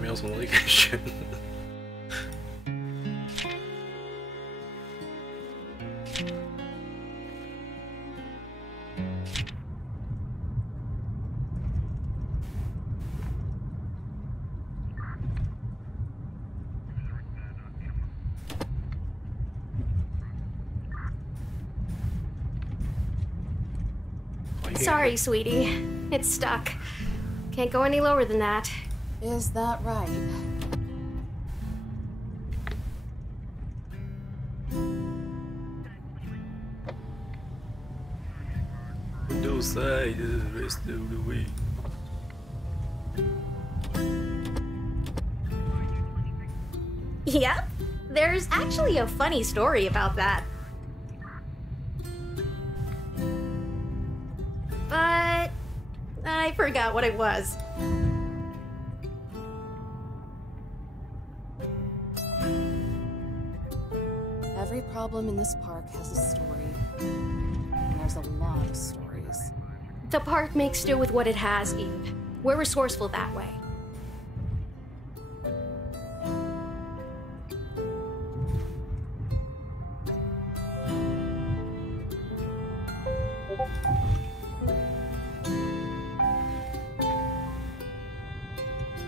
没有什么东西可以选。Sorry, sweetie. It's stuck. Can't go any lower than that. Is that right? No side, the rest of the way. Yep. There's actually a funny story about that. But I forgot what it was. Every problem in this park has a story. And there's a lot of stories. The park makes do with what it has, Eve. We're resourceful that way.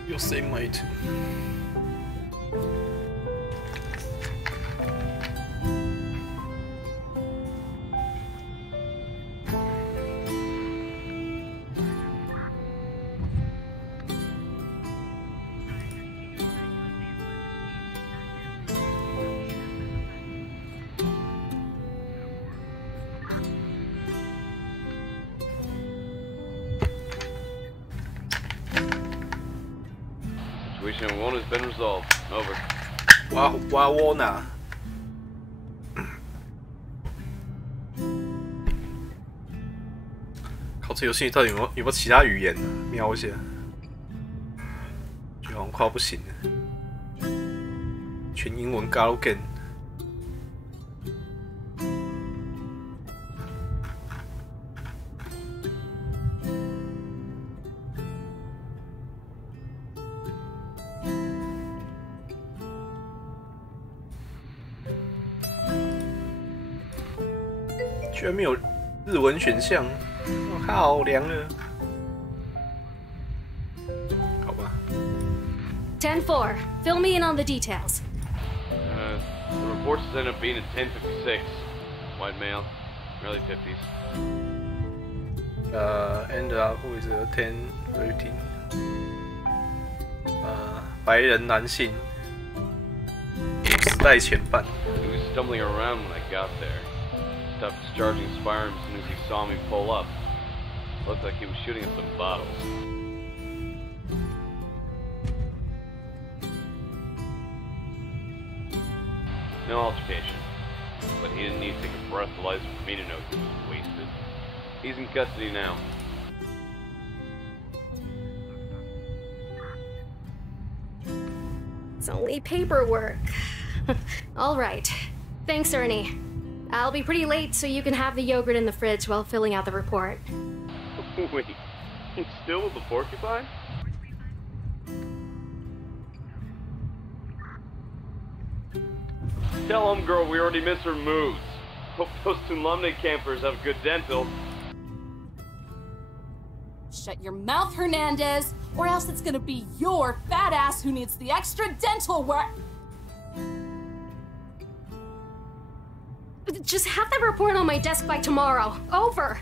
You'll save my too. Situation 1 has been resolved. Over. 我哪？靠，这游戏到底有没有其他语言呢？瞄一下，觉得好像快要不行了。全英文 Galogan。居然没有日文选项，我靠，凉了。好吧。 10-4, fill me in on the details. The reports end up being at 10:56. White male, early 50s. End up with 10:13. 白人男性，50代前半。 He was stumbling around when I got there. Stopped discharging his firearm as soon as he saw me pull up. Looked like he was shooting at some bottles. No altercation, but he didn't need to take a breathalyzer for me to know he was wasted. He's in custody now. It's only paperwork. All right. Thanks, Ernie. I'll be pretty late, so you can have the yogurt in the fridge while filling out the report. Wait, he's still with the porcupine? Tell him, girl, we already missed her moves. Hope those Tulumne campers have good dental. Shut your mouth, Hernandez, or else it's gonna be your fat ass who needs the extra dental work. Just have that report on my desk by tomorrow. Over.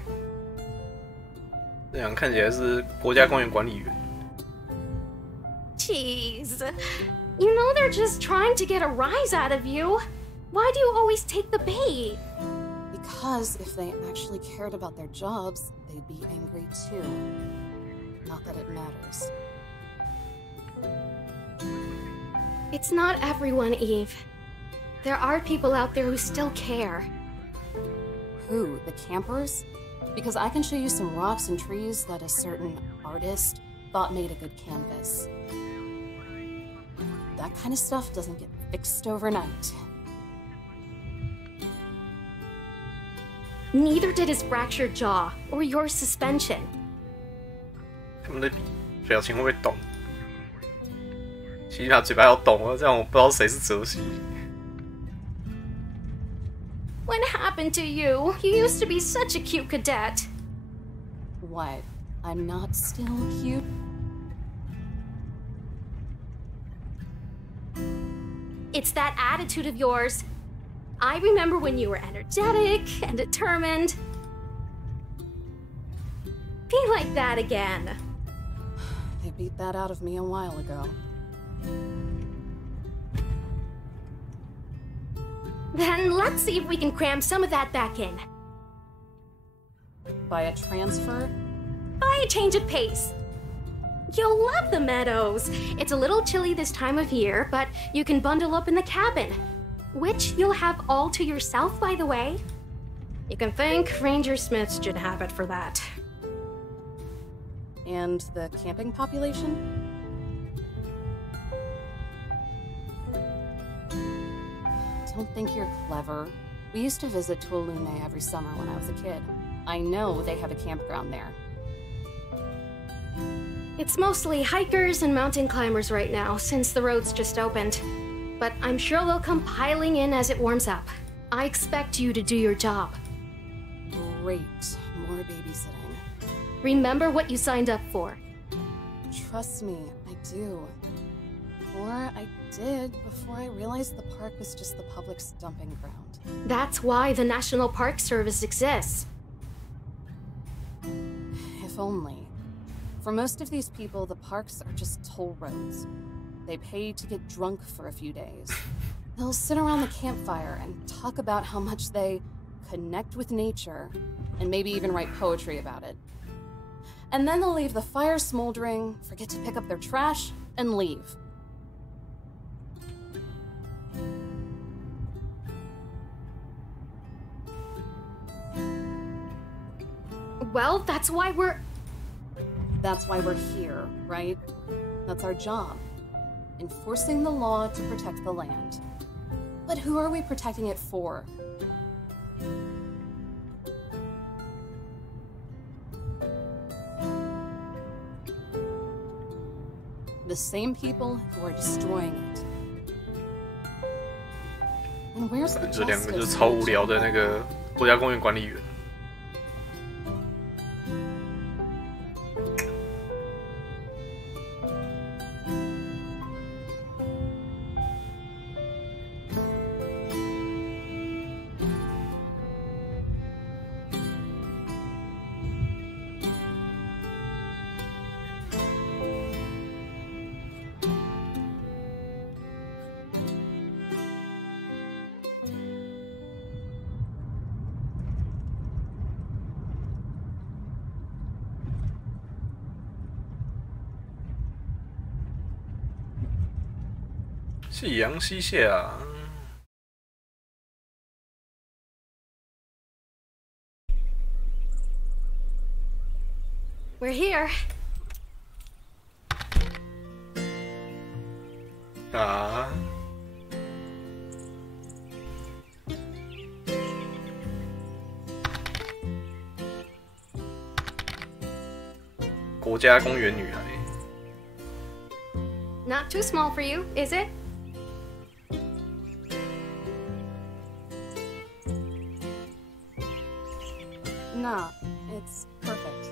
这样看起来是国家公园管理员。 Jeez. You know they're just trying to get a rise out of you. Why do you always take the bait? Because if they actually cared about their jobs, they'd be angry too. Not that it matters. It's not everyone, Eve. There are people out there who still care. Who? The campers? Because I can show you some rocks and trees that a certain artist thought made a good canvas. That kind of stuff doesn't get fixed overnight. Neither did his fractured jaw or your suspension. 他们的表情会不会动？起码嘴巴要动啊，这样我不知道谁是泽西。What happened to you? You used to be such a cute cadet. What? I'm not still cute? It's that attitude of yours. I remember when you were energetic and determined. Be like that again. They beat that out of me a while ago. Then let's see if we can cram some of that back in. By a transfer? By a change of pace. You'll love the meadows. It's a little chilly this time of year, but you can bundle up in the cabin. Which you'll have all to yourself, by the way. You can thank Ranger Smith's gin habit for that. And the camping population? Don't think you're clever. We used to visit Tuolune every summer when I was a kid. I know they have a campground there. It's mostly hikers and mountain climbers right now, since the road's just opened. But I'm sure they'll come piling in as it warms up. I expect you to do your job. Great. More babysitting. Remember what you signed up for. Trust me, I do. Or I did before I realized the park was just the public's dumping ground. That's why the National Park Service exists. If only. For most of these people, the parks are just toll roads. They pay to get drunk for a few days. They'll sit around the campfire and talk about how much they connect with nature, and maybe even write poetry about it. And then they'll leave the fire smoldering, forget to pick up their trash, and leave. Well, that's why we're here, right? That's our job. Enforcing the law to protect the land. But who are we protecting it for? The same people who are destroying it. And where's the 这两个就是 justice? 超无聊的那个国家公园管理员。夕阳西下。we're here. 啊！国家公园女孩。 Not too small for you, is it? Nah, it's perfect.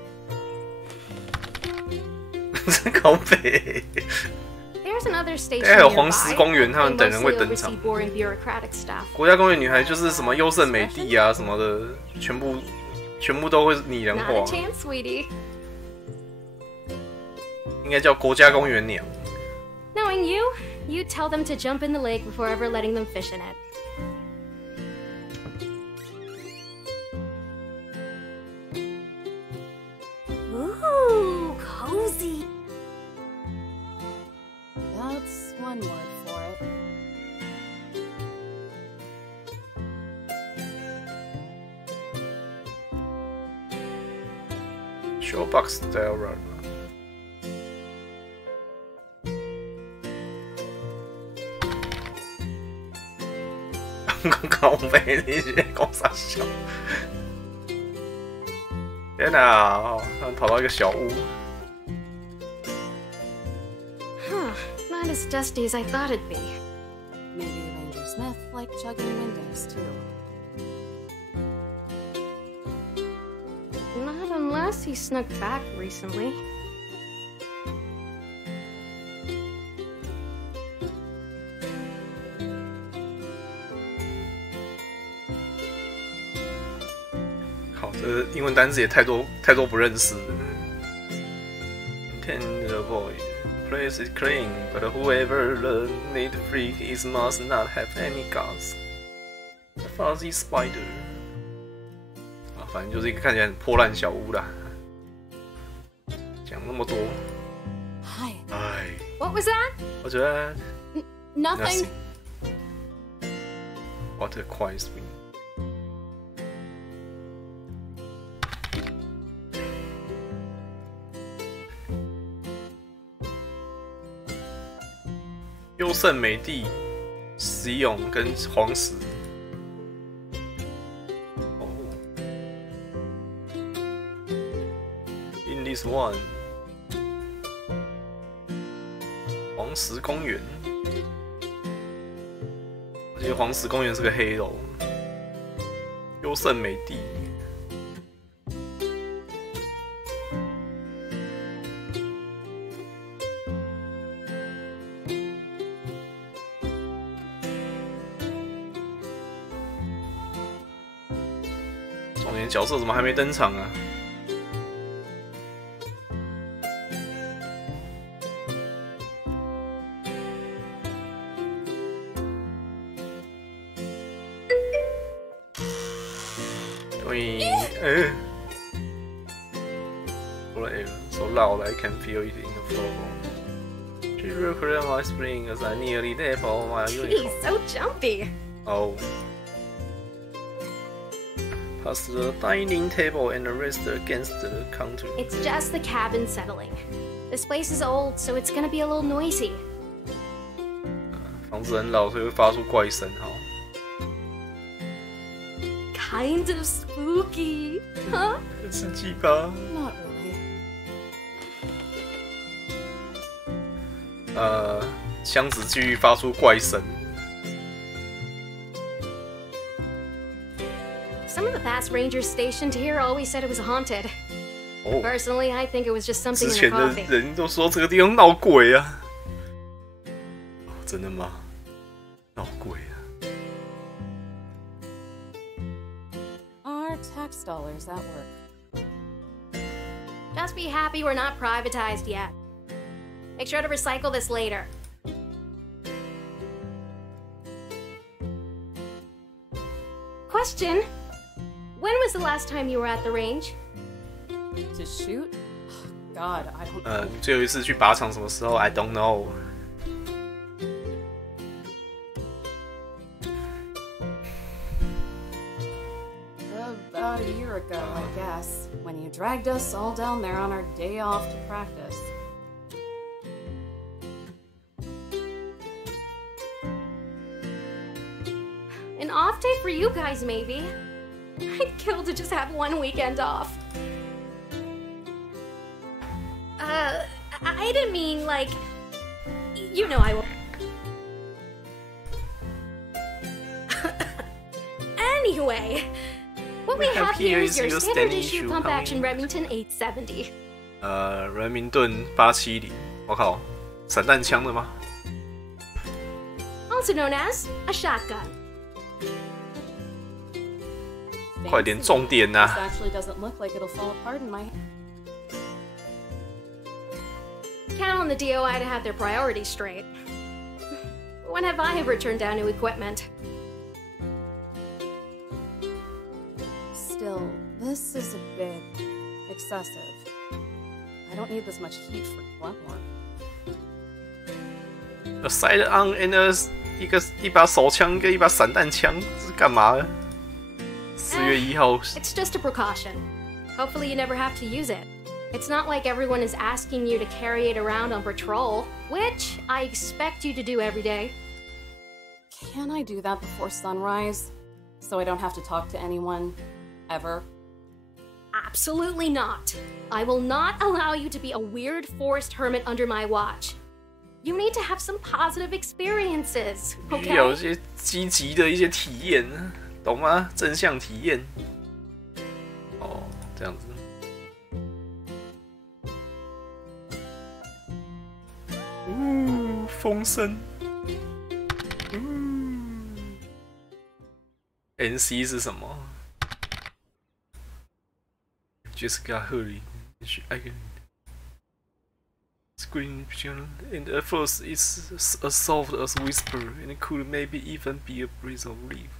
真靠北。 There's another station 还有 nearby. 黄石公园，他们 They 等人会 mostly 登场 oversee。boring bureaucratic stuff. 国家公园女孩就是什么优胜美地啊什么的，全部都会拟人 Not 化 a，chance, sweetie. 应该叫国家公园娘。 Knowing you, you'd tell them to jump in the lake before ever letting them fish in it. Ooh, cozy. That's one word for it. Showbox style run。靠北，你在讲啥笑？天哪！他们跑到一个小屋。 Huh, that not as dusty as I thought it'd be. Maybe Ranger Smith liked chugging windows, too. Not unless he snuck back recently.这英文单词也太多不认识了。Tender void, place is clean, but whoever the need freak is must not have any guts. A fuzzy spider. 啊，反正就是一个看起来很破烂小屋啦。讲那么多。Hi. Hi. What was that? What's that? Nothing. What a quiet swing. 优胜美地、石勇跟黄石。哦 ，In this one， 黄石公园。我记得黄石公园是个黑楼。优胜美地。角色怎么还没登场啊？对，so loud I can feel it in the floor. She recorded my spring as I nearly left all my uniform. He's so jumpy. Oh. Past the dining table and rest against the counter. It's just the cabin settling. This place is old, so it's gonna be a little noisy. 房子很老，所以会发出怪声。哈。Kind of spooky, huh? 很刺激吧？ Not really. 箱子继续发出怪声。Some of the past rangers stationed here always said it was haunted. Oh. Personally, I think it was just something 之 in 前 the 的 coffee. 人都说这个地方闹鬼啊。哦，真的吗？闹鬼啊！ Our tax dollars at work. Just be happy we're not privatized yet. Make sure to recycle this later. Question. When was the last time you were at the range? To shoot? God, I don't know. 最后一次去靶场什么时候 ？I don't know. About a year ago, I guess, when you dragged us all down there on our day off to practice. An off day for you guys, maybe. I'd kill to just have one weekend off. I didn't mean, like... You know I will... Anyway, what we have here is your standard issue pump action Remington 870. 人民盾870，我靠，散弹枪的吗？ Also known as a shotgun. 快点重点呐！ This actually doesn't look like it'll fall apart in my hand. Count on the DOI to have their priorities straight. When have I ever turned down new equipment? Still, this is a bit excessive. I don't need this much heat for grunt work. A sidearm and 一把手枪跟一把散弹枪是干嘛的？4月1号。It's just a precaution. Hopefully you never have to use it. It's not like everyone is asking you to carry it around on patrol, which I expect you to do every day. Can I do that before sunrise? So I don't have to talk to anyone? Ever? Absolutely not. I will not allow you to be a weird forest hermit under my watch. You need to have some positive experiences, okay? 有一些积极的一些体验，懂吗？正向体验。哦，这样子。风声。NC 是什么 ？Jessica hurry. I can scream and at first it's as soft as whisper, and it could maybe even be a breeze of relief.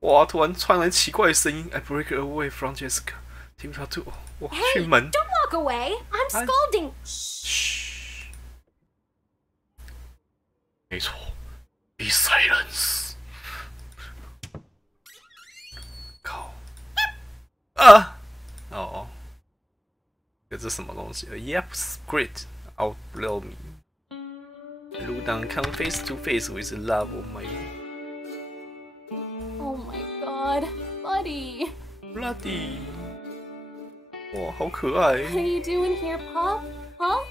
哇！突然传来奇怪的声音 ，I break away from Jessica， 听不到吐。哇！去门。Don't walk away. I'm scolding. 嘘。没错 ，Be silence。靠！啊！哦。这是什么东西 ？Yep, great. Outblow me. Look down, come face to face with love of my. Oh my god, buddy. Bloody. 哇，好可爱。What are you doing here, Pop? Huh?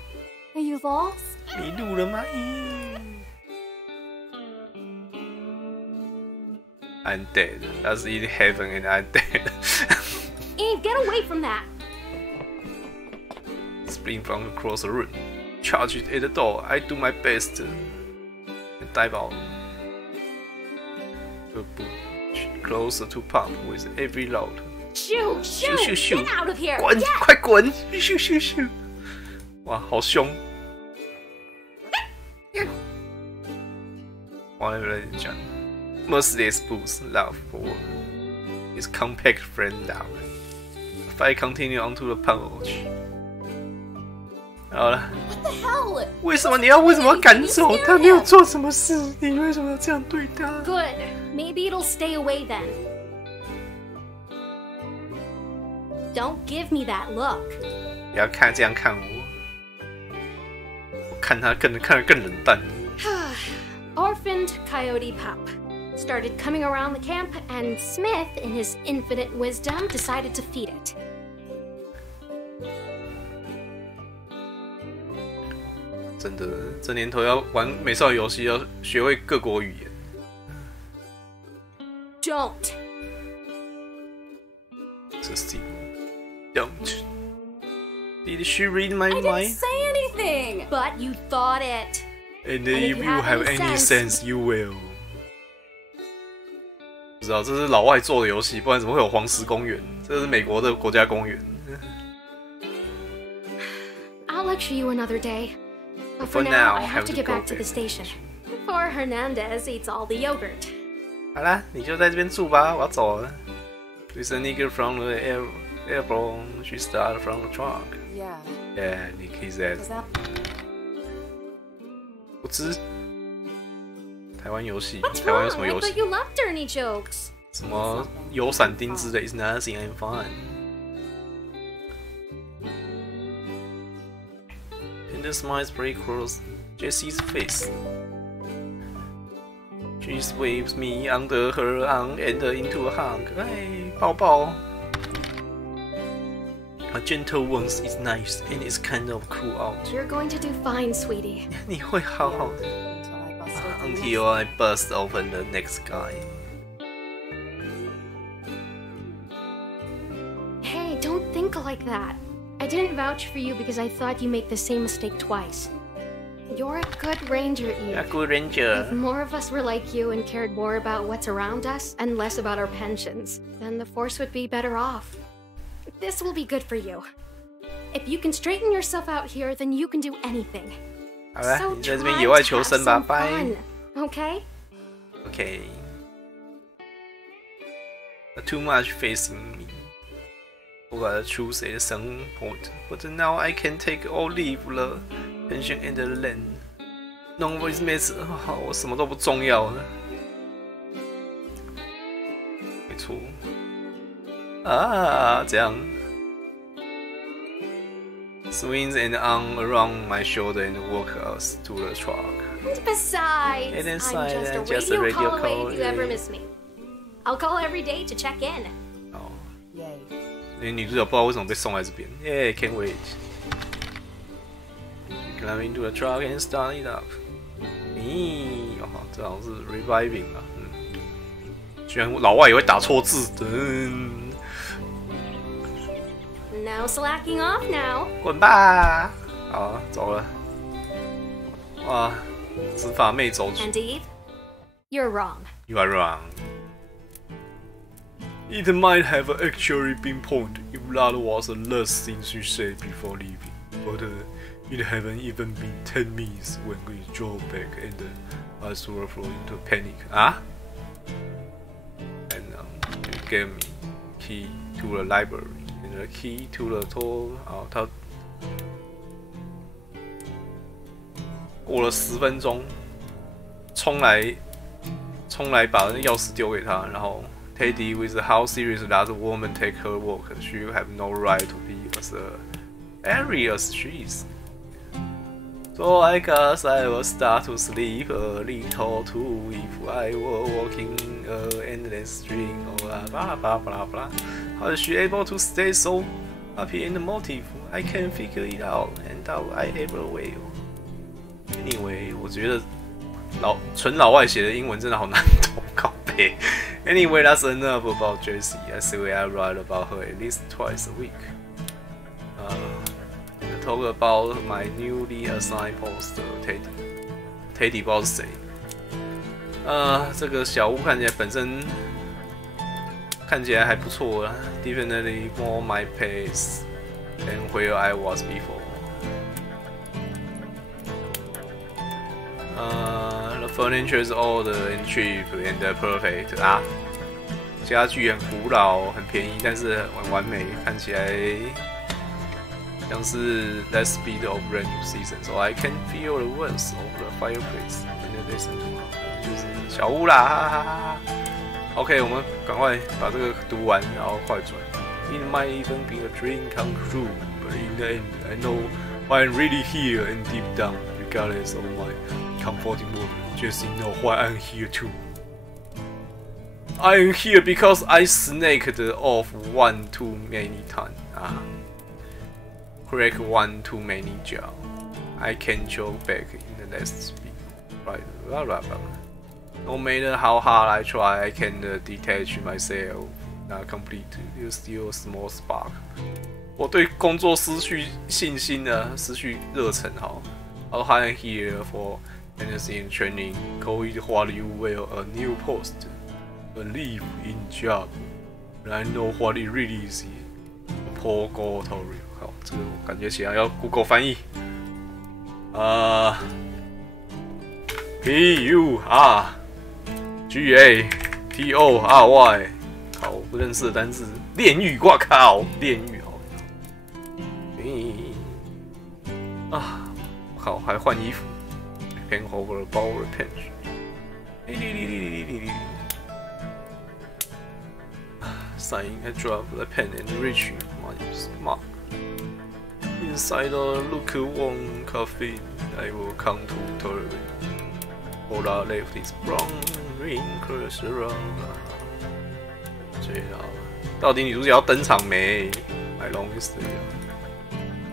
Are you lost? 迷路了吗？I'm dead. That's in heaven, and I'm dead. Eve, get away from that. Spring from across the room. Charge it at the door. I do my best. And dive out. Closer to Pop with every load. Shoot! Get out of here! 滚！快滚！咻咻咻！哇，好凶！我来来讲 ，merciless boost love for his compact friend love. If I continue onto the pouch. 好了。What the hell? 为什么你要赶走他？没有做什么事，你为什么要这样对他 Good. Maybe it'll stay away then. Don't give me that look. 不要这样看我，我看他看得更冷淡。Orphaned coyote pup started coming around the camp, and Smith, in his infinite wisdom, decided to feed it. 真的，这年头要玩美少女游戏，要学会各国语言。Don't. Don't. Did she read my I didn't mind? say anything. But you thought it. And if you have any sense, you will. 不知道这是老外做的游戏，不然怎么会有黄石公园？这是美国的国家公园。I'll lecture you another day. But For for now, now, I have to get go back to the station. Before Hernandez eats all the yogurt. 好啦，你就在这边住吧，我要走了。With a nigger from the airborne, she started from the truck. Yeah. Yeah, Nick his ass. Is that 不知台湾游戏， What's 台湾有 wrong? 什么 I 游 thought 戏？ you loved dirty jokes. 什么有闪钉之类 ？Is nothing, I'm fine. And the smile breaks across Jessie's face. She sweeps me under her arm and into a hug. 哎，抱抱。A gentle warmth is nice and it's kind of cool out. You're going to do fine, sweetie. 你会好好的。Until I bust open the next guy. Hey, don't think like that. I didn't vouch for you because I thought you make the same mistake twice. You're a good ranger, Eve. A good ranger. If more of us were like you and cared more about what's around us and less about our pensions, then the Force would be better off. This will be good for you. If you can straighten yourself out here, then you can do anything. 好了， So 你在这 try 边野外 to 求 have 生吧， some 拜。 fun, okay? Okay. Too much facing me. I gotta choose at some point, but now I can take or leave the pension and the land. No voice matters. 我什么都不重要了。没错。啊，这样。Swings an arm around my shoulder and walk us to the truck. And besides, And I'm inside, just a radio call away call if you ever away. miss me. I'll call every day to check in. 哦， yay? 因为女主角不知道为什么被送来这边。耶、can't wait. climb into the truck and start it up。咦，哦，这好像是 reviving 吧？居然老外也会打错字的。No slacking off now。滚吧！好，走了。哇，执法妹走出。 And Eve, you're wrong. You are wrong. It might have actually been pointed if that was the last thing she said before leaving, but it haven't even been 10 minutes when we drove back and I saw her fall into panic. And it gave me key to the library and the key to the door. 他过了10分钟，冲来把那钥匙丢给他，然后。 Teddy, with how serious that woman take her work, she have no right to be as airy as she is. So I guess I will start to sleep a little too if I were walking an endless string of blah blah blah blah. How is she able to stay so happy in the motive? I can't figure it out, and how I ever will. Anyway, 我觉得纯老外写的英文真的好难懂，靠背。 Anyway, that's enough about Jessie. I swear I write about her at least twice a week. Talk about my newly assigned poster, Teddy. Teddy 不知道是谁。这个小屋看起来本身看起来还不错啦 ，Definitely more my pace than where I was before. The furniture is old and cheap and perfect 啊，家具很古老，很便宜，但是很完美，看起来像是 Let's be the rainy season, so I can feel the warmth of the fireplace and listen to it. 就是小屋啦，哈哈哈哈。OK， 我们赶快把这个读完，然后快转。It might even be a dream come true, but in the end, I know why I'm really here and deep down, regardless of my comforting moment. Just know why I'm here too. I am here because I snaked off one too many times. Crack one too many jobs. I can't choke back in the next speed. Right, blah blah blah. No matter how hard I try, I can't detach myself. Not complete. There's still a small spark. 我对工作失去信心了，失去热忱。好，I'm here for anything training. Call it what you will. A new post, a leave in job. And I know what it really is. Purgatory. 好，这个我感觉起来要 Google 翻译。Purgatory。好，我不认识的单字，炼狱。我靠，炼狱好。我靠，还换衣服。Pen over power pen. Sign, I drop the pen and reach my mark. Inside a lukewarm coffee, I will come to tolerate. All I left is brown ring crush around. 最好，到底女主角要登场没 ？My longest day.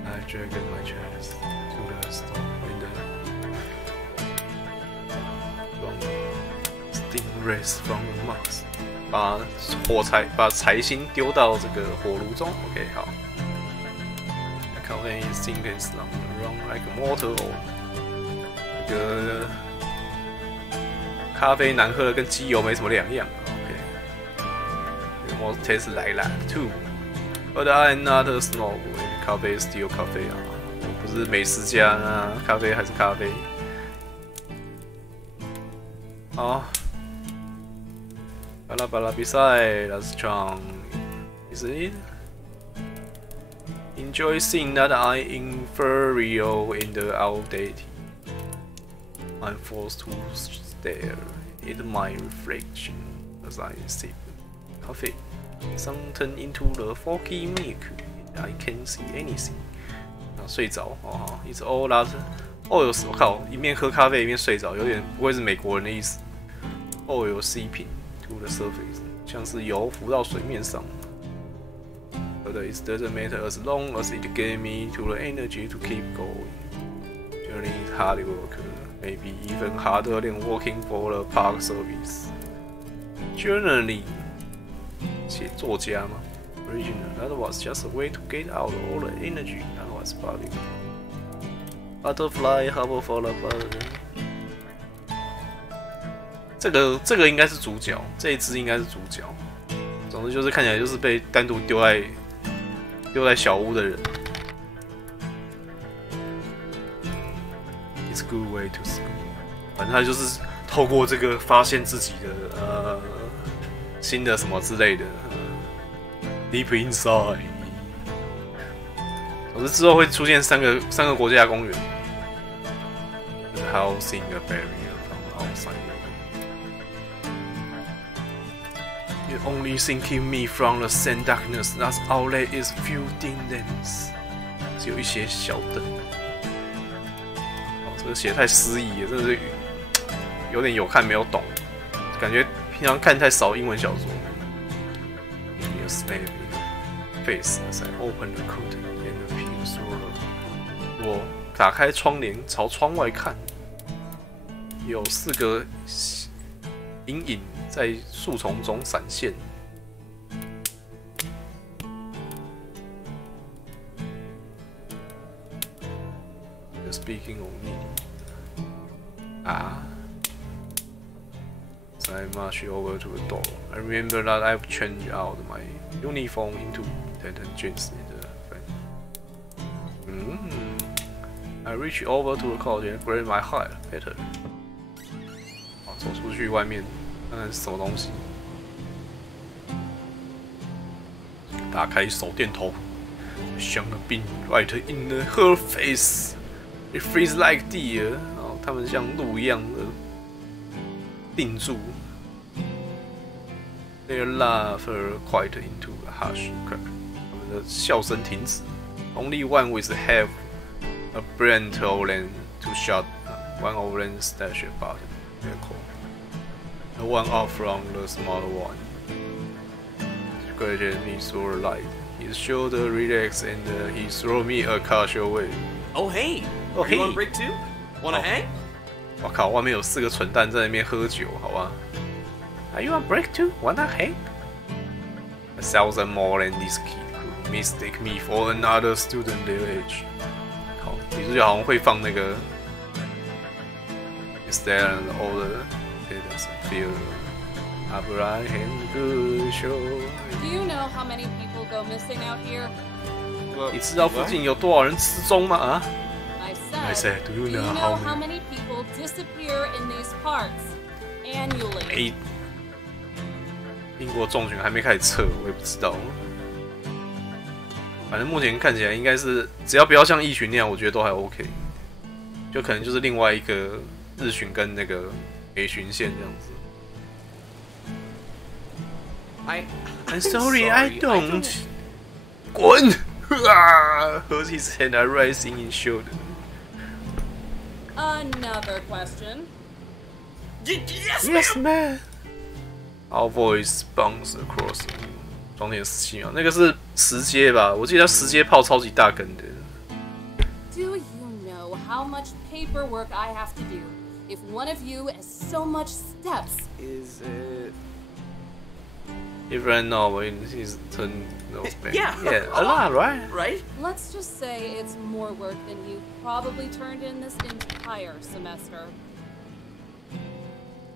I drag my chest to the storm window. Stingrays from the Mars. 把财星丢到这个火炉中。OK， 好。I can't let it sink and slump around like a mortal. 这个咖啡难喝的跟机油没什么两样。OK， 这个 taste like that too. But I'm not a snob. 咖啡 still 咖啡啊，我不是美食家啊，咖啡还是咖啡。好。巴拉巴拉比赛 ，That's strong, isn't it? Enjoy seeing that I'm inferior and outdated. I'm forced to stare at my reflection as I sip coffee. Some turn into the foggy milk. I can't see anything. 睡着哦 ，It's all that. 哦，我靠，一面喝咖啡一面睡着，有点不会是美国人的意思。哦，有 seeping to the surface， 像是油浮到水面上。But it doesn't matter as long as it gave me to the energy to keep going. You need hard work, maybe even harder than working for the park service. Generally, 写作家吗 ？Original, that was just a way to get out all the energy that was bubbling. Butterfly, hover for the bird. 这个应该是主角，这一只应该是主角。总之就是看起来就是被单独丢在小屋的人。It's a good way to school。反正他就是透过这个发现自己的新的什么之类的，deep inside。总之之后会出现三个国家公园。Housing a barrier from outside. You only thinking me from the sand darkness. That outlet is filled in lamps. 只有一些小灯。这个写太诗意了，真的是有点有看没有懂，感觉平常看太少英文小说。In your slave face as I open the curtain and peer through. 我打开窗帘，朝窗外看，有4个阴影在树丛中闪现。Speaking of me. So I march over to the door. I remember that I've changed out my uniform into lieutenant jeans. I reach over to the closet and grab my hat. Better. 好，走出去外面，看看是什么东西。打开手电筒，香的病 right in her face. It freezes like deer. 他们像鹿一样的定住。Their laughter quiet into a hush. 他们的笑声停止。Only one with half a brand land to shut. One of them stashed about the vehicle. The one off from the smaller one. Gradually he saw the light. His shoulder relaxed and he threw me a casual way. Oh hey, oh, are you on break too? Wanna hang? 我靠，外面有4个蠢蛋在那边喝酒，好吧 ？Are you on break too? Wanna hang? 1,000 more than this kid could mistake me for another student their age. 靠，女主角好像会放那个 Is there an older kid doesn't feel upright and good show? Do you know how many people go missing out here? 你知道附近有多少人失踪吗？啊 I said, do you know how many people disappear in these parks annually? 英国重巡还没开始测，我也不知道。反正目前看起来应该是，只要不要像异巡那样，我觉得都还 OK。就可能就是另外一个日巡跟那个北巡线这样子。I'm sorry, I don't. 滚！Hurt his hand, rising in shoulder. Another question. Yes, man. Our voice bounced across. 装点17秒，那个是10阶吧？我记得10阶炮超级大根的。Do you know how much paperwork I have to do if one of you has so much steps? Is it? If I know, he's turned those back. Yeah, a lot, right? Right? Let's just say it's more work than you probably turned in this entire semester.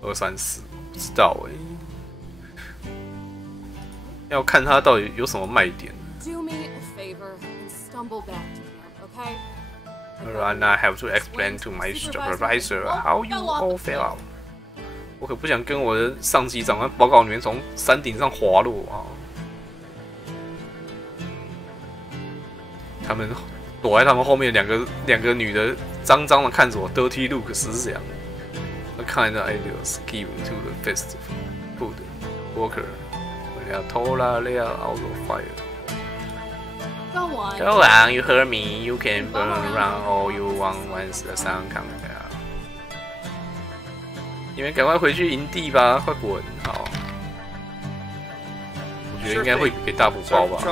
2、3、4，不知道要看他到底有什么卖点。Do me a favor and stumble back to camp, okay? And I have to explain to my supervisor how you all fell out. 我可不想跟我的上级长官报告里面从山顶上滑落啊！他们躲在他们后面，两个女的脏脏的看着我 ，dirty look 是这样。The kind of ideas given to the festival food worker when they are told that they are out of fire. Go on. Go on, you heard me. You can burn around all you want once the sun comes down. 你们赶快回去营地吧，快滚！好，我觉得应该会给大补包吧。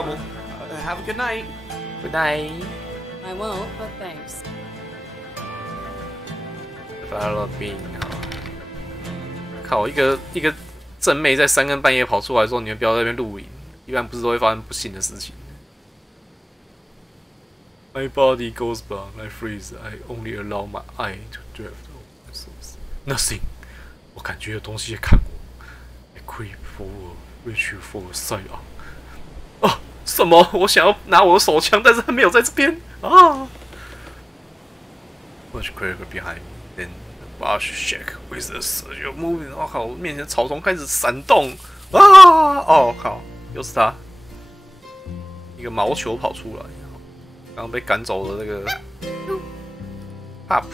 Have a good night. Good night. I won't, but thanks. Follow me 啊！靠，一个正妹在3更半夜跑出来说：“你们不要在那边露营。”一般不是都会发生不幸的事情。My body goes blank, I freeze. I only allow my eye to drift over my source. Nothing. 我感觉有东西在看我。I creep forward, reach for a sidearm. 哦，什么？我想要拿我的手枪，但是他没有在这边啊。Much quicker behind me, then the brush shake with a surge of moving. 我靠！我面前草丛开始闪动啊！哦靠！又是他，一个毛球跑出来。刚刚被赶走的那个 Up，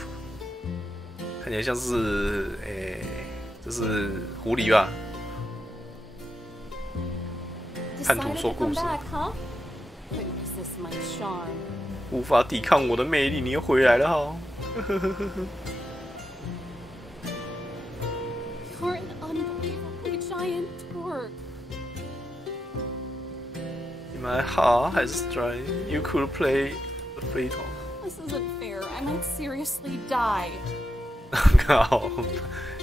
看起来像是这是狐狸吧？叛徒说故事，无法抵抗我的魅力，你又回来了哈。You're an unbelievably giant turd. My heart has tried. You could play the fatal. This isn't fair. I might seriously die. 靠！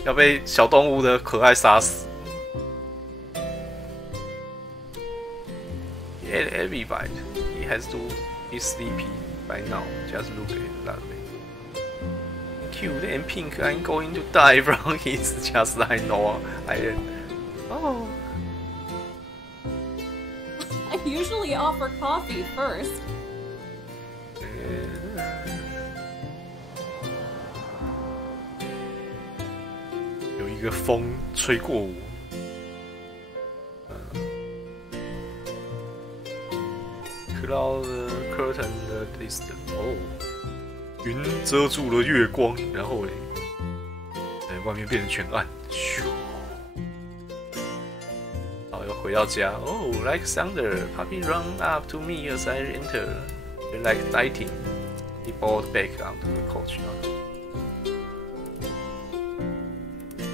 要被小动物的可爱杀死。He ate every bite. He has to be sleepy by now. Just look at that way. Cute and pink. I'm going to die from his. Just I know I am. Oh. I usually offer coffee first. 有一个风吹过我。Cloud curtain the distance. 哦，云遮住了月光，然后嘞，在外面变成全暗。咻。又回到家哦 ，like thunder, puppy run up to me as I enter. They like lighting. He bowed back onto the couch.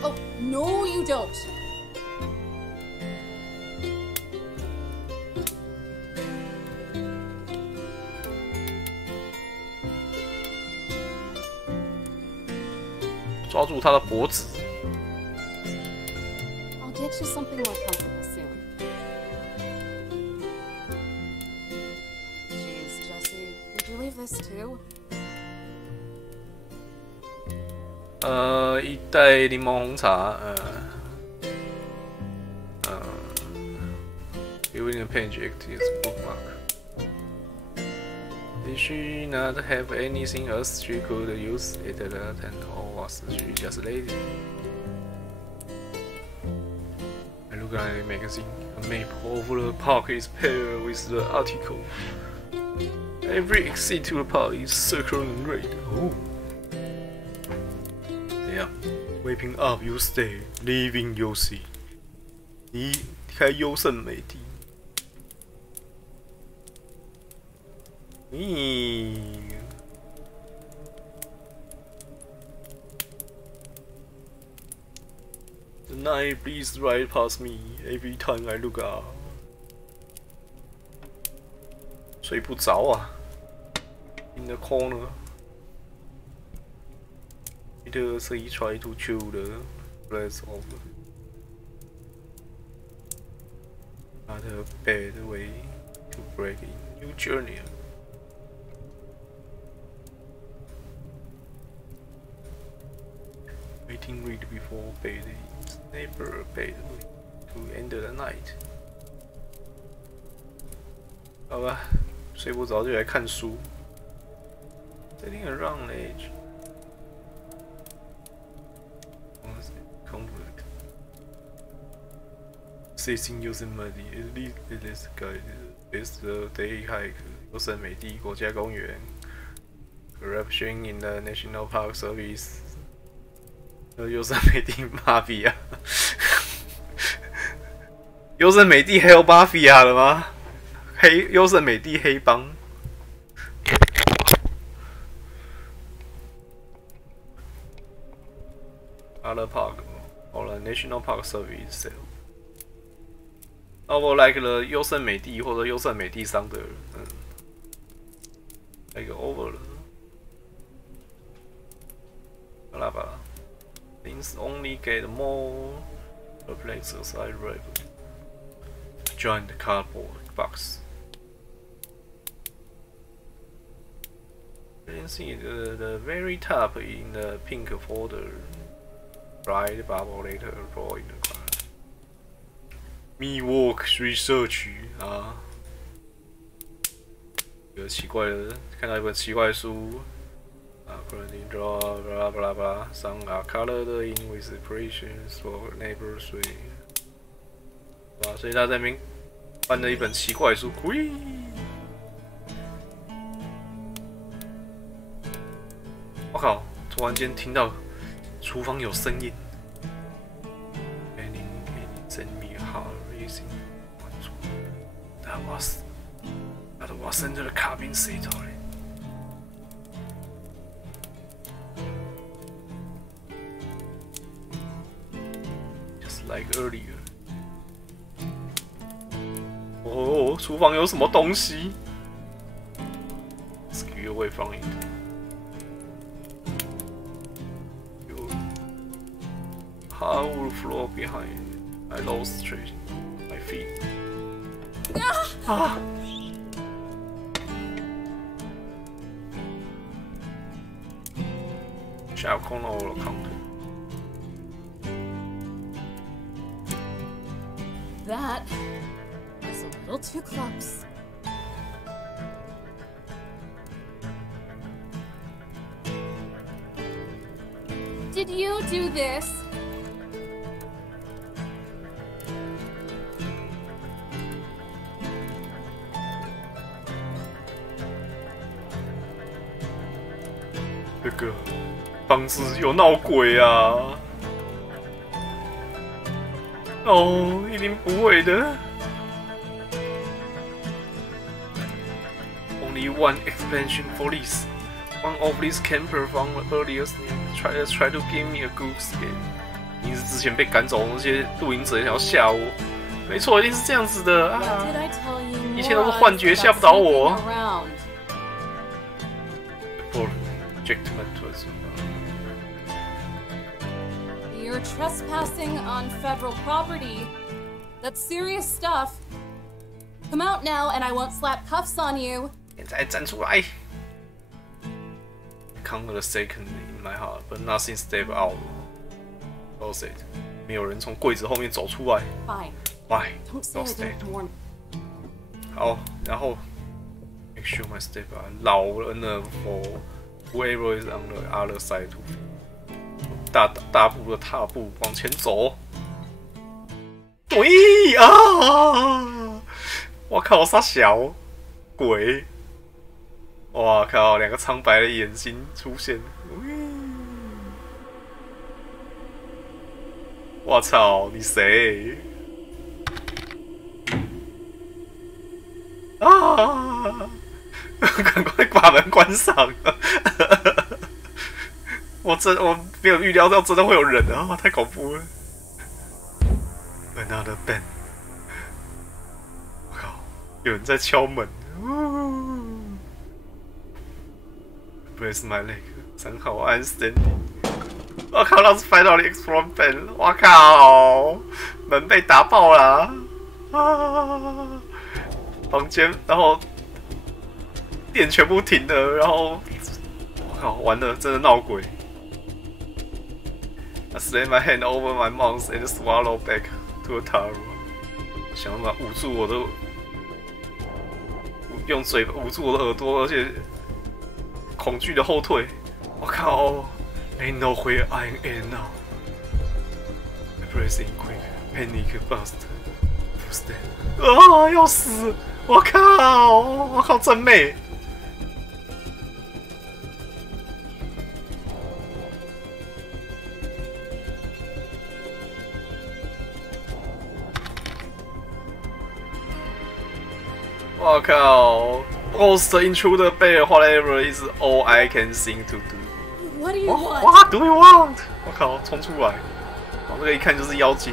Oh no, you don't. 抓住他的脖子。I'll get you something more comfortable. This too? 一袋柠檬红茶，Viewing a page is bookmark. Did she not have anything else she could use it at or was she just lazy? I look at the magazine. A map of the park is paired with the article. Every exit to the park is circled in red. Oh. 怎样 ？Waking up, you stay. Leaving, you see. 离开优胜美地。The night breeze right past me every time I look up. 睡不着啊 ！In the corner, he tried to chew the breath of not a bad way to break a new journey. Waiting read before bed is never a bad way to end the night. 好吧。睡不着就来看书。Sitting around age. Conflict. Sitting Yosemite. At least it is guided. It's the day hike. 优胜美地国家公园。Corruption in the National Park Service. 优胜美地马比亚。优胜美地还有马比亚了吗？优胜美地黑帮。Other park or the National Park Service sale. 我 like 了优胜美地或者优胜美地商的，那个 over 了。好啦吧。means only get more perplexes I read. Join the cardboard box. You can see the very top in the pink folder. Bright bubble later draw in the card. Me work research 啊，有奇怪的，看到一本奇怪的书。Printing draw, blah blah blah. Some are colored in with decorations for neighbors. 所以他在那边翻了一本奇怪的书。喂！我靠！突然间听到厨房有声音。Send me a heart racing. That was under the cabin seat already. Like earlier. 哦，厨房有什么东西 ？Skew away from it. Hardwood floor behind. I lost trace. My feet. 啊！小空了我的 counter. That is a little too close. Did you do this?这个房子有闹鬼啊！哦，一定不会的。Only one explanation for this. One of these campers from earlier try to give me a good scare. 你是之前被赶走的那些露营者想要吓我？没错，一定是这样子的啊！一切都是幻觉，吓不倒我。You're trespassing on federal property. That's serious stuff. Come out now and I won't slap cuffs on you. 现在站出来 ！Conquer the second in my heart, but nothing step out. All said. 没有人从柜子后面走出来。Fine. Why? Don't say I didn't warn. 好，然后 make sure my step are loud enough for whoever is on the other side to. 大步的踏步往前走。喂啊！我靠，傻小鬼！哇靠，两个苍白的眼睛出现。我操，你谁？啊！赶快把门关上！我没有预料到真的会有人啊！太恐怖了。Another band， 我靠，有人在敲门。Brace my leg， 3号 I'm standing。我靠，那是 finally explore band！ 我靠，门被打爆了啊！房间，然后电全部停了，然后我靠，完了，真的闹鬼。I slammed my hand over my mouth and swallowed back to a towel. 想办法捂住我的，用嘴捂住我的耳朵，而且恐惧的后退。我靠 ！Ain't no where I am now. Pressing quick, panic fast. Footstep. 啊！要死！我靠！我靠！真美！我靠 ！Ghost intruder bear whatever is all I can think to do. What do you want? What do you want? 我靠！冲出来！哦，这个一看就是妖精。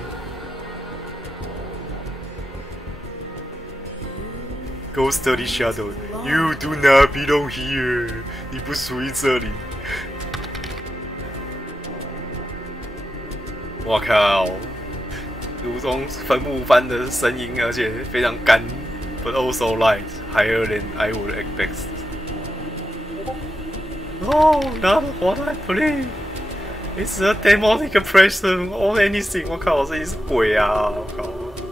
Ghost the shadow, you do not belong here. 你不属于这里。我靠，如同坟墓般的声音，而且非常干 ，but also light, higher than I would expect. No, not what I believe. It's a demonic oppression or anything. 我靠，这是鬼啊！我靠，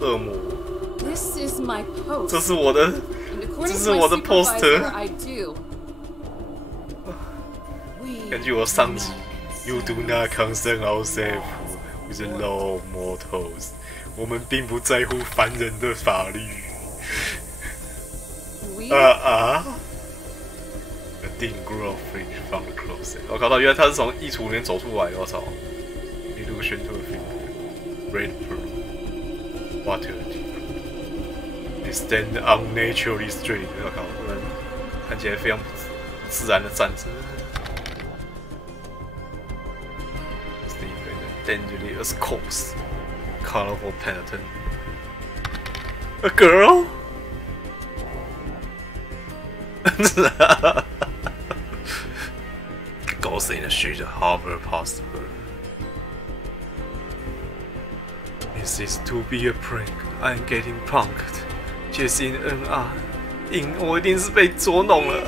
恶魔。This is my post. 这是我的 poster. 根据我上集 ，You do not concern ourselves with the law of mortals. 我们并不在乎凡人的法律。A thin grow fringe from the closet. 我靠，原来他是从衣橱里面走出来。我操 ！Illusion to a finger, red pearl, water deep. They stand unnaturally straight. 我靠，不然看起来非常不自然的站着。Dangerously as coarse, colorful pattern. A girl? ，Ghost in the street hover past her. This is to be a prank. I'm getting punked. Just in NR. 我一定是被捉弄了。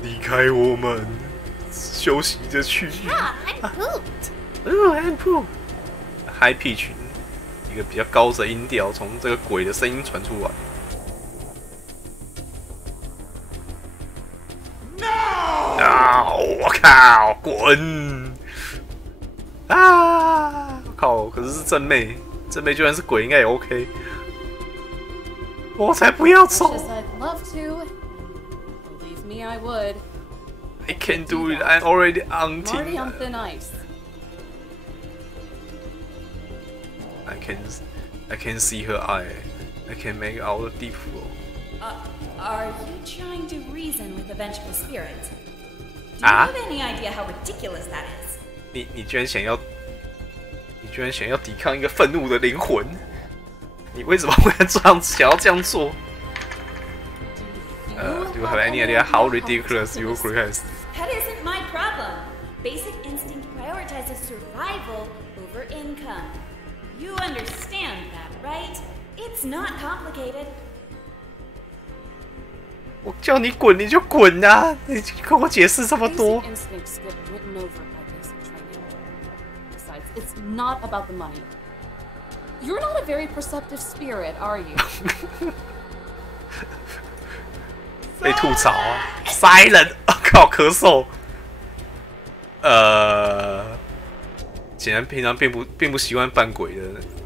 离开我们，休息着去。I'm pooped. I'm pooped. High pitch， 一个比较高的音调从这个鬼的声音传出来。我靠，滚！啊！我靠，可是正妹，正妹就算是鬼应该也 OK。我才不要走 ！I can't do it. I'm already on thin ice. I can see her eye. I can make out the deep flow. Are you trying to reason with the vengeful spirit? Do you have any idea how ridiculous that is? 你居然想要抵抗一个愤怒的灵魂？你为什么会想要这样做？Do you have any idea how ridiculous you request? That isn't my problem. Basic instinct prioritizes survival over income. You understand that, right? It's not complicated. 我叫你滚你就滚啊！你跟我解释这么多。It's not about the money. You're not a very perceptive spirit, are you? 被吐槽啊 ！Silent， 靠，咳嗽。显然平常并不习惯扮鬼的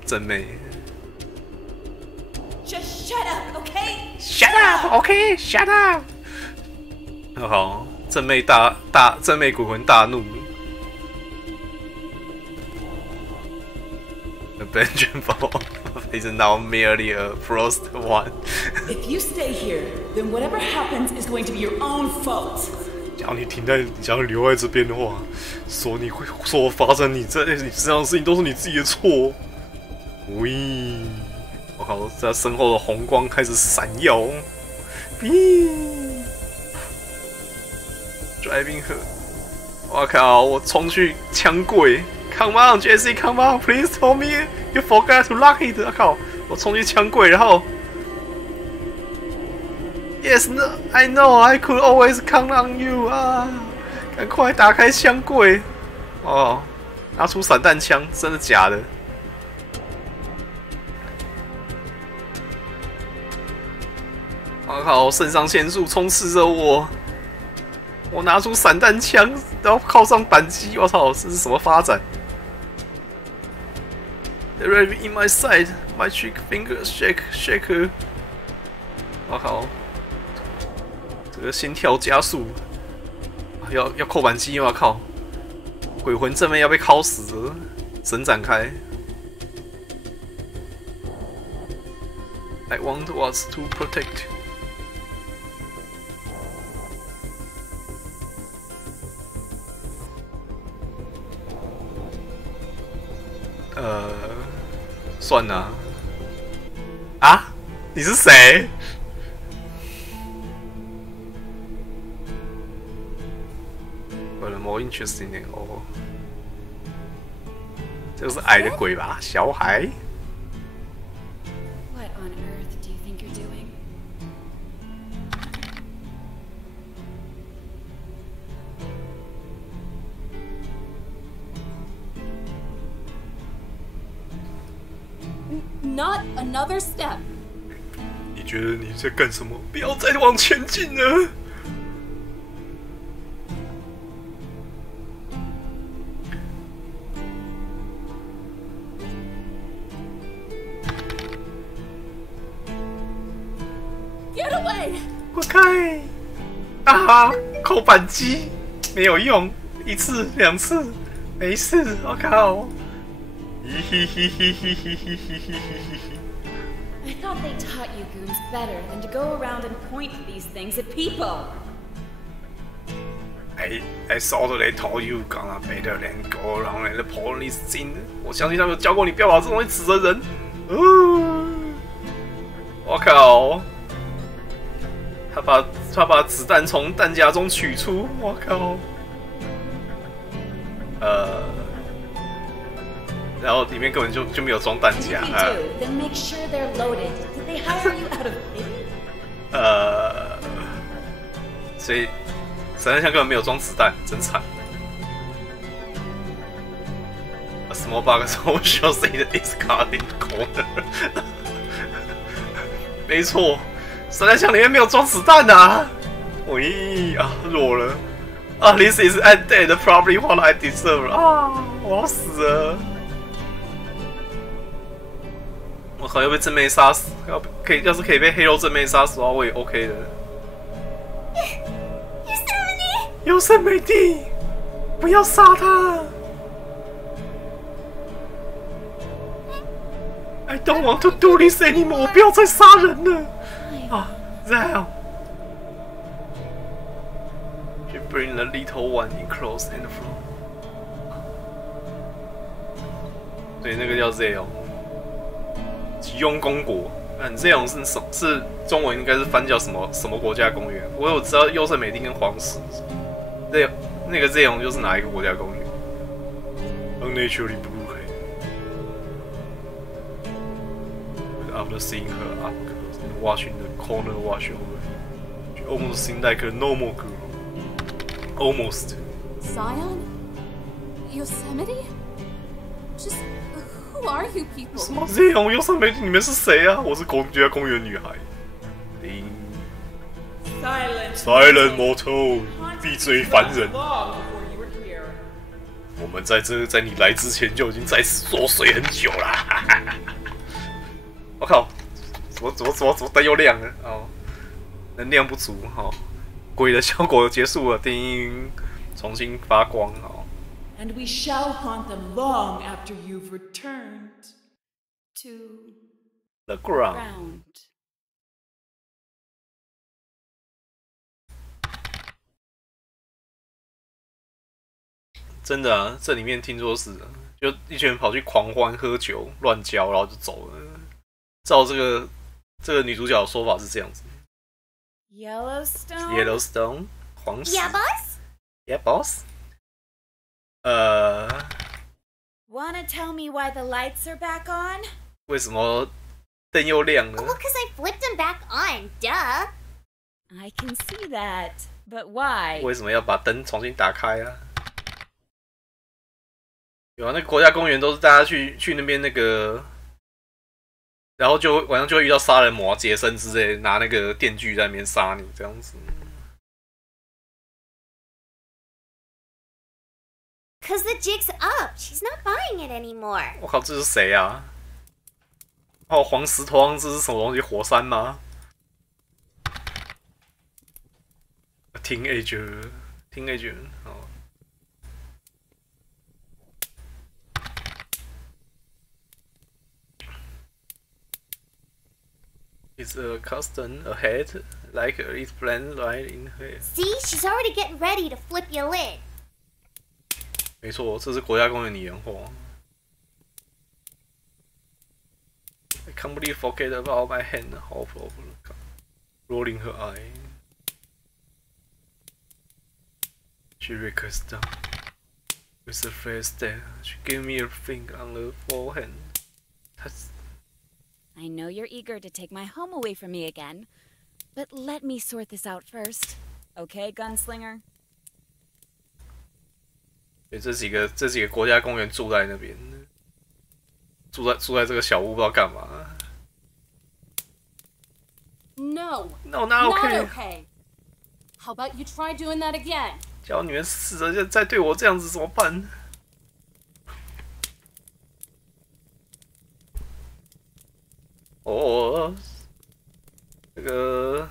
正妹。Just shut up, okay? Shut up, okay? Shut up. 好，正妹正妹鬼魂大怒。The Benjamin is now merely a frost one. If you stay here, then whatever happens is going to be your own fault. 假如你想要留在这边的话，说发生你身上的事情都是你自己的错。喂，我靠，在身后的红光开始闪耀。Driving her， 我靠，我冲去枪柜。Come on, Jesse, come on, please tell me you forgot to lock it. 我靠，我冲去枪柜，然后 Yes, no, I know, I could always count on you 啊！赶快打开枪柜哦，拿出散弹枪，真的假的？我靠，肾上腺素充斥着我。我拿出散弹枪，然后靠上扳机，我操，这是什么发展 ？The rabbit in my side, my trick finger shake. 我靠，这个心跳加速，要扣扳机吗？靠，鬼魂正面要被敲死了，神展开。I want us to protect. 算了啊！你是谁？我的more interesting than all. 这是矮的鬼吧，小孩。What on earth do you think you're doing? Not another step. 你觉得你在干什么？不要再往前进了。Get away! 滚开！啊，扣扳机没有用，一次两次没事，我靠！ I thought they taught you goons better than to go around and point these things at people. I thought they taught you gonna better than go around and point these things. 我相信他们有教过你不要把这东西指着人。我靠！他把子弹从弹夹中取出，我靠！然后里面根本就没有装弹夹。Then make sure they're loaded. Did they hire you out of pity? 所以散弹枪根本没有装子弹，真惨。A small bug social say that it's caught in the corner 。没错，散弹枪里面没有装子弹啊！喂啊，弱了啊 ！This is undead, probably what I deserve 啊！我要死了！ 我靠，要被正妹杀死！要是可以被黑肉正妹杀死的话，我也 OK 的。优胜美地，不要杀他 ！I don't want to do this anymore！ 我不要再杀人了啊！这样。She bring the little one in close and flow。对，那个叫 Zeo。 吉翁公国，这种是中文应该是翻叫什么国家公园？我有知道优胜美地跟黄石，那个这种又是哪一个国家公园 ？Unnaturally blue hair. After seeing her up close and watching the corner wash over, she almost seemed like a normal girl. Almost. Zion? Yosemite? Just who are you people? 什么这种优胜美地？你们是谁啊？我是国家公园女孩。Silent mortal， 闭嘴凡人。我们在你来之前就已经在此作祟很久啦。我靠，怎么灯又亮了？哦，能量不足。好、哦，鬼的效果结束了，叮，重新发光。好。And we shall haunt them long after you've returned To the ground. 真的啊，这里面听说是，就一群人跑去狂欢、喝酒、乱交，然后就走了。照这个女主角的说法是这样子。Yellowstone 黄石。Yeah, boss. Yeah, boss. Wanna tell me why the lights are back on? 为什么灯又亮了 Well, 'cause I flipped them back on, duh. I can see that, but why? 为什么要把灯重新打开啊？有啊，那个国家公园都是大家去那边那个，然后晚上就会遇到杀人魔、杰森之类的，拿那个电锯在那边杀你这样子。'Cause the jig's up. She's not buying it anymore. 我靠，这是谁啊？哦，黄石头上这是什么东西？火山吗 ？Teenager， 好。Is a custom ahead, like it's planned right in here. See, she's already getting ready to flip your lid. 没错，这是国家公园拟人化。I completely forget about my hand. Hop over, rolling her eye. She requests down. With the first day, she gave me a finger on the forehead. I know you're eager to take my home away from me again, but let me sort this out first. Okay, gunslinger? 这几个国家公园住在那边，住在这个小屋不知道干嘛。No, not okay. How about you try doing that again? 叫你们试着再对我这样子怎么办？哦，这个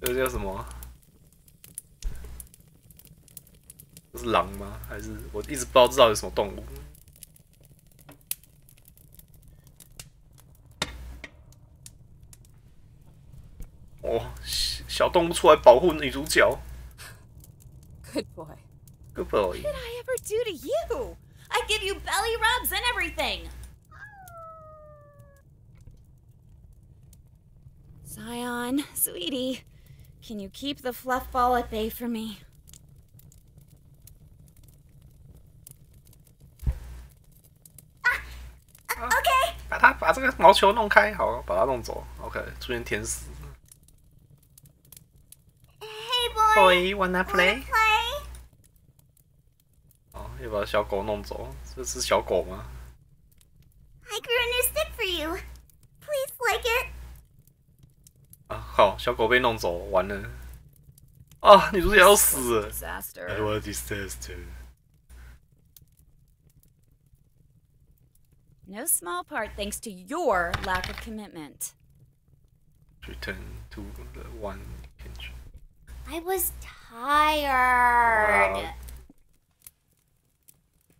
叫什么？这是狼吗？还是我一直不知道这到底是什么动物？哦，小动物出来保护女主角。Good boy. Good boy. What did I ever do to you? I give you belly rubs and everything. Scion, sweetie, can you keep the fluff ball at bay for me? OK. 把这个毛球弄开，好，把它弄走。OK， 出现天使。Hey boy, wanna play? 哦，要把小狗弄走。这是小狗吗 I grew a new stick for you. Please like it. 啊，好，小狗被弄走，完了。啊，女主角要死了。Disaster. I was a disaster. No small part thanks to your lack of commitment. Return to the one country. I was tired.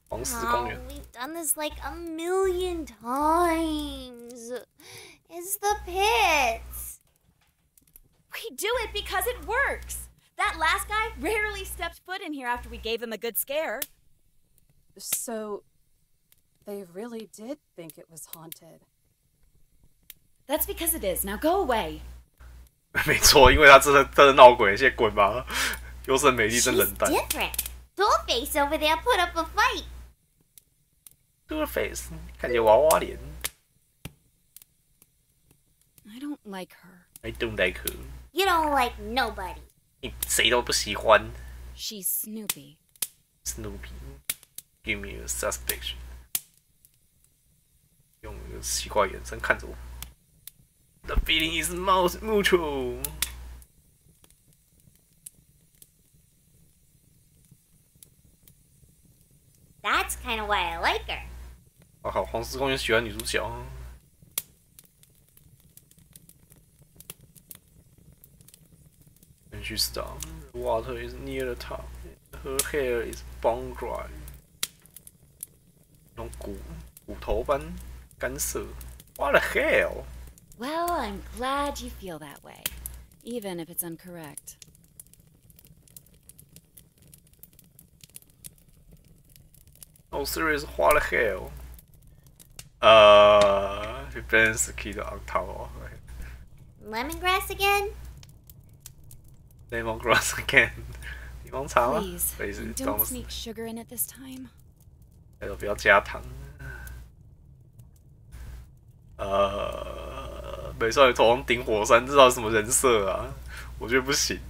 黄石公园。 We've done this like a million times. It's the pits. We do it because it works. That last guy rarely stepped foot in here after we gave him a good scare. So, they really did think it was haunted. That's because it is. Now go away. 没错，因为他真的闹鬼，现在滚吧！优胜美地真冷淡。 Different. Dollface over there put up a fight. Dollface 看起来娃娃脸。I don't like her. I don't like her. You don't like nobody. 你谁都不喜欢。 She's Snoopy. Snoopy, give me a suspicion. 用一个奇怪眼神看着我。The feeling is mutual. That's kind of why I like her. 啊好，黄石公园喜欢女主角。When she stopped, the water is near the top. Her hair is bone dry. 那种骨头般干涩。What the hell? Well, I'm glad you feel that way, even if it's incorrect. Oh, serious? What the hell? Depends the key on tower. Lemongrass again? Lemongrass again. 柠檬茶吗？ Please, 杯子 and 装 don't 的是， sneak sugar in it this time. 还有不要加糖。美少女头上顶火山，这到底什么人设啊？我觉得不行。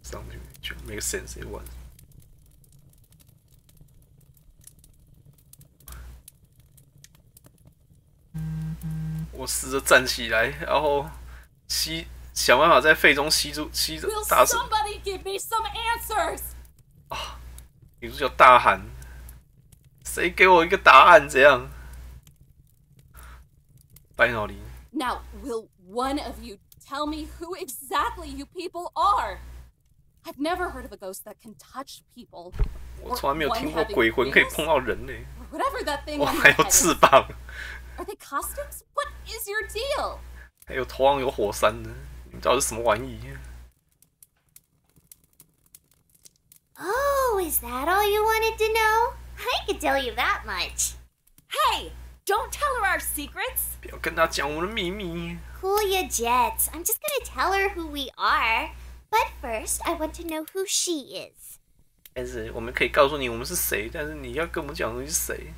上去就 make sense it was。我试着站起来，然后想办法在肺中吸住大声。 somebody give me some answers? 啊！女主角大喊：“谁给我一个答案？”这样。Finally. Now, will one of you tell me who exactly you people are? I've never heard of a ghost that can touch people. 我从来没有听过鬼魂可以碰到人类。 Whatever that thing 我 on 还 your 有 head 翅 is. 膀， Are they costumes? What is your deal? 还有头上有火山呢。你知道是什么玩意？ Oh, is that all you wanted to know? I could tell you that much. Hey, don't tell her our our secrets? 不要跟他讲我们的秘密。 Cool ya jets. I'm just gonna tell her who we are. But first, I want to know who she is. 但是我们可以告诉你我们是谁，但是你要跟我们讲你是谁。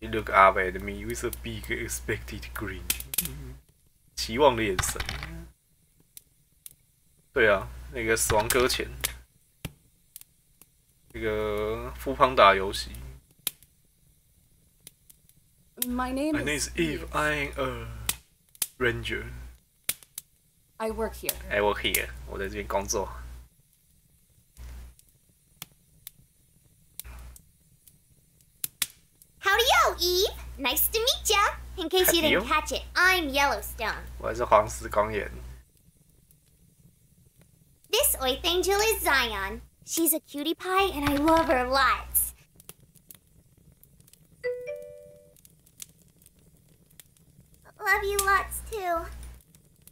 You look up at me with a big expected grin. 期望的眼神。对啊，那个死亡搁浅，那个富邦达游戏。 My name is Eve. I'm a ranger. I work here. I work here. 我在这边工作。 Howdy-o, Eve. Nice to meet ya. In case you didn't catch it, I'm Yellowstone. 我是黄石公园。 This Oith Angel is Zion. She's a cutie pie and I love her lots. Love you lots too.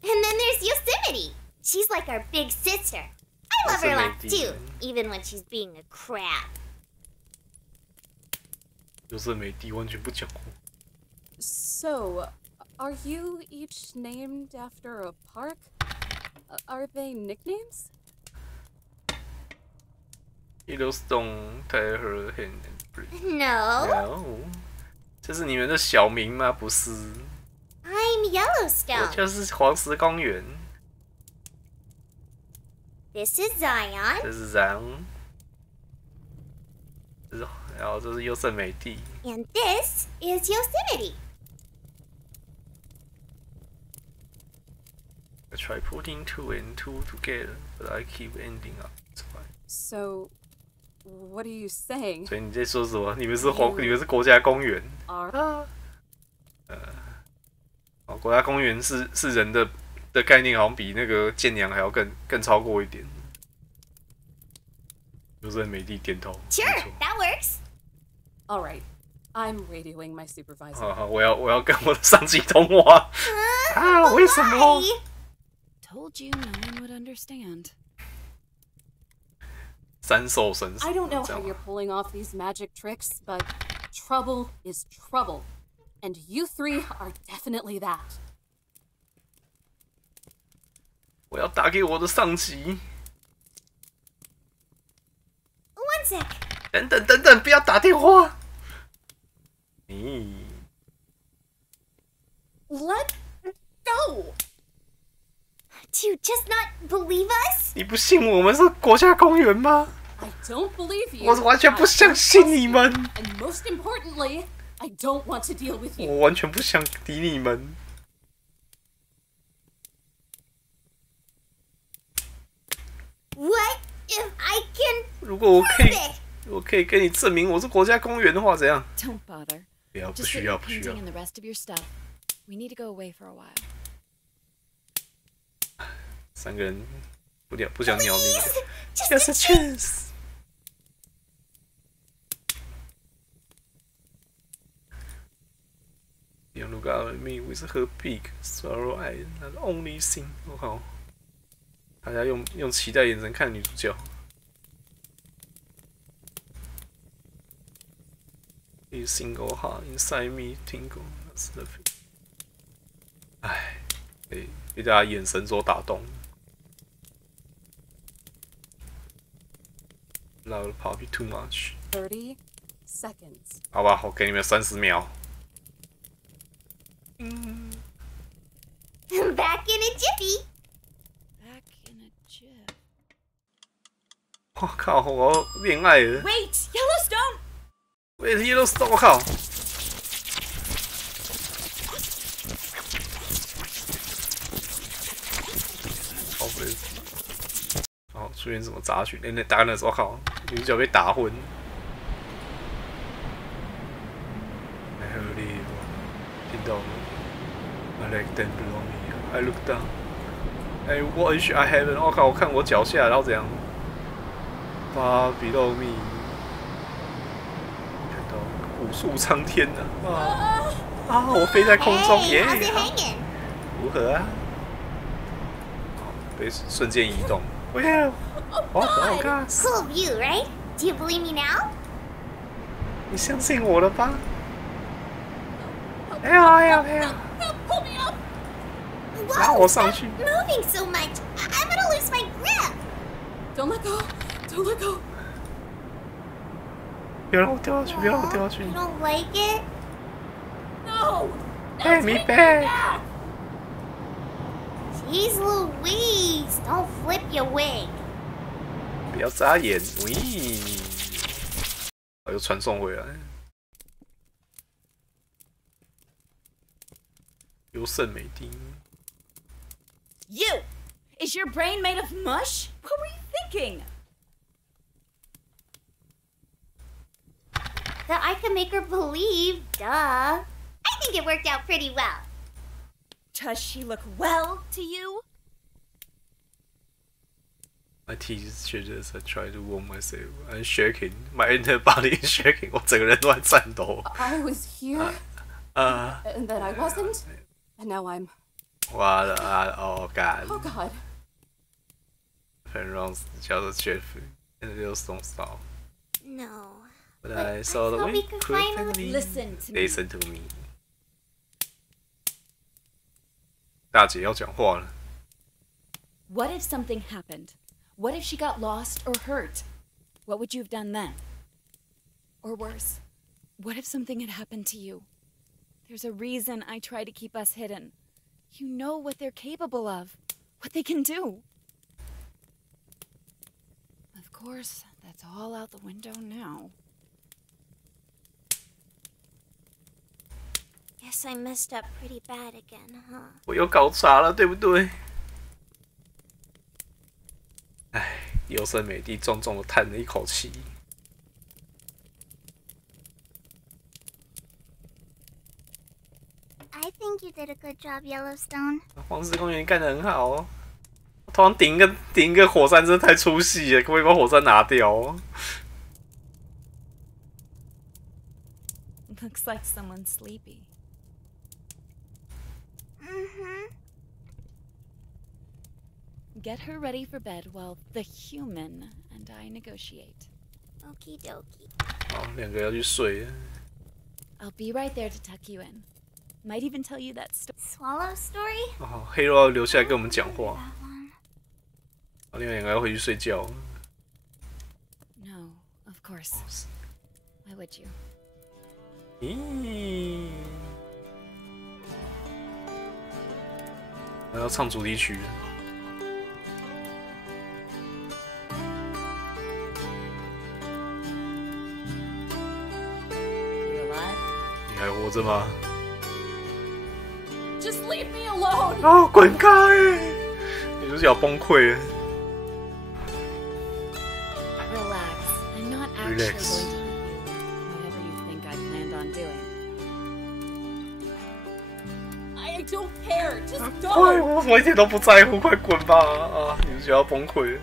And then there's Yosemite. She's like our big sister. I love her lots too, even when she's being a crap. 优胜美地完全不讲话。 So, are you each named after a park? Are they nicknames? Yellowstone, Taylor, No. No. 这是你们的小名吗？不是。 I'm 我 Yellowstone. 就是黄石公园。 This is Zion. 这是Zion。然后这是优胜美地。 And this is Yosemite. I try putting two and two together, but I keep ending up twice. So, what are you saying? 所以你在说什么？你们是国家公园。 Are 国家公园是人的概念，好像比那个建阳还要更超过一点。优胜美地点头。 Sure, that works. all right. I'm radioing my supervisor. 好，我要跟我的上级通话。啊，为什么？ Why? Told you no one would understand. 三兽神。 I don't know how you're pulling off these magic tricks, but trouble is trouble. And you three are definitely that. 我要打给我的上级。 One sec. 等等，不要打电话。Let go! Do you just not believe us? 你不信我们是国家公园吗？ I don't believe you. 我完全不相信你们。 And most importantly, I don't want to deal with you. 我完全不想理你们。 What if I can 如果我可 prove 以， it? 我可以跟你证明我是国家公园的话，怎样？ Don't bother. 不要，不 Just 需 get 要， your 不需要 painting。and the rest of your stuff. We need to go away for a while. 三个人不想鸟你。 Just a chance. You look at me with her big swallow eyes. That's the only thing. 我靠，大家用期待眼神看女主角。A single heart inside me tingle. That's the thing. 唉，被大家眼神所打动。 Love puppy too much. 30 seconds. 好吧，我给你们30秒。 Back in a jiffy. Back in a jiff. 我靠，我要恋爱了。 Wait, Yellowstone! 喂 ，Yellowstone， 我靠！好悲。哦，出现什么杂讯？那打那时候，我靠，女主角被打昏。I heard it. 听到了。I like them below me. I look down. I watch. I haven't. 我靠，我看我脚下，然后怎样 ？Far below me. 看到五树苍天呐！啊！我飞在空中， Hey, 耶！ how's it hanging? 如何啊？被瞬间移动。Well, what the god? Cool view, right? Do you believe me now? 你相信我了吧？ Help! Pull me up! 拉我上去。 Moving so much, I'm gonna lose my grip. Don't let go! Don't let go! 别让我掉下去！别让我掉下去 You don't like it? No!！Take me back! Jeez Louise, don't flip your wig. 不要眨眼！喂，又传送回来。优胜美地。 You! Is your brain made of mush? What were you thinking? That I can make her believe, duh. I think it worked out pretty well. Does she look well to you? My teachers are trying to warm myself. I'm shaking. My entire body is shaking. 我整个人都在颤抖。 I was here, and then I wasn't, and now I'm... 哇的！Oh God! Oh God! 很让叫做 Jeffrey and the little stone star. No. But I saw the thought way we could finally listen to me. Listen to me. 大姐要讲话了。 What if something happened? What if she got lost or hurt? What would you have done then? Or worse, what if something had happened to you? There's a reason I try to keep us hidden. You know what they're capable of, what they can do. Of course, that's all out the window now. Guess I messed up pretty bad again, huh? 我又搞砸了，对不对？唉，优胜美地重重的叹了一口气。I think you did a good job, Yellowstone. 黄石公园干得很好哦。突然顶一个火山，真的太出戏了，可不可以把火山拿掉哦？ Looks like someone's sleepy. Mm-hmm. Get her ready for bed while the human and I negotiate. Okie dokie. 好，两个要去睡。 I'll be right there to tuck you in. Might even tell you that story. Swallow story? 哦，黑肉要留下来跟我们讲话。另外两个要回去睡觉。 No, of course. Why would you? 咦，还要唱主题曲。 你还活着吗？ Just leave me alone! 哦，滚开！女主角崩溃了。 Relax. I'm not actually Relax. going to hurt you. Whatever you think I planned on doing. I don't care! Just 快， go! 我一点都不在乎，快滚吧！啊，女主角要崩溃了。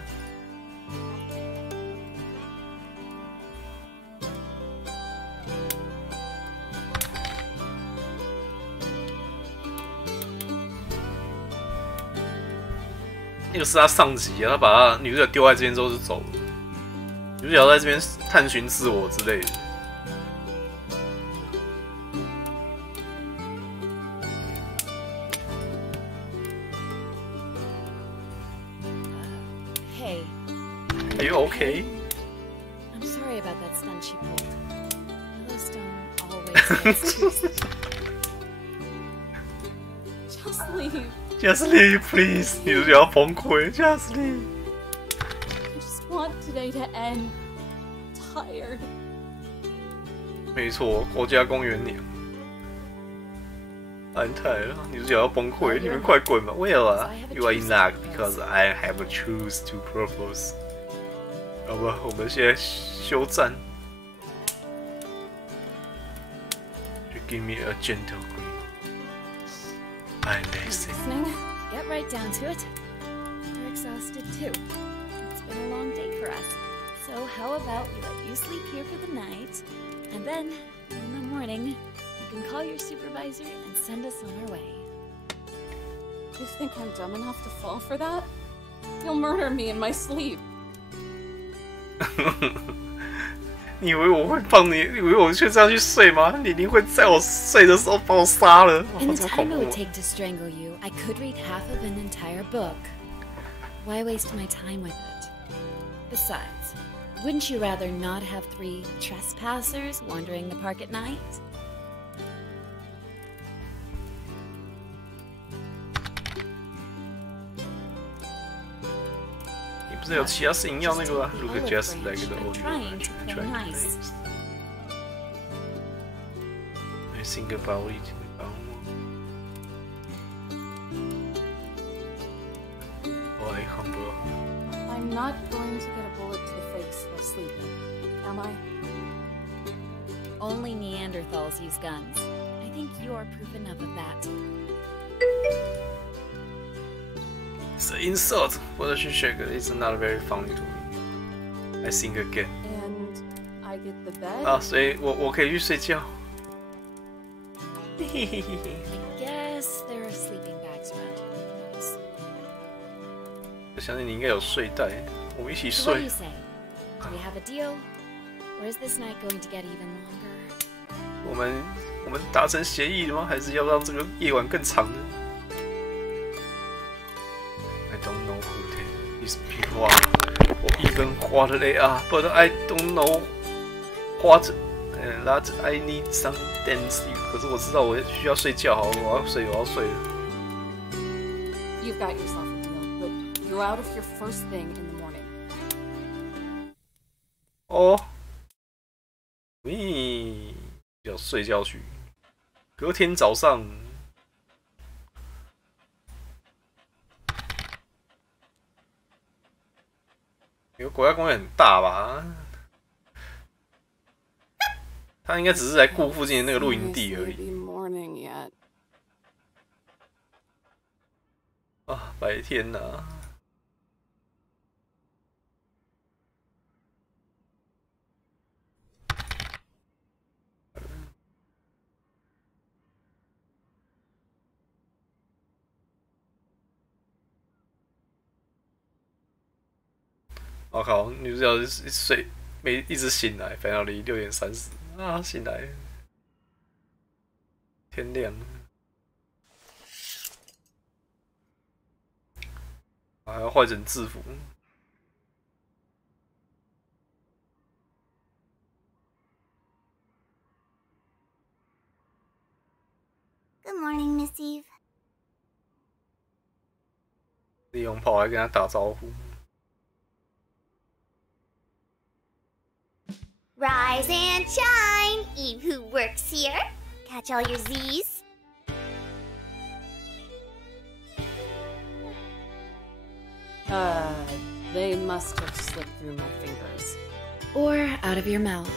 那个是他上级啊，他把他女主角丢在这边之后就走了。女主角在这边探寻自我之类的。 Hey. Are you okay? I'm sorry about that stunt she pulled. Yellowstone always gets Just leave. Just leave, please. 女主角要崩溃。Just leave. I just want today to end. I'm tired. 没错，国家公园鸟。安泰了，女主角要崩溃，你们快滚吧 ！Well, you are in luck because I have choose to propose. 好吧，我们现在休战。You give me a gentle queen. I listen. Listening? Get right down to it. We're exhausted too. It's been a long day for us. So how about we let you sleep here for the night, and then in the morning you can call your supervisor and send us on our way. You think I'm dumb enough to fall for that? You'll murder me in my sleep. 你以为我会放你？你以为我就这样去睡吗？你一定会在我睡的时候把我杀了。 In 哇， the 这么 time 恐 it 怖 would！ take to strangle you, I could read half of an entire book. Why waste my time with it? Besides, wouldn't you rather not have 3 trespassers wandering the park at night? 你不是有其他事情要那个吗 Just ？Look take at the just olive like branch. the I'm old trying to play nice. I think about it. Boy, humble. I'm not going to get a bullet to the face while sleeping, am I? Only Neanderthals use guns. I think you're proof enough of that. It's an insult. What I should check is not very funny to me. I think again. And I get the bed? 啊，所以我可以去睡觉。 I guess there are sleeping bags around here. 我相信你应该有睡袋，我们一起 So what do 睡 you。say? Do we have a deal? Or is this night going to get even longer? 我们达成协议了吗？还是要让这个夜晚更长呢 ？I don't know who these people are, or even what they are, but I don't know what that I need some sleep. 可是我知道我需要睡觉，好，我要睡了。 You've got yourself a deal, but you're out of here first thing in the morning. 哦，咦，要睡觉去。隔天早上，因为国家公园很大吧？他应该只是来顾附近的那个露营地而已。 Be morning yet. 啊，白天呐、我靠，女主角睡一直醒来，finally 6:30啊，醒来，天亮了，还要换成制服。 Good morning, Miss Eve. 利用炮来跟他打招呼。 Rise and shine, Eve who works here. Catch all your Z's. They must have slipped through my fingers. Or out of your mouth.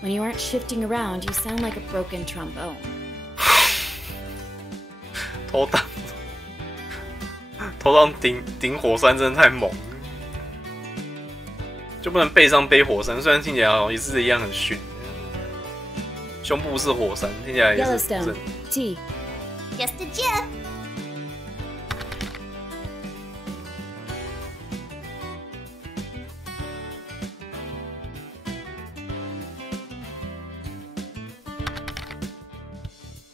When you aren't shifting around, you sound like a broken trombone. 头上顶火山真的太猛了，就不能背上背火山。虽然听起来好像也是一样很逊，胸部是火山，听起来也是 Yellowstone. T. Just a jib.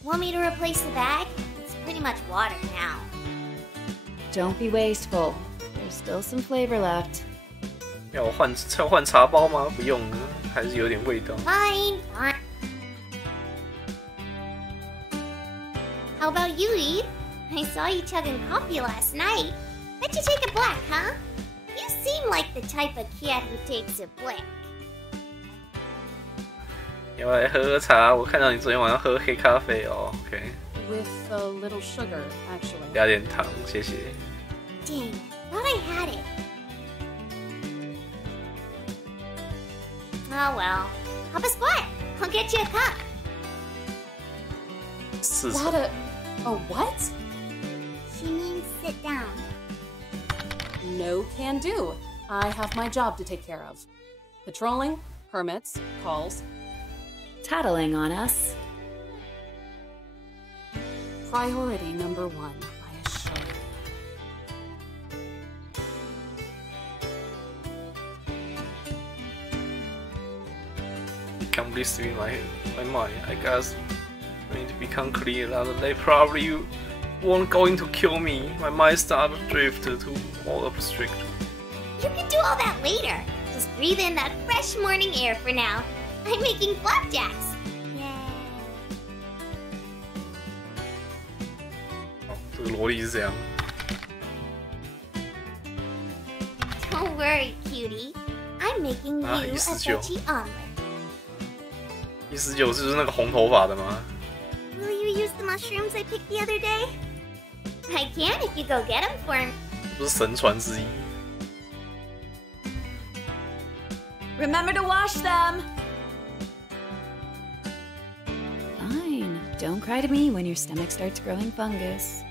Want me to replace the bag? It's pretty much water now. Don't be wasteful. There's still some flavor left. 要换茶包吗？不用，还是有点味道。 Fine, fine. How about you, Eve? I saw you chugging coffee last night. Bet you take it black, huh? You seem like the type of cat who takes it black. 要来喝茶，我看到你昨天晚上喝黑咖啡哦。OK， With a little sugar, actually. 加点糖，谢谢。 Dang, thought I had it. Oh well. Hop a squat. I'll get you a cup. 4 What a what? She means sit down. No can do. I have my job to take care of. Patrolling, permits, calls. Tattling on us. Priority number 1, I assure you. this in my mind. I guess I need to become clear that they probably won't going to kill me. My mind started to drift to all of strict. You can do all that later. Just breathe in that fresh morning air for now. I'm making flapjacks. Yay. 这个萝莉是这样。 Don't worry, cutie. I'm making you a veggie omelet. 119就是那个红头发的吗？ Will you use the mushrooms I picked the other day? I can if you go get them for me. 不是神船之一。 Remember to wash them! Fine. Don't cry to me when your stomach starts growing fungus.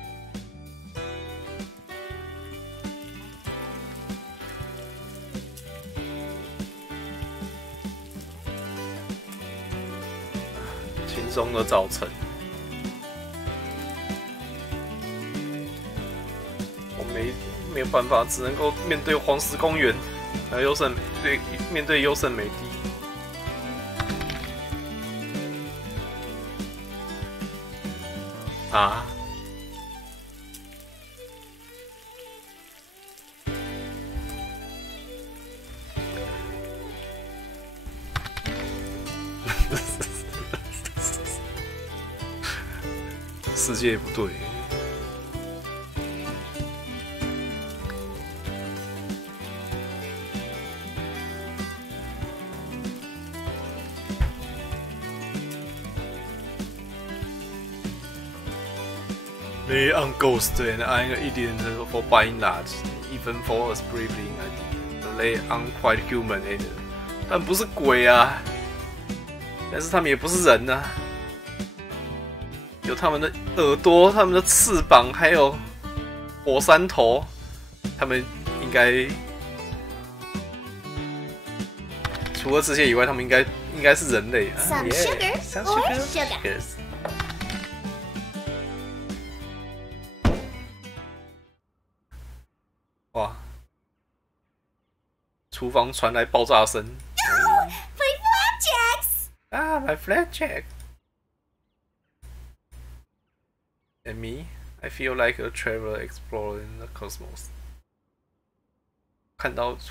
轻松的早晨，我没有办法，只能够面对黄石公园，还有面对优胜美地。啊！世界不对。They are ghosts and I'm an idiot for buying that, even for a sprinkling idea. They aren't quite human either. 但不是鬼啊，但是他们也不是人啊。 有他们的耳朵、他们的翅膀，还有火山头，他们应该除了这些以外，他们应该是人类啊。Some sugar or sugar. 哇！厨房传来爆炸声。No, my flapjacks! Ah, my flapjack. And me, I feel like a traveler exploring the cosmos.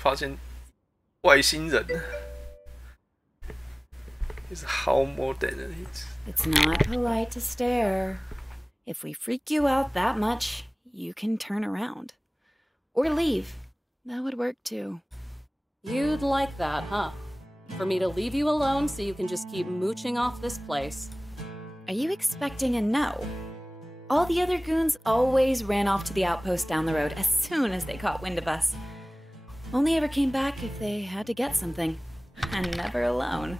发现外星人 is how modern it is. It's not polite to stare. If we freak you out that much, you can turn around. Or leave. That would work too. You'd like that, huh? For me to leave you alone so you can just keep mooching off this place. Are you expecting a no? All the other goons always ran off to the outpost down the road as soon as they caught wind of us. Only ever came back if they had to get something. And never alone.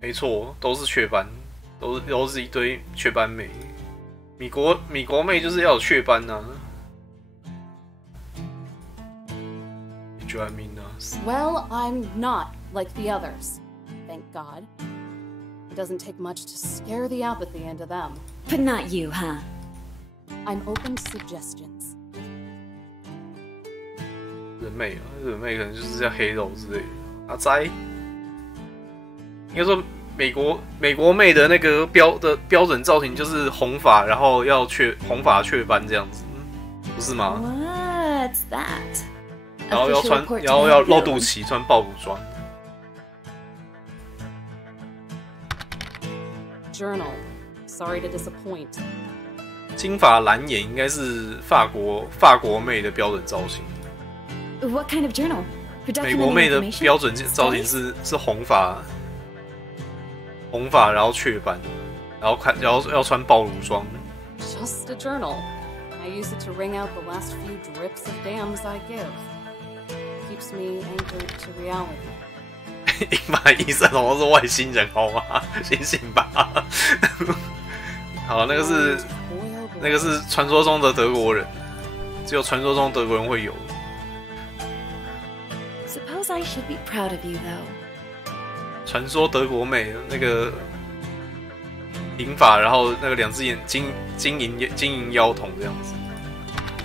没错，都是雀斑，都是一堆雀斑妹。米国妹就是要有雀斑啊。You drive me nuts. Well, I'm not like the others. Thank God. It doesn't take much to scare the apathy into them. But not you, huh? I'm open to suggestions. 人妹啊，人妹可能就是叫黑肉之类的。阿斋，应该说美国妹的那个标准造型就是红发，然后要红发雀斑这样子，不是吗？ What's that? 然后要露肚脐，穿爆乳装。 Journal. Sorry to disappoint. 金发蓝眼应该是法国妹的标准造型。 What kind of journal? 美国妹的标准造型是红发，然后雀斑，然后要穿爆乳装。 Just a journal. I use it to wring out the last few drips of damns I give. Keeps me anchored to reality. 英法医生好像是外星人，好吗？醒醒吧！好，那个是传说中的德国人，只有传说中德国人会有。 Suppose I should be proud of you, though. 传说德国妹那个银发，然后那个两只眼金银腰筒这样子。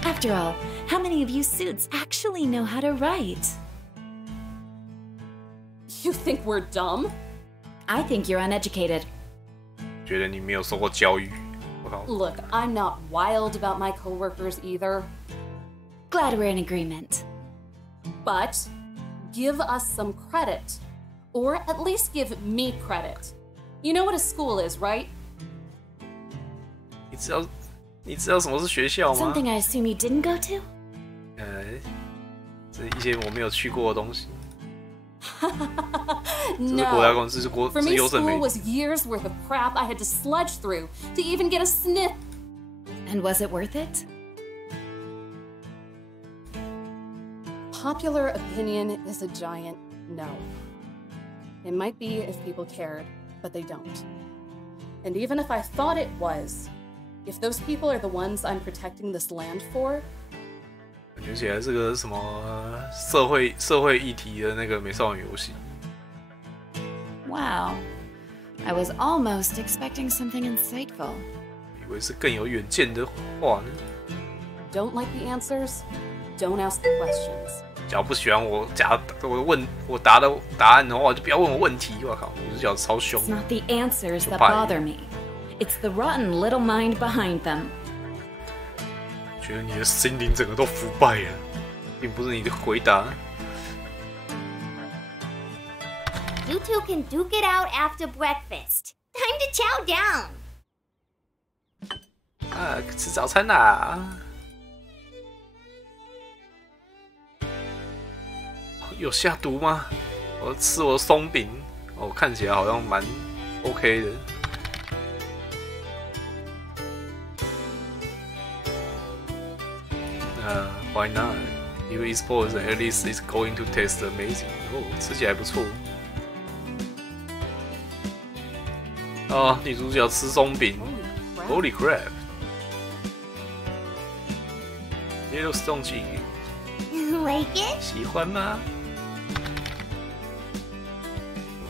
After all, how many of you suits actually know how to write? You think we're dumb? I think you're uneducated. 觉得你没有受过教育。我靠。 Look, I'm not wild about my coworkers either. Glad we're in agreement. But give us some credit. Or at least give me credit. You know what a school is, right? 你知道什么是学校吗？ Something I assume you didn't go to? 这一些我没有去过的东西。 No. 国家公司是国 For 是 me, 优胜美 school 地。 was years worth of crap I had to sludge through to even get a sniff. And was it worth it? Popular opinion is a giant no. It might be if people cared, but they don't. And even if I thought it was, if those people are the ones I'm protecting this land for, 感觉起来是个什么社会议题的那个美少女游戏。 Wow. I was almost expecting something insightful. 以为是更有远见的话呢。 don't like the answers, don't ask the questions. 假如不喜欢我答的答案的话，就不要问我问题。我靠，女主角超凶。 It's not the answers that bother me. It's the rotten little mind behind them. 觉得你的心灵整个都腐败了，并不是你的回答。 You two can duke it out after breakfast. Time to chow down. 啊，吃早餐啦！有下毒吗？我吃我的松饼，哦，看起来好像蛮 OK 的。 Why not? If it's poison, at least it's going to taste amazing. 哦，吃起来不错。哦，女主角吃松饼 ，Holy crap! Little stone cheek. Like it? 喜欢吗？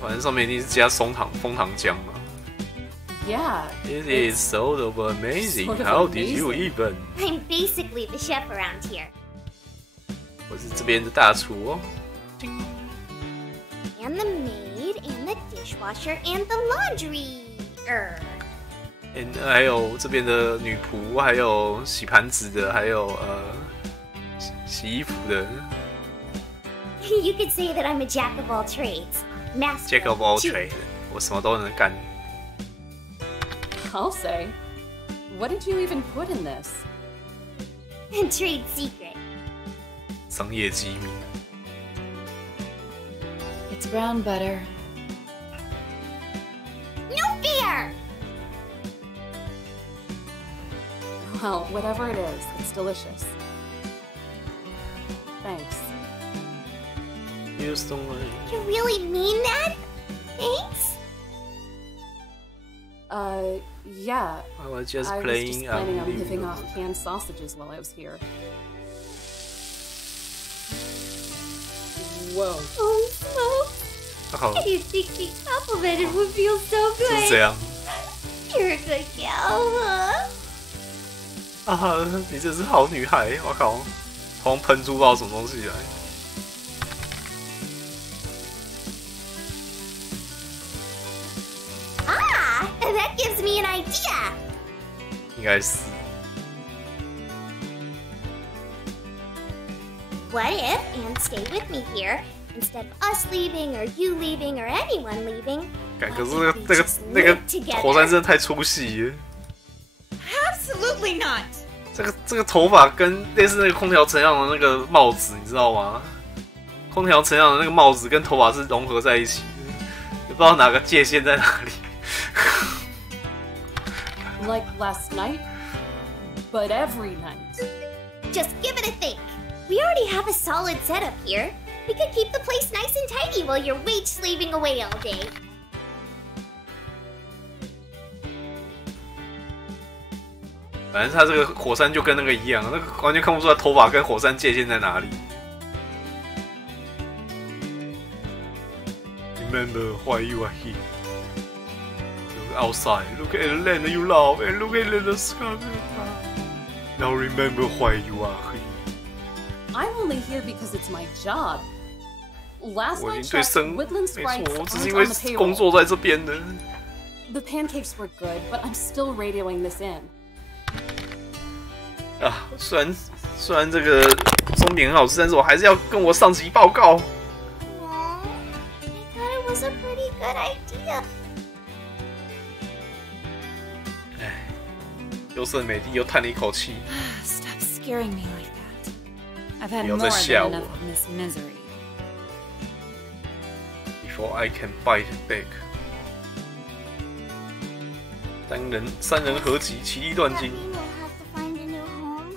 反正上面一定是加枫糖浆嘛。 Yeah. It is sort of amazing. Sort of How did you amazing. even? I'm basically the chef around here. 我是这边的大厨哦。 And the maid, and the dishwasher, and the laundry. 还有这边的女仆，还有洗盘子的，还有洗衣服的。 You could say that I'm a jack of all trades. Master Jack of all two. trades，我什么都能干。 I'll say. What did you even put in this? Trade secret. 商业机密。 It's brown butter. No fear! Well, whatever it is, it's delicious. Thanks. You really mean that? Thanks? Yeah. I was just I was playing. just planning on living off canned sausages while I was here. Whoa. Oh, Smoke. I didn't think being complimented would feel so 是 good. 这样。 You're a good gal, huh? 啊，你真是好女孩！我靠，好像喷出不知道什么东西来。 Ah, that gives me an idea. 应该是。 What if, and stay with me here, instead of us leaving or you leaving or anyone leaving, 可是那个火山真的太粗细了。 Absolutely not. 这个头发跟类似那个空调成样的那个帽子，你知道吗？空调成样的那个帽子跟头发是融合在一起的，不知道哪个界限在哪里。 Like last night, but every night. just give it a think. We already have a solid setup here. We could keep the place nice and tidy while you're wage slaving away all day. 反正它这个火山就跟那个一样，那个完全看不出来头发跟火山界限在哪里。Remember why you are here. Look outside. Look at the land you love, and look at the sky. Now remember why you are here. I'm only here because it's my job. Last 我 I 已经对 checked, 生 Woodland 没 Sprites 错，我只是 aren't 因为 on the 工 payroll. 作在这边的。 The pancakes were good, but I'm still radioing this in. 啊，虽然这个松饼很好吃，但是我还是要跟我上级报告。Aw, I thought it was a pretty good idea. 唉，优胜美地又叹了一口气。Stop scaring me like that. I've had 不要 more 再吓 than 我 enough of this misery. Before I can bite back. 三人合击，其利断 That 金。 mean we'll have to find a new home?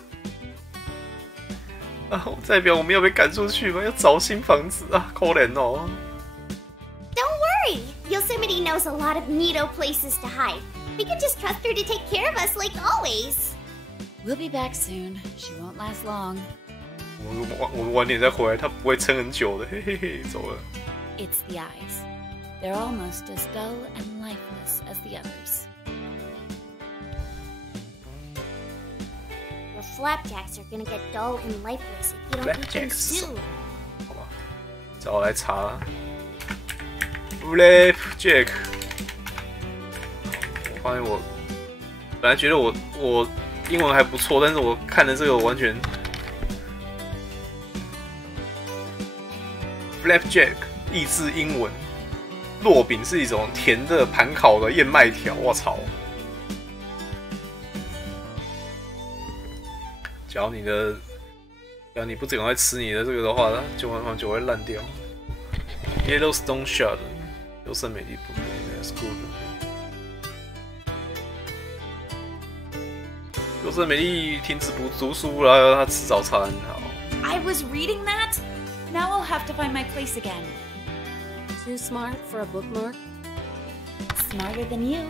啊，代表我们要被赶出去吗？要找新房子啊，可怜哦。Don't worry! Yosemite knows a lot of neato places to hide. We can just trust her to take care of us like always. We'll be back soon. She won't last long. 我们晚点再回来，他不会撑很久的，嘿嘿嘿，走了。 It's the eyes. They're almost as dull and lifeless as the others. Your flapjacks are gonna get dull and lifeless if you don't eat them soon. 好吧，找我来查。Flapjack。我发现我本来觉得我英文还不错，但是我看了这个我完全 Flapjack 译制英文，烙饼是一种甜的盘烤的燕麦条。我操！假如你不赶快吃你的这个的话，就会烂掉。Yellowstone shot， 优胜美地不对 ，That's good。优胜美地停止不读书了，他吃早餐。好。 I was reading that? Now I'll have to find my place again. Too smart for a bookmark? Smarter than you.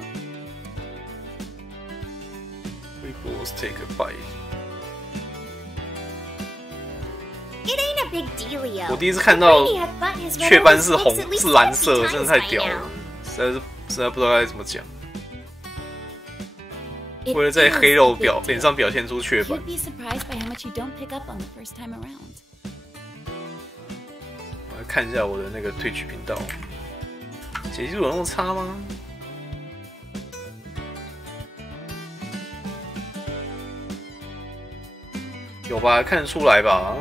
We both take a bite. It ain't a big dealio. 我第一次看到 Brainiac butt has read 雀 all 斑 his 是 books at least 是蓝 50色的，真的 times 太 by 屌 now. 了，实在不知道该怎么讲。 It 为了在 is 黑肉 a big deal. 脸上表现出雀斑 You'd，be surprised by how much you don't pick up on the first time around. 我来看一下我的那个Twitch频道，解析度有那么差吗？有吧，看得出来吧？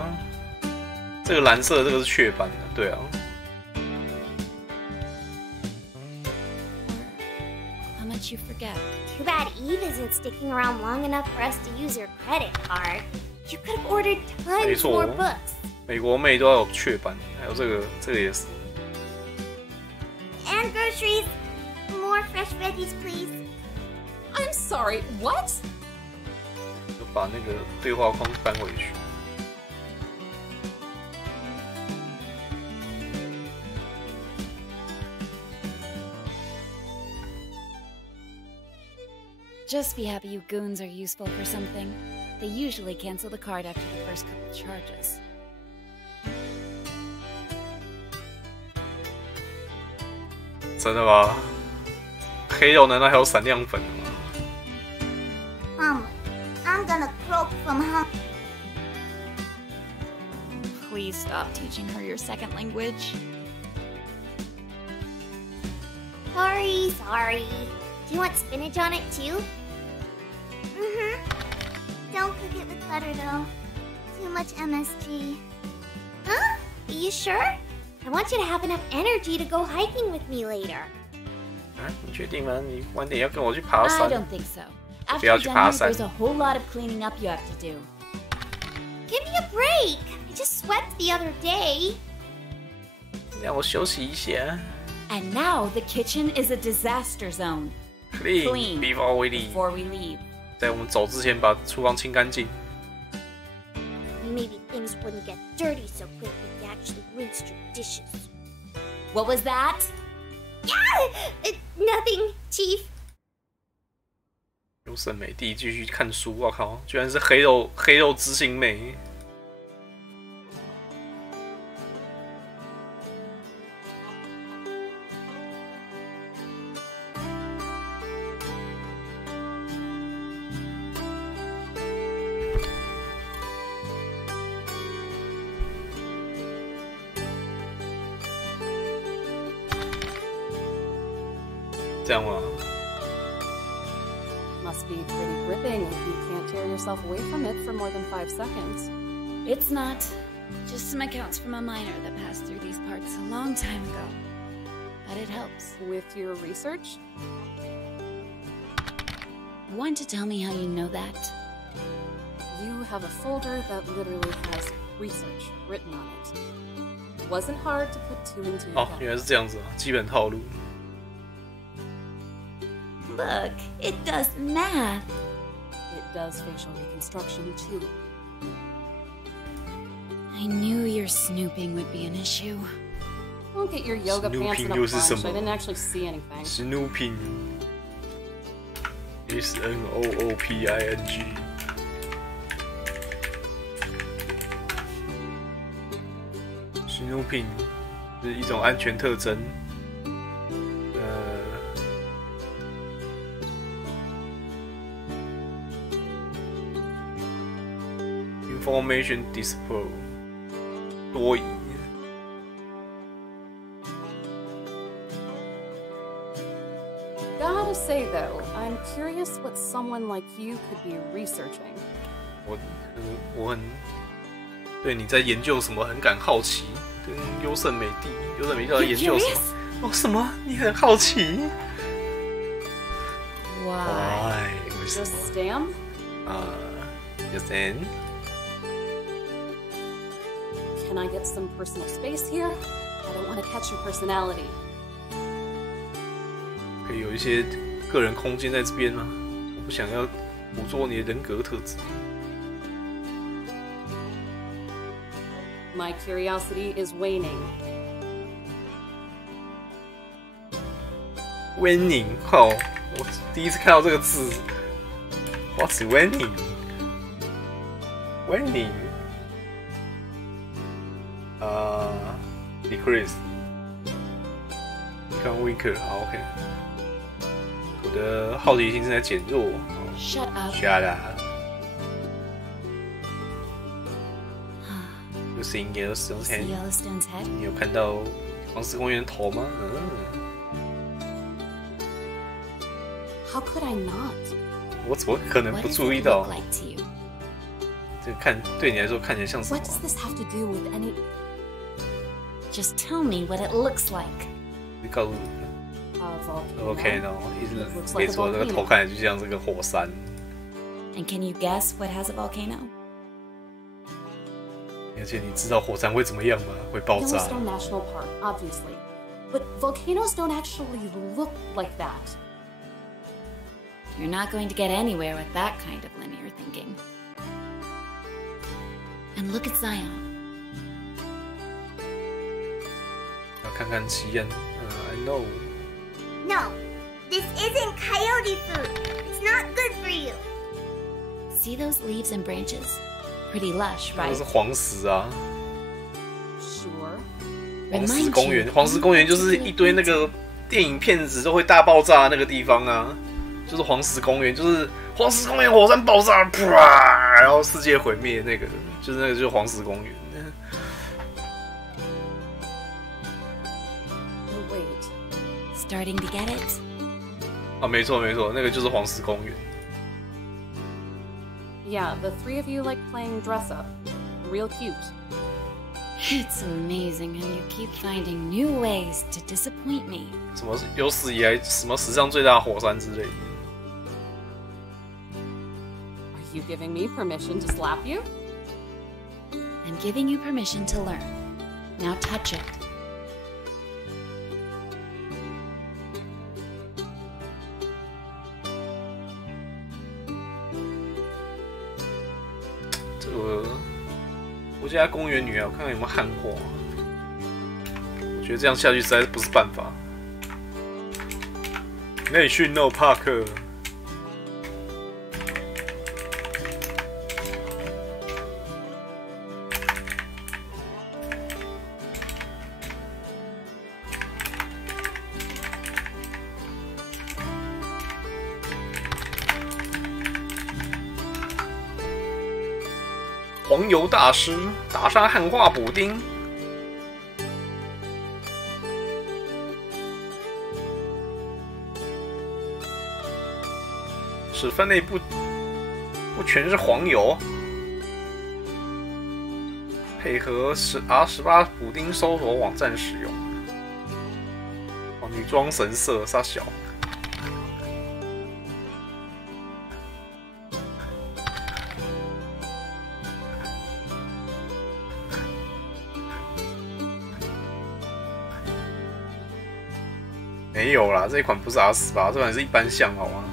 这个蓝色的这个是雀斑的，对啊。 How much you forget. Too bad Eve isn't sticking around long enough for us to use your credit card. You could have ordered 没 tons 错 more books. 美国妹都要有雀斑，还有这个也是。 And groceries. More fresh veggies, please. I'm sorry, what? 就把那个对话框翻回去。 Just be happy you goons are useful for something. They usually cancel the card after the first couple charges. 真的吗？黑肉难道还有闪亮粉吗？ I'm gonna croak from hunger. Please stop teaching her your second language. Sorry. Do you want spinach on it too? Mm-hmm. Don't cook it with butter though. Too much MSG. Huh? Are you sure? I want you to have enough energy to go hiking with me later. 啊，你确定吗？你晚点要跟我去爬 I 山？ don't think so. After 不要 you're 去 done 爬 here, 山。 there's a whole lot of cleaning up you have to do. Give me a break. I just swept the other day. 让我休息一下。 And now the kitchen is a disaster zone. Clean before we leave. Before we leave. 在我们走之前，把厨房清干净。 Maybe things wouldn't get dirty so quick if you actually rinsed your dishes. What was that? Yeah! Nothing, Chief. 优胜美地继续看书，我靠，居然是黑肉知性妹。这样吗？ Must be pretty gripping if you can't tear yourself away from it for more than 5 seconds. It's not. Just some accounts from a miner that passed through these parts a long time ago. But it helps. With your research? Want to tell me how you know that? You have a folder that literally has research written on it. Wasn't hard to put 2 and 2 together. 哦，原来是这样子啊，基本套路。 Look, it does math. It does facial reconstruction too. I knew your snooping would be an issue. Don't get your yoga pants in a bunch. I didn't actually see anything. Snooping. SNOOPING. Snooping 是一种安全特征。Information display 多疑。 Gotta say though, I'm curious what someone like you could be researching. 我很对你在研究什么很感好奇。跟优胜美地，优胜美地在研究什么？哦，什么？你很好奇 Why? 为什么 Just stam? Just in. Can I get some personal space here? I don't want to catch your personality. 可以有一些个人空间在这边吗？我不想要捕捉你的人格特质。 My curiosity is waning. Waning， 靠！我第一次看到这个字。What's waning？ Waning？ decrease。become weaker。好 ，OK。我的好奇心正在减弱。Shut up. Shut up. You seen Yellowstone's head? Yellowstone's head? 你有看到黄石公园的头吗？How could I not? 我怎么可能不注意到？ What does it look like to you? 这个看对你来说看起来像什么 What does this have to do with any? Just tell me what it looks like. 你告诉我。OK， no， 没错，这个头看起来就像这个火山。And can you guess what has a volcano? 而且你知道火山会怎么样吗？会爆炸。 Yellowstone National Park, obviously, but volcanoes don't actually look like that. You're not going to get anywhere with that kind of linear thinking. And look at Zion. 要看看奇恩。I know. No, this isn't coyote food. It's not good for you. See those leaves and branches? Pretty lush, 那 right? 是黄石啊。 Sure. 黄石公园，黄石公园就是一堆那个电影片子都会大爆炸的那个地方啊，就是黄石公园，就是黄石公园火山爆炸，啪，然后世界毁灭那个，就是那个就是黄石公园。 Starting to get it? 啊，没错没错，那个就是黄石公园。 Yeah, the 3 of you like playing dress up. Real cute. It's amazing how you keep finding new ways to disappoint me. 什么有史以来什么史上最大的火山之类的。 Are you giving me permission to slap you? I'm giving you permission to learn. Now touch it. 这个国家公园女孩，我看看有没有汉化。我觉得这样下去实在是不是办法。内训 No Park。 黄油大师打杀汉化补丁，使分类不全是黄油。配合R18补丁搜索网站使用。哦，女装神色傻小。没有啦，这一款不是R18，这款是一般项，好吗？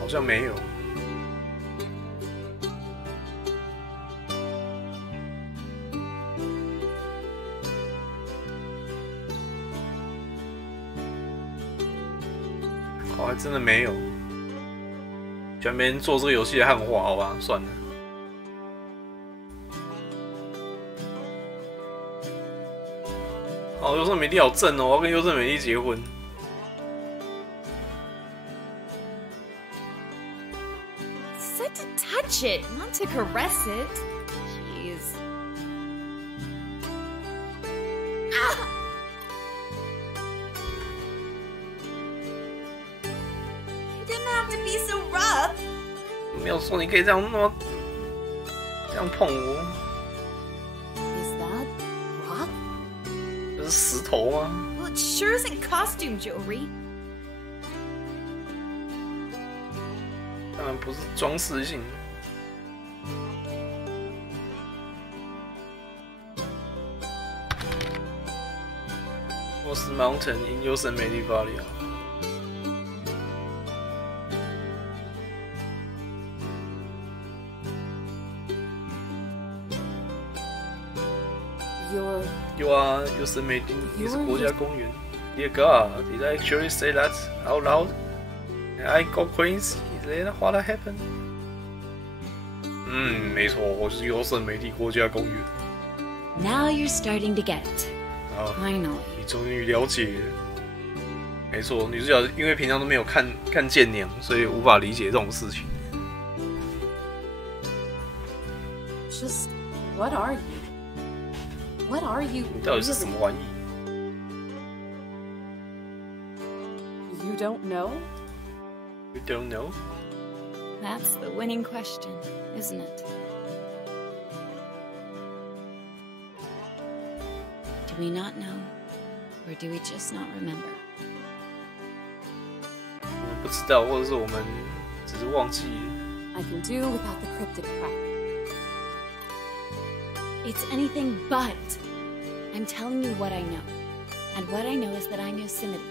好像没有。好，还真的没有。居然没人做这个游戏的汉化，好吧，算了。哦，优胜美地好正哦，我要跟优胜美地结婚。Said to touch it, not to caress it. Jeez. Ah! You didn't have to be so rough. 没有说你可以这样碰我。Is that rock? 这是石头吗？ Well, it sure isn't costume jewelry. 当然不是装饰性。What's the mountain in Yosemite Valley? You are Yosemite is 国家公园。Dear God, did I actually say that out loud? I got crazy. Is that what happened? 没错，我是优胜美地国家公园。 Now you're starting to get it. Finally. 你终于了解了。没错，女主角因为平常都没有看舰娘，所以无法理解这种事情。Just what are you? What are you? 你到底是什么玩意 You don't know? You don't know? That's the winning question, isn't it? Do we not know? Or do we just not remember? 我们不知道，或者是我们只是忘记了。 I can do without the cryptic crap. It's anything but. I'm telling you what I know. And what I know is that I'm Yosemite.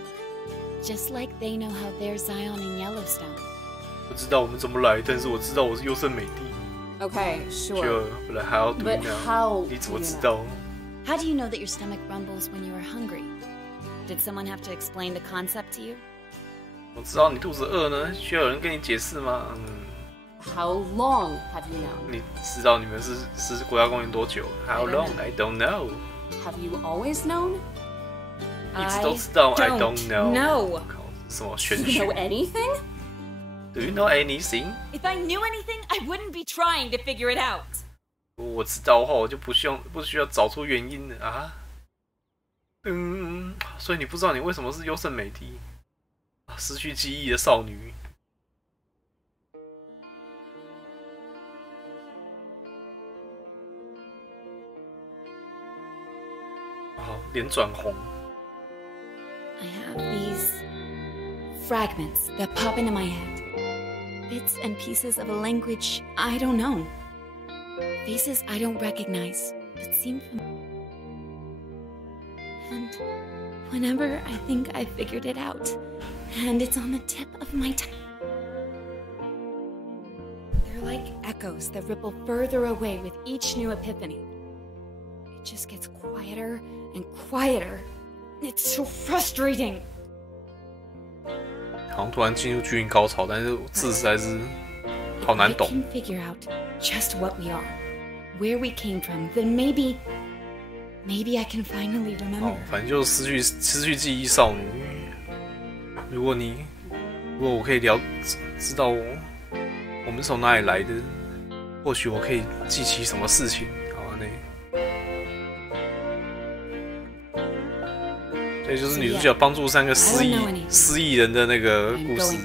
Just like they know how they're Zion in Yellowstone. 不知道我们怎么来，但是我知道我是优胜美地。 Okay, sure. Sure, but how do you But know? how 你怎 do 么 you 知 know? 道？ How do you know that your stomach rumbles when you are hungry? Did someone have to explain the concept to you? 我知道你肚子饿呢，需要有人跟你解释吗How long have you known? 你知道你们是国家公园多久 ？How long? I don't know. Have you always known? 一直都知道 I don't know. No. 靠，什么玄 Do you 学 know anything?？Do you know anything? If I knew anything, I wouldn't be trying to figure it out. 我知道后，我就不需要找出原因了啊。所以你不知道你为什么是优胜美地，失去记忆的少女。好，脸转红。 I have these fragments that pop into my head. Bits and pieces of a language I don't know. Faces I don't recognize, but seem familiar. And whenever I think I figured it out, and it's on the tip of my tongue, they're like echoes that ripple further away with each new epiphany. It just gets quieter and quieter. It's so frustrating. 好像突然进入剧情高潮，但是字实在是好难懂。 If I can figure out just what we are, where we came from, then maybe Maybe I can finally remember. 反正就失去记忆少女。如果我可以知道我们是从哪里来的，或许我可以记起什么事情。好啊，这就是女主角帮助3个失忆人的那个故事。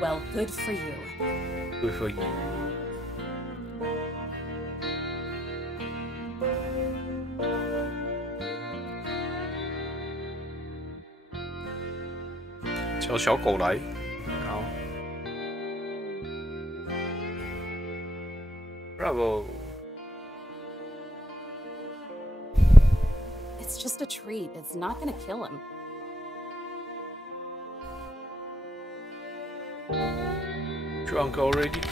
Well, good for you. Good for you. 叫小狗来，好 ，Bravo。 It's just a treat. It's not gonna kill him. Drunk already?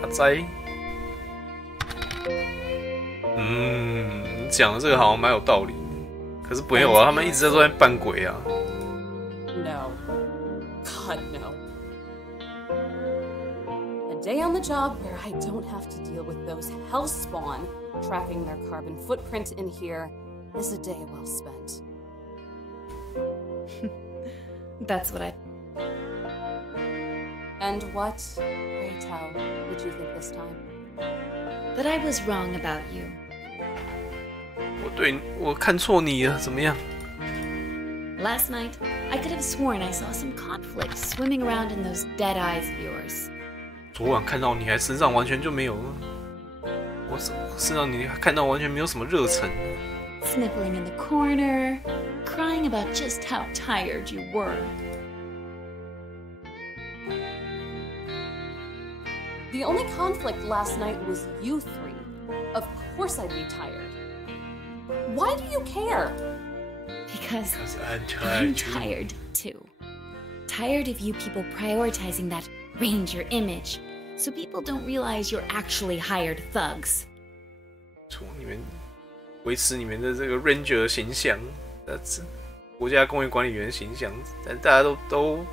他在。你讲的这个好像蛮有道理。 可是没有啊，他们一直在那边扮鬼啊。No, God no. A day on the job where I don't have to deal with those hellspawn tracking their carbon footprint in here is a day well spent. That's what I. And what, pray tell, did you think this time? That I was wrong about you. 我看错你了，怎么样 Last night, I could have sworn I saw some conflict swimming around in those dead eyes of yours. 昨晚看到你还身上完全就没有了，我身上你看到完全没有什么热忱。Sniffling in the corner, crying about just how tired you were. The only conflict last night was you three. Of course I'd be tired. Why do you care? Because I'm tired too. Tired of you people prioritizing that ranger image, so people don't realize you're actually hired thugs. 从你们维持你们的这个 ranger 形象，国家公园管理员形象，但大家都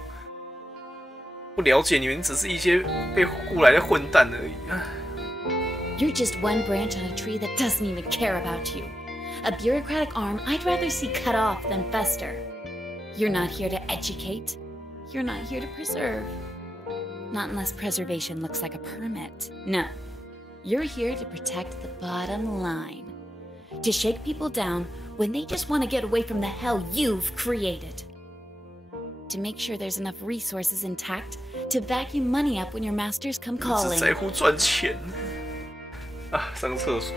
不了解你们只是一些被雇来的混蛋而已。You're just one branch on a tree that doesn't even care about you. A bureaucratic arm I'd rather see cut off than fester. You're not here to educate. You're not here to preserve. Not unless preservation looks like a permit. No. You're here to protect the bottom line. To shake people down when they just want to get away from the hell you've created. To make sure there's enough resources intact to vacuum money up when your masters come calling. 只在乎赚钱啊！上个厕所。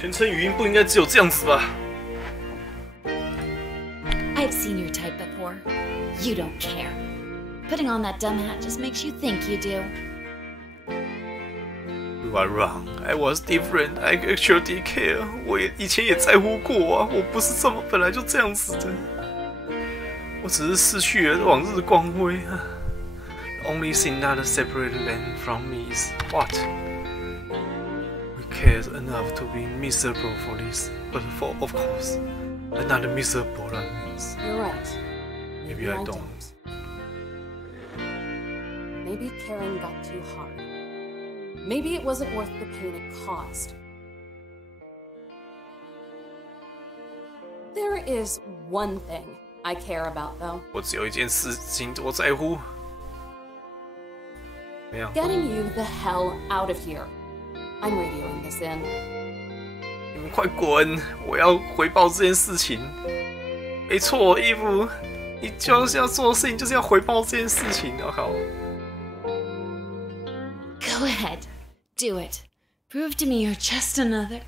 全程语音不应该只有这样子吧 I've seen your type before. You don't care. Putting on that dumb hat just makes you think you do. You are wrong. I was different. I actually care. 我以前也在乎过啊，我不是本来就这样子的。我只是失去了往日的光辉啊。The only thing that separates them from me is what? We cared enough to be miserable for this, but for, of course, another miserable than this. You're right. Maybe I don't. Maybe caring got too hard. Maybe it wasn't worth the pain it caused. There is one thing I care about, though. 我只有一件事情我在乎。没有。 Getting you the hell out of here. I'm radioing this in. 你们快滚！我要回报这件事情。没错，伊芙，你就是要做的事情就是要回報這件事情。我靠！ Go ahead, do it. Prove to me you're just another.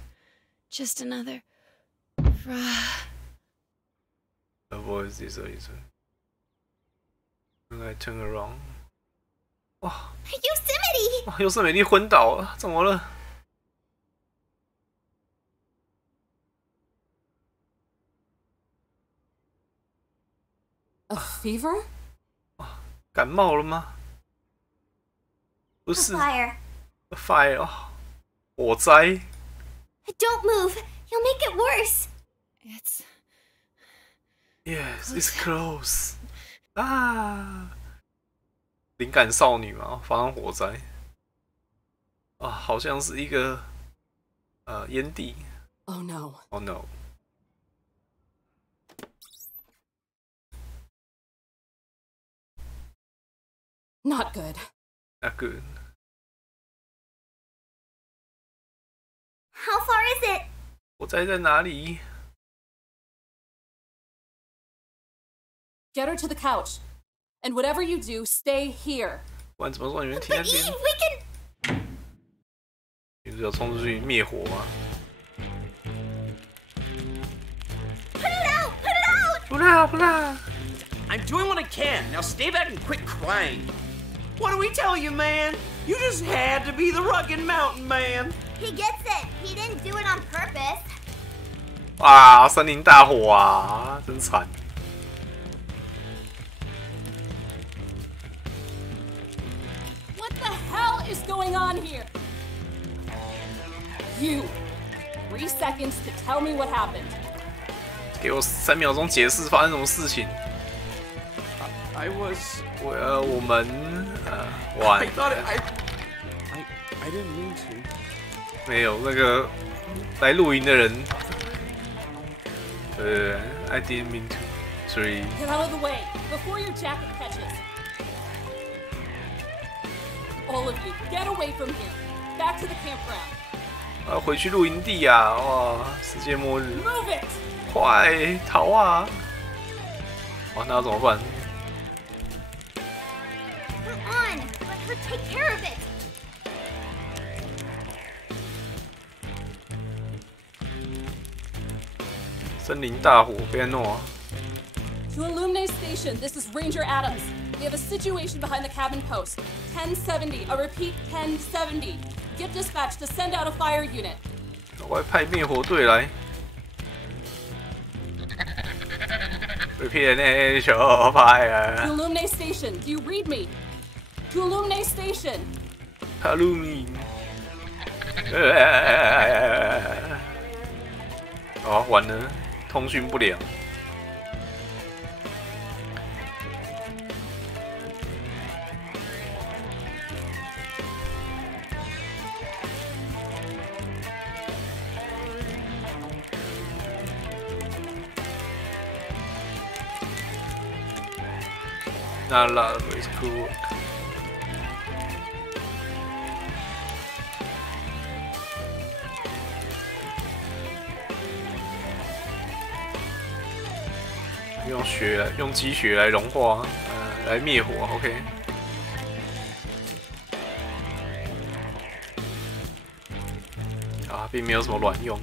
Avoid this reason. When I turn around. 哇 Yosemite! 哇，优胜美地昏倒了，怎么了？ A fever? 感冒了吗？不是 Fire. A fire 哦，火灾。 Don't move. You'll make it worse. Yes, it's close. 啊，灵感少女嘛，发生火灾。啊，好像是一个烟蒂。Oh no. Oh no. Not good. Not good. How far is it? 火灾在哪里？ Get her to the couch. And whatever you do, stay here. 不然怎么说你们停在这边？ We can. 你是要冲出去灭火吗？ Put it out! Put it out! 不啦不啦！ I'm doing what I can. Now stay back and quit crying. What do we tell you, man? You just had to be the rugged mountain man. He gets it. He didn't do it on purpose. 哇，森林大火啊，真惨！ What the hell is going on here? You. 3 seconds to tell me what happened. 给我3秒钟解释发生什么事情。 I was. 我们I thought I didn't mean to. 没有那个来露营的人。I didn't mean to. 3. Get out of the way before your jacket catches. All of you, get away from here. Back to the campground. 回去露营地啊！哇，世界末日！ Move it! 快逃啊！哇，那要怎么办？ Come on. Let her take care of it. 森林大火，别弄啊！ To Illuminate Station, this is Ranger Adams. We have a situation behind the cabin post. 1070. I repeat, 1070. Get dispatch to send out a fire unit. 我派灭火队来。Repeat show fire. To Illuminate Station, do you read me? To Illuminate Station. Illumine. 哦，完了，通讯不良。 Not a lot of it's cool.用积雪来融化，来灭火 ，OK。啊，并没有什么卵用。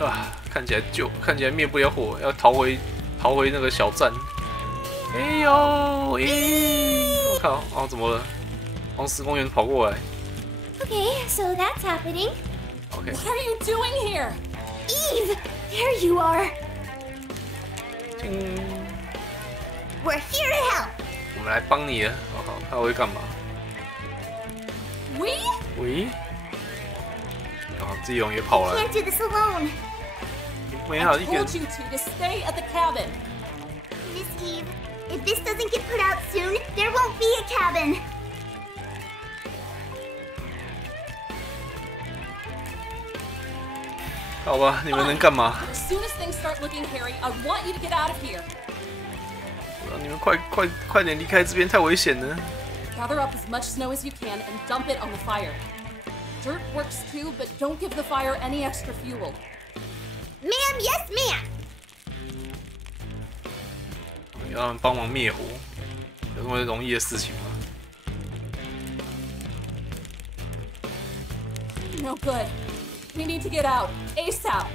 啊，看起来灭不了火，要逃回那个小站。哎呦，咦，我靠，哦，怎么了？黄石公园跑过来。Okay, so that's happening. OK。What are you doing here? Eve, there you are. We're here to help. 我们来帮你了。好，他会干嘛 We? 喂？然后志勇也跑来。 Can't do this alone. 没好一个 I told you to stay at the cabin. Miss Eve, if this doesn't get put out soon, there won't be a cabin. 好吧，你们能干嘛？ As soon as things start looking hairy, I want you to get out of here. 你们快点离开这边，太危险了。 Gather up as much snow as you can and dump it on the fire. Dirt works too, but don't give the fire any extra fuel. Ma'am, yes, ma'am. 要他们帮忙灭火，有这么容易的事情吗？ No good. We need to get out ASAP.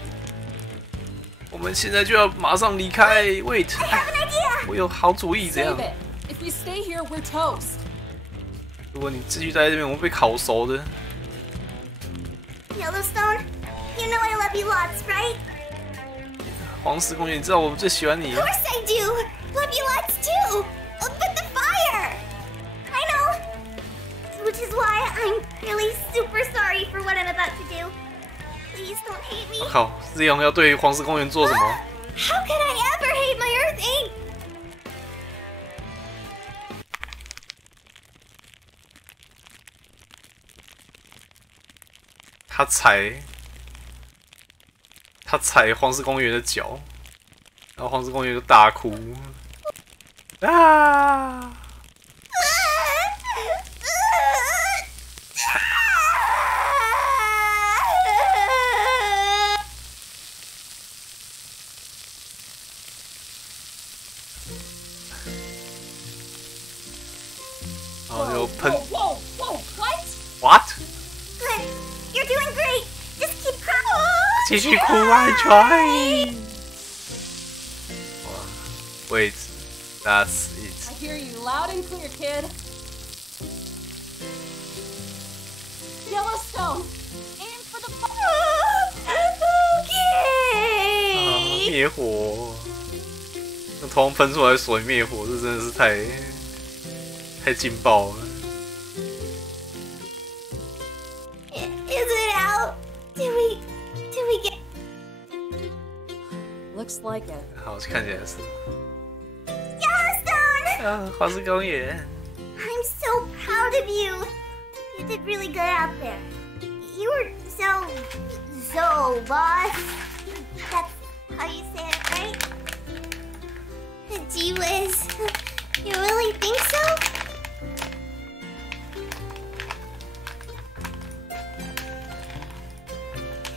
我们现在就要马上离开。Wait， I have an idea. 我有好主意，这样 Save。it. If we stay here, we're toast. 如果你继续待在这边，我们会被烤熟的。 Yellowstone, you know I love you lots, right? 黄石公园，你知道我最喜欢你。 Of course I do. Love you lots too. But the fire. I know. Which is why I'm really super sorry for what I'm about to do. Please don't hate me. 我靠，志勇要对黄石公园做什么？ How could I ever hate my Earth Inc.? 他踩黄石公园的脚，然后黄石公园就大哭啊！然后就喷 Whoa, what? What？ Good. You're doing great. Just keep crying. 继续哭 I try。Wait, that's I it. hear you loud and clear, kid. Yellowstone, aim for the Okay. 灭火，用头上喷出来的水灭火，这真的是太劲爆了。 Is it out? Did we get? Looks like it. 好，看起来是 Yellowstone! 啊，黄石公园。 I'm so proud of you. You did really good out there. You were so boss. That's how you say it, right? Gee whiz. You really think so?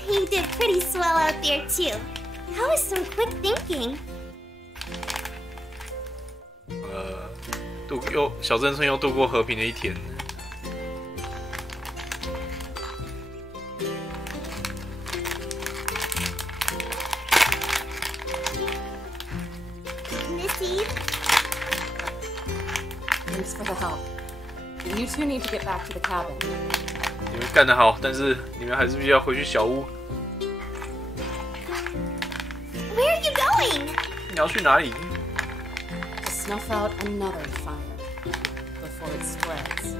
You did pretty swell out there too. That was some quick thinking. 小镇村又度过和平的一天。 Miss Eve? Thanks for the help. You two need to get back to the cabin. 你们干得好，但是你们还是必须要回去小屋。 Where are you going? 你要去哪里？ To snuff out another fire before it spreads.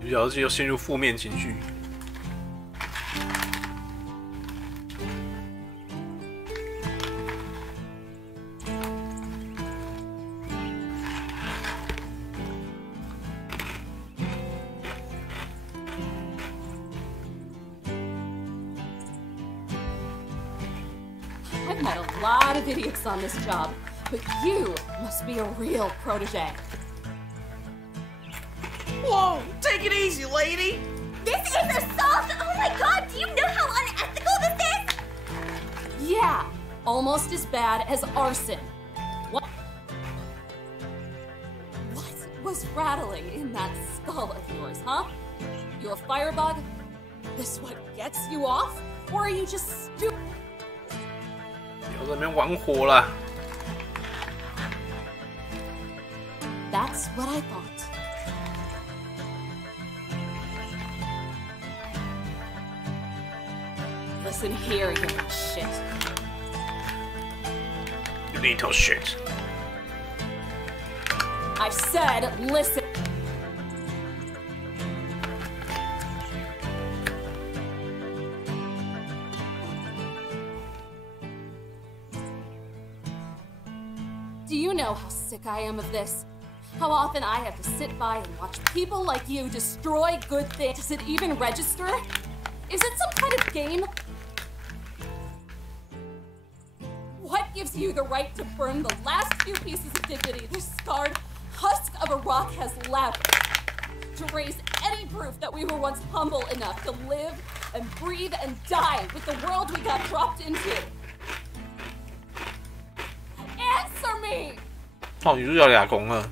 女主角就陷入负面情绪。met a lot of idiots on this job, but you must be a real protege. Whoa, take it easy, lady. This is assault! Oh my god, do you know how unethical this is? Yeah, almost as bad as arson. What was rattling in that skull of yours, huh? You a firebug? This what gets you off? Or are you just stupid? 有在那边玩火啦。 That's what I thought. Listen here, you little shit. You little shit. I said, listen. Do you know how sick I am of this? How often I have to sit by and watch people like you destroy good things? Does it even register? Is it some kind of game? What gives you the right to burn the last few pieces of dignity this scarred husk of a rock has left? To raise any proof that we were once humble enough to live and breathe and die with the world we got dropped into? Answer me! 哦，女主角俩公了。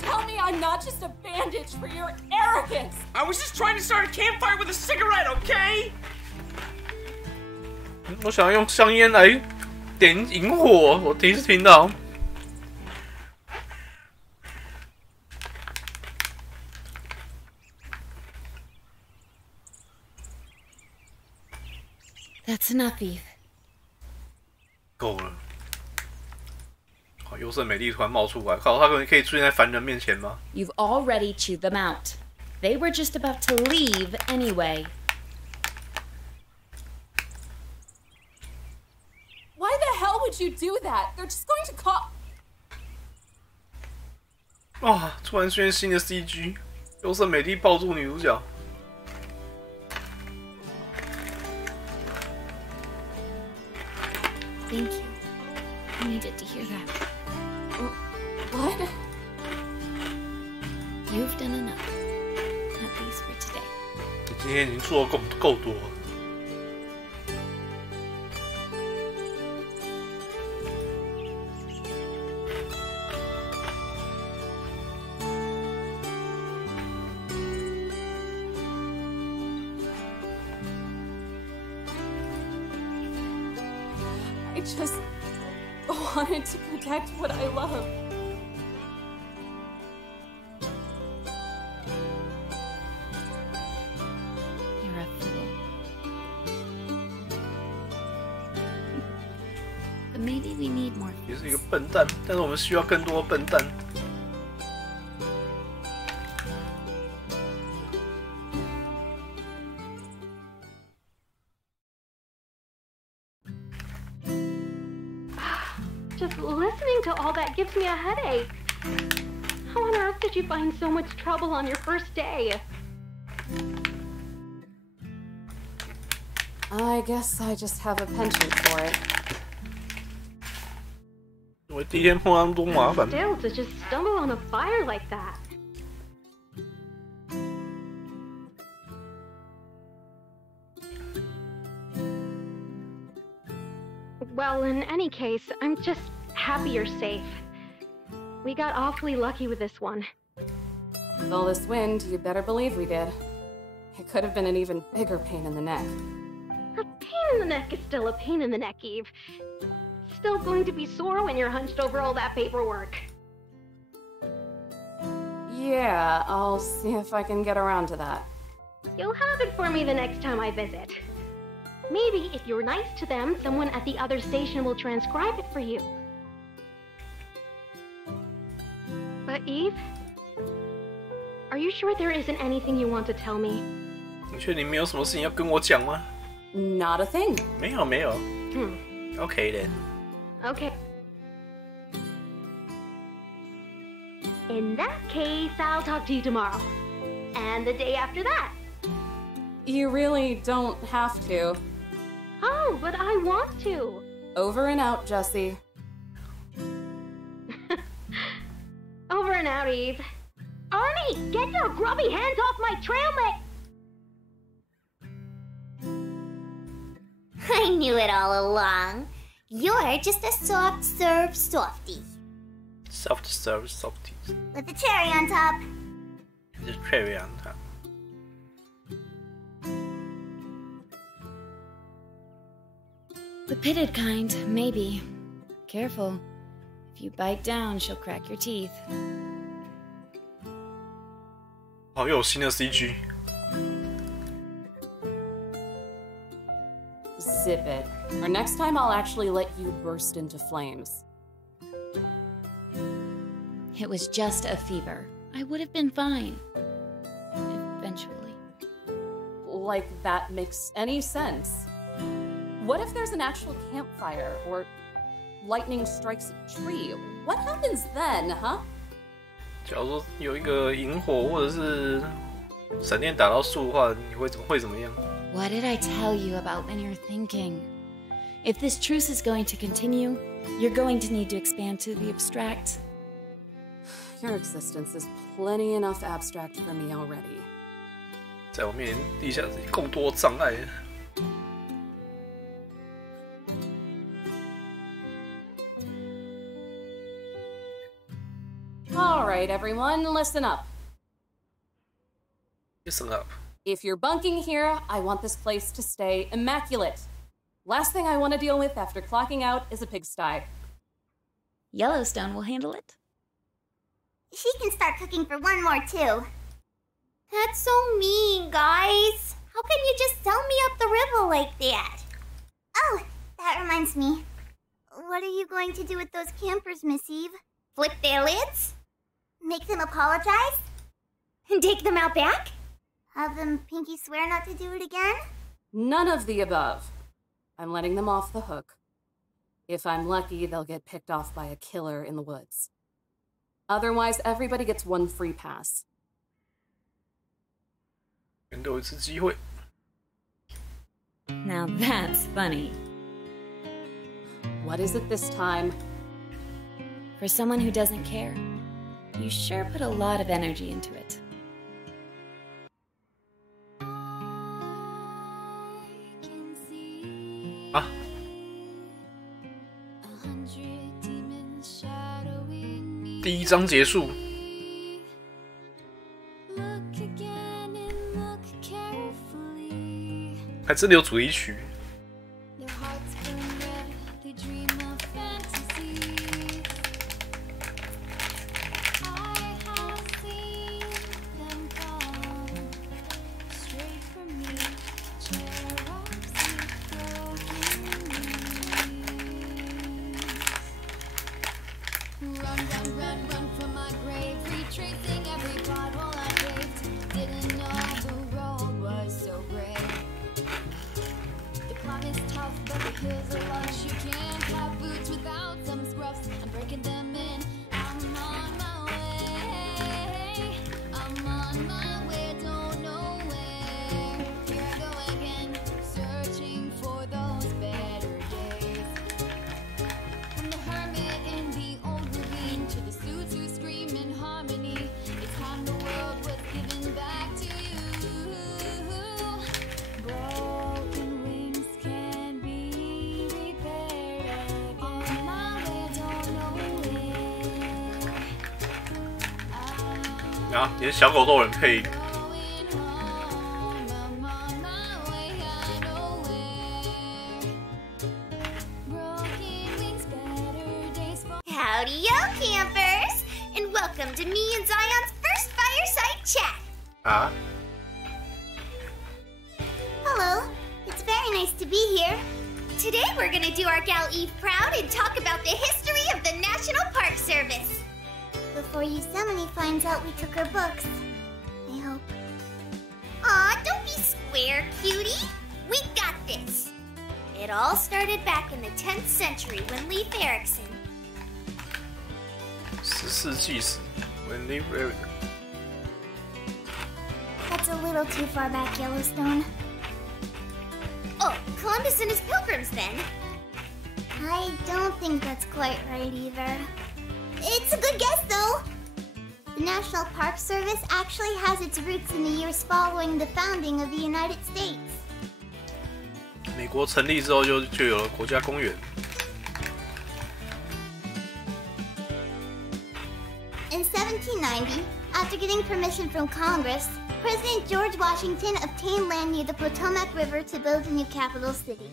Tell me I'm not just a bandage for your arrogance! I was just trying to start a campfire with a cigarette, okay? 我想要用香烟来点引火，我第一次听到。 That's enough, Eve. 够了。好，优胜美地突然冒出来，靠，他可以出现在凡人面前吗？ You've already chewed them out. They were just about to leave anyway. Why the hell would you do that? They're just going to call. 啊！突然出现新的 CG， 优胜美地抱住女主角。 Thank you. I needed to hear that. What? You've done enough. At least for today. 你今天已经做的够多了。 I just wanted to protect what I love. You're a fool. But maybe we need more. 也是一个笨蛋，但是我们需要更多的笨蛋。 Just listening to all that gives me a headache. How on earth did you find so much trouble on your first day? I guess I just have a penchant for it. 我第一天碰到那么多麻烦。 Still, to just stumble on a fire like that. Well, in any case, I'm just happy you're safe. We got awfully lucky with this one. With all this wind, you better believe we did. It could have been an even bigger pain in the neck. A pain in the neck is still a pain in the neck, Eve. Still going to be sore when you're hunched over all that paperwork. Yeah, I'll see if I can get around to that. You'll have it for me the next time I visit. Maybe if you're nice to them, someone at the other station will transcribe it for you. But Eve, are you sure there isn't anything you want to tell me? 你确定没有什么事情要跟我讲吗？ Not a thing. 没有。Okay then. Okay. In that case, I'll talk to you tomorrow. And the day after that. You really don't have to. Oh, but I want to. Over and out, Jesse. Over and out, Eve. Arnie, get your grubby hands off my trail mix! I knew it all along. You're just a soft serve softie. Soft serve softies. With a cherry on top. Just cherry on top. The pitted kind, maybe. Careful. If you bite down, she'll crack your teeth. 哦，又有新的 CG。 Zip it. Or next time I'll actually let you burst into flames. It was just a fever. I would have been fine. Eventually. Like that makes any sense. What if there's an actual campfire, or lightning strikes a tree? What happens then, huh? 假如说有一个萤火或者是闪电打到树的话，你会怎么样？ What did I tell you about linear thinking? If this truce is going to continue, you're going to need to expand to the abstract. Your existence is plenty enough abstract for me already. 在我面前，地下室够多障碍。 Alright, everyone, listen up. Listen up. If you're bunking here, I want this place to stay immaculate. Last thing I want to deal with after clocking out is a pigsty. Yellowstone will handle it. She can start cooking for one more, too. That's so mean, guys. How can you just sell me up the river like that? Oh, that reminds me. What are you going to do with those campers, Miss Eve? Flip their lids? Make them apologize? And take them out back? Have them pinky swear not to do it again? None of the above. I'm letting them off the hook. If I'm lucky, they'll get picked off by a killer in the woods. Otherwise, everybody gets one free pass. 人都有一次机会。 Now that's funny. What is it this time? For someone who doesn't care, you sure put a lot of energy into it. Ah. 第一章结束。还真的有主题曲。 啊，连小狗都有人配。Howdy, yo, campers! And welcome to me and Zion's first fireside chat. Ah. Hello. It's very nice to be here. Today we're gonna do our gal Eve proud and talk about the history of the National Park Service. Before Yosemite finds out we took her books. I hope. Aw, don't be square, cutie. We got this. It all started back in the 10th century when Leif Erikson. 14世纪时 when Leif Erikson. That's a little too far back, Yellowstone. Oh, Columbus and his pilgrims then. I don't think that's quite right either. It's a good guess, though. The National Park Service actually has its roots in the years following the founding of the United States. 美国成立之后就有了国家公园。In 1790, after getting permission from Congress, President George Washington obtained land near the Potomac River to build a new capital city.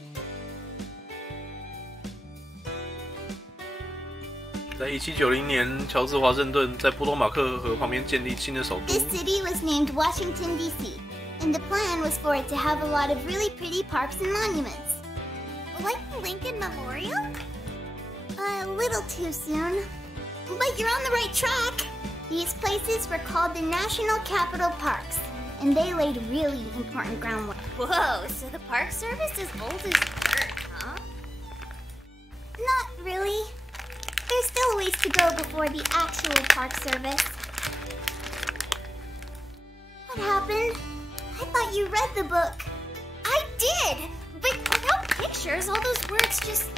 在1790年，乔治华盛顿在波多马克河旁边建立新的首都。 This city was named Washington, D.C., and the plan was for it to have a lot of really pretty parks and monuments. Like the Lincoln Memorial? A little too soon. But you're on the right track. These places were called the National Capital Parks, and they laid really important groundwork. Whoa, so the Park Service is old as dirt, huh? Not really. There's still a ways to go before the actual Park Service. What happened? I thought you read the book. I did! But without pictures, all those words just...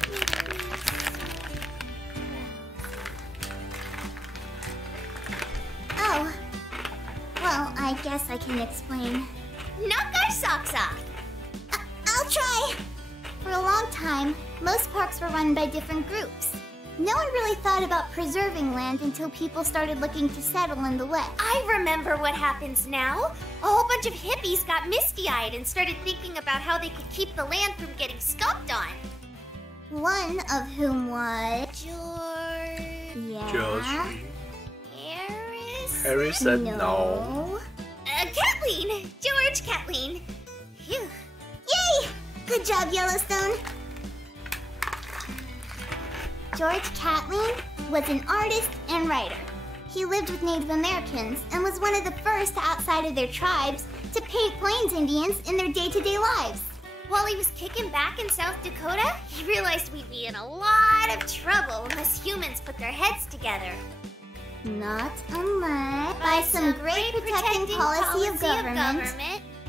Oh. Well, I guess I can explain. Knock our socks off! I'll try! For a long time, most parks were run by different groups. No one really thought about preserving land until people started looking to settle in the West. I remember what happens now. A whole bunch of hippies got misty-eyed and started thinking about how they could keep the land from getting stomped on. One of whom was... George... Yeah? George. Harris? said no. Kathleen! George Kathleen. Phew. Yay! Good job, Yellowstone. George Catlin was an artist and writer. He lived with Native Americans and was one of the first outside of their tribes to paint Plains Indians in their day-to-day lives. While he was kicking back in South Dakota, he realized we'd be in a lot of trouble unless humans put their heads together. Not unless by some great protecting policy of government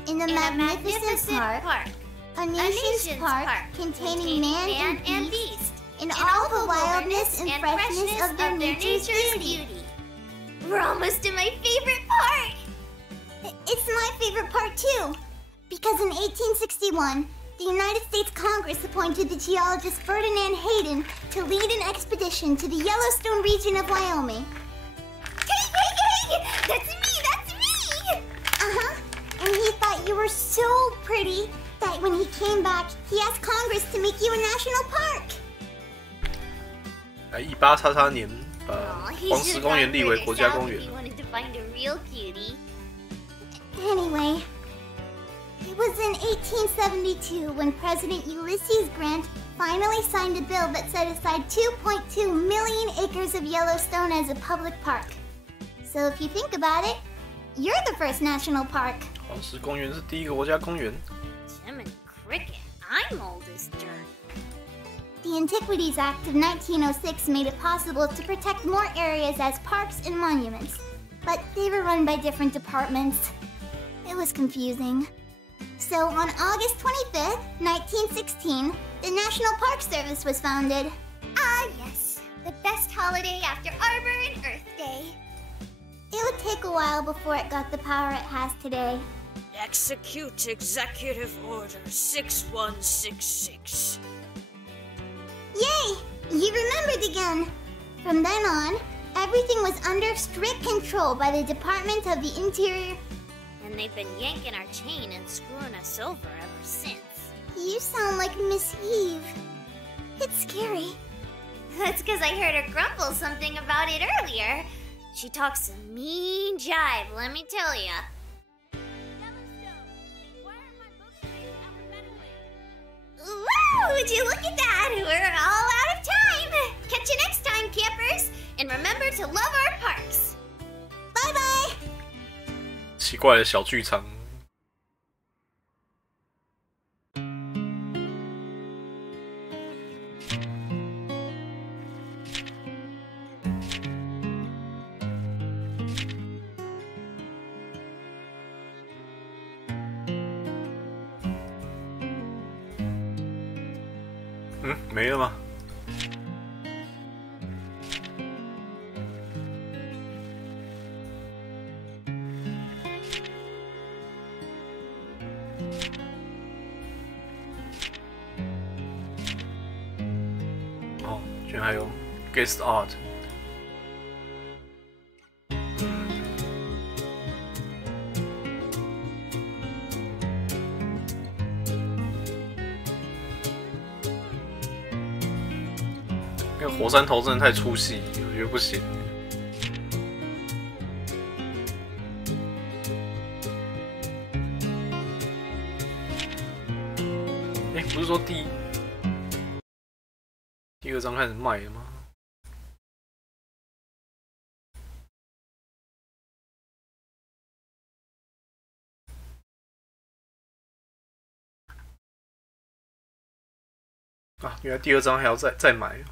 in the magnificent park, a nation's park containing man and beast, in all the wildness and freshness of their nature's beauty. We're almost to my favorite part! It's my favorite part too, because in 1861, the United States Congress appointed the geologist Ferdinand Hayden to lead an expedition to the Yellowstone region of Wyoming. Hey! That's me! Uh-huh. And he thought you were so pretty that when he came back, he asked Congress to make you a national park. 在1888年，把黄石公园立为国家公园。 Anyway, it was in 1872 when President Ulysses Grant finally signed a bill that set aside 2.2 million acres of Yellowstone as a public park. So if you think about it, you're the first national park. 黄石公园是第一个国家公园。 Jiminy Cricket, I'm old as dirt. The Antiquities Act of 1906 made it possible to protect more areas as parks and monuments, but they were run by different departments. It was confusing. So on August 25th, 1916, the National Park Service was founded. Ah, yes. The best holiday after Arbor and Earth Day. It would take a while before it got the power it has today. Execute Executive Order 6166. Yay! You remembered again! From then on, everything was under strict control by the Department of the Interior. And they've been yanking our chain and screwing us over ever since. You sound like Miss Eve. It's scary. That's because I heard her grumble something about it earlier. She talks a mean jive, let me tell ya. Wow, would you look at that? We're all out of time. Catch you next time, campers. And remember to love our parks. Bye-bye. 奇怪的小剧场。没了吗？哦，居然还有 guest art。那个火山头真的太出戏，我觉得不行。不是说第2章开始卖了吗？啊，原来第2章还要再买。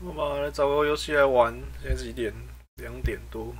好吧，来找个游戏来玩。现在几点？2点多。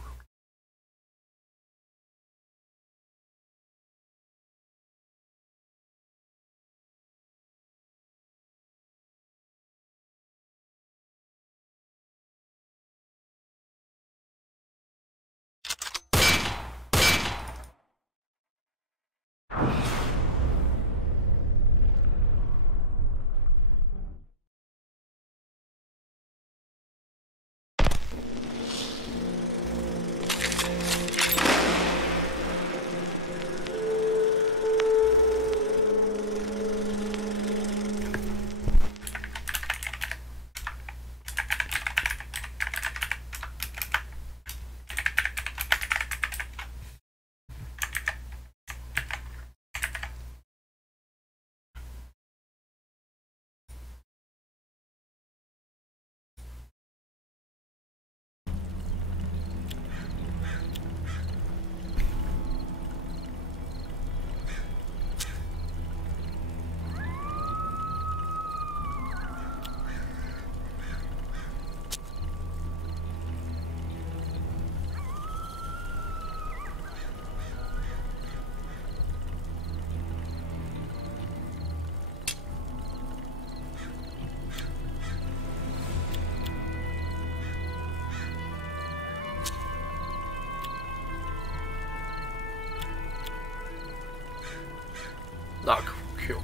Lock kill.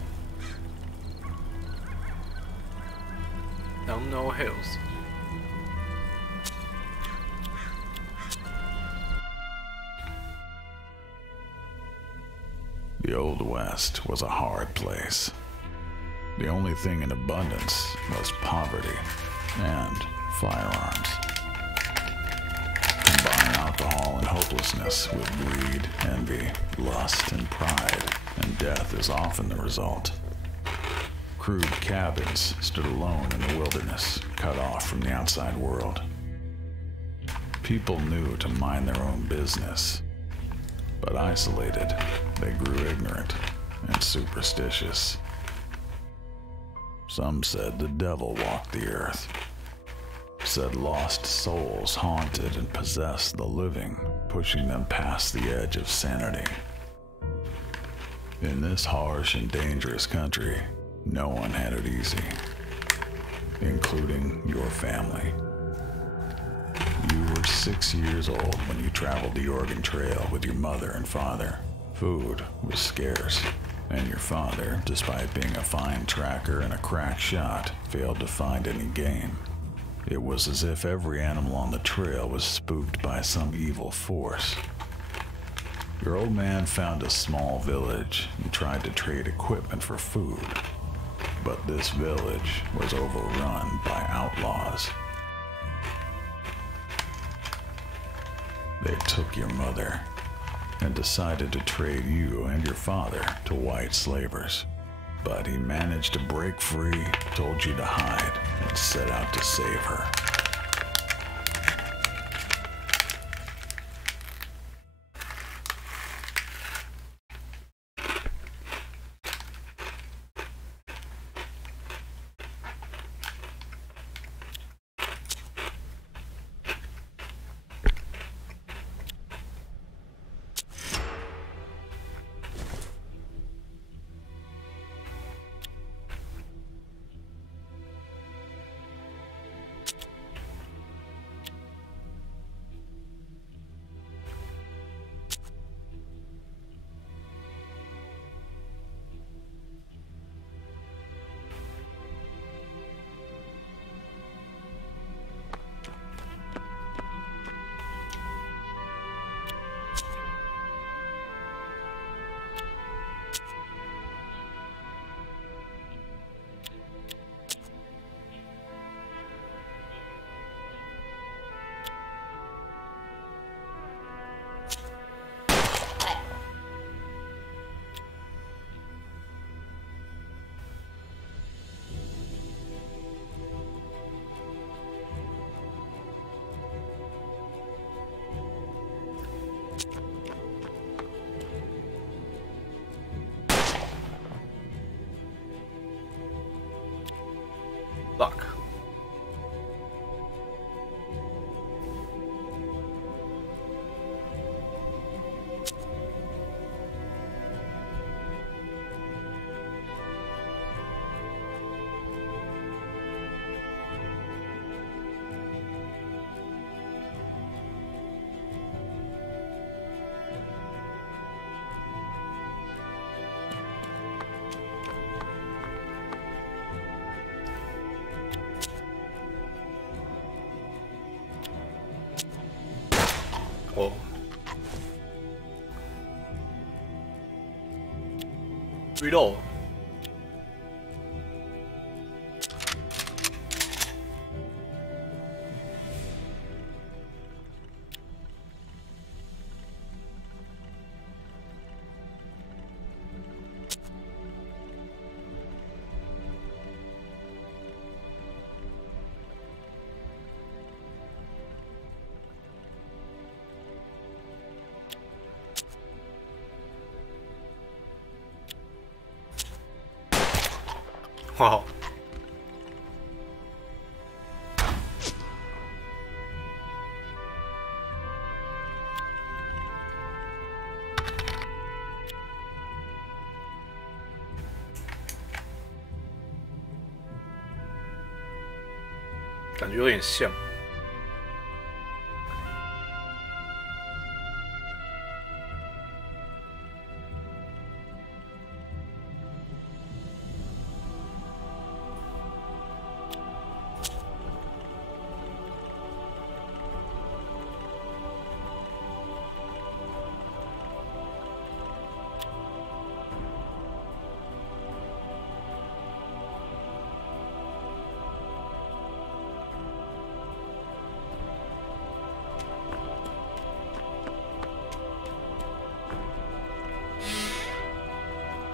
Down no hills. The Old West was a hard place. The only thing in abundance was poverty and firearms. Combine alcohol and hopelessness with greed, envy, lust, and pride, and death is often the result. Crude cabins stood alone in the wilderness, cut off from the outside world. People knew to mind their own business, but isolated, they grew ignorant and superstitious. Some said the devil walked the earth, said lost souls haunted and possessed the living, pushing them past the edge of sanity. In this harsh and dangerous country, no one had it easy, including your family. You were 6 years old when you traveled the Oregon Trail with your mother and father. Food was scarce, and your father, despite being a fine tracker and a crack shot, failed to find any game. It was as if every animal on the trail was spooked by some evil force. Your old man found a small village and tried to trade equipment for food, but this village was overrun by outlaws. They took your mother and decided to trade you and your father to white slavers. But he managed to break free, told you to hide, and set out to save her. reload。哇！感觉有点像。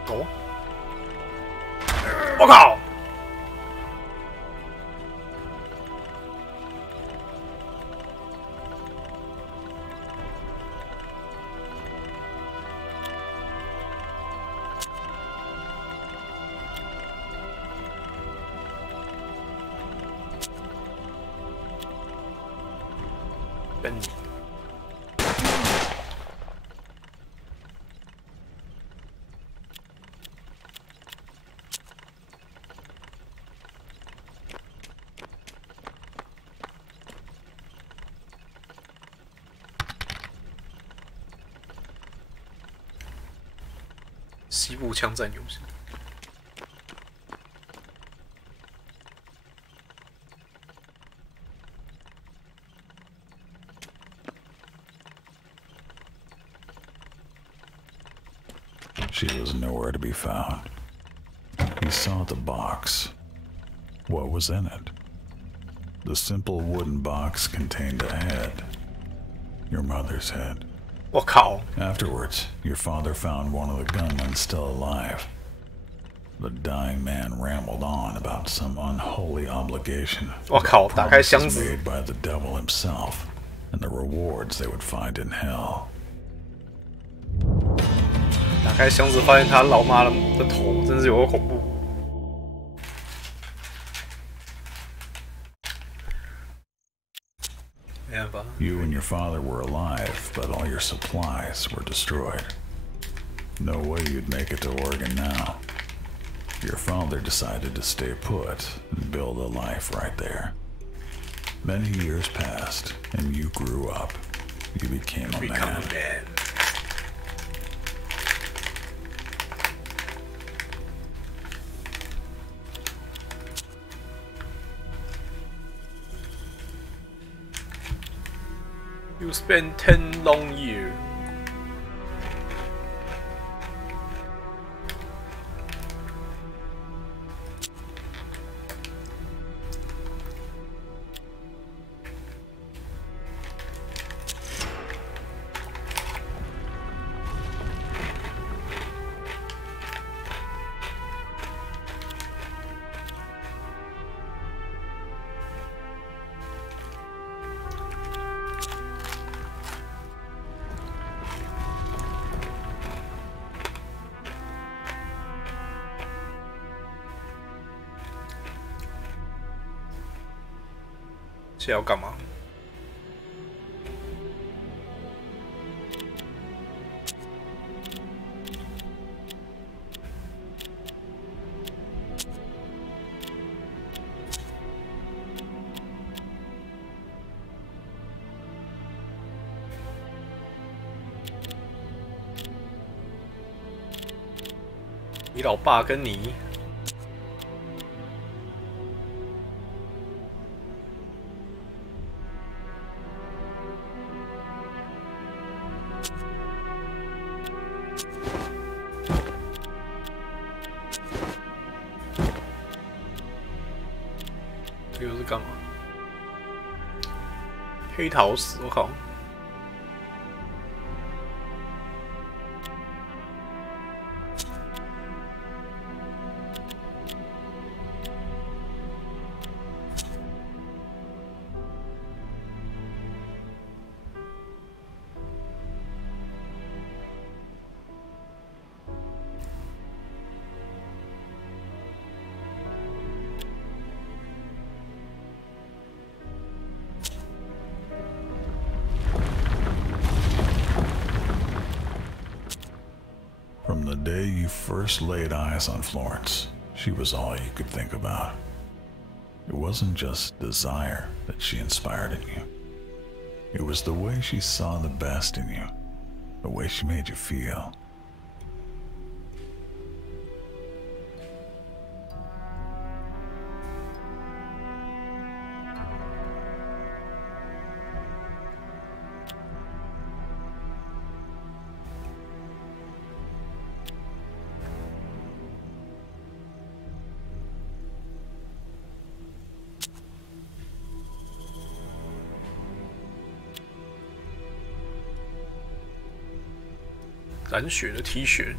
哦！我靠！笨！西部枪战游戏。She was nowhere to be found. He saw the box. What was in it? The simple wooden box contained a head. Your mother's head. 我靠 Afterwards, your father found one of the gunmen still alive. The dying man rambled on about some unholy obligation. 我靠，打开箱 Promises 子， made by the devil himself, and the rewards they would find in hell. 打开箱子，发现他老妈的头，真是有够恐怖。没办法， You and your father were alive, but all your supplies were destroyed. No way you'd make it to Oregon now. Your father decided to stay put and build a life right there. Many years passed, and you grew up. You became a man. You spent 10 long years.现在要干嘛？你老爸跟你。干嘛？黑桃石，我靠！From the day you first laid eyes on Florence, she was all you could think about. It wasn't just desire that she inspired in you. It was the way she saw the best in you, the way she made you feel. 染血的 T 恤。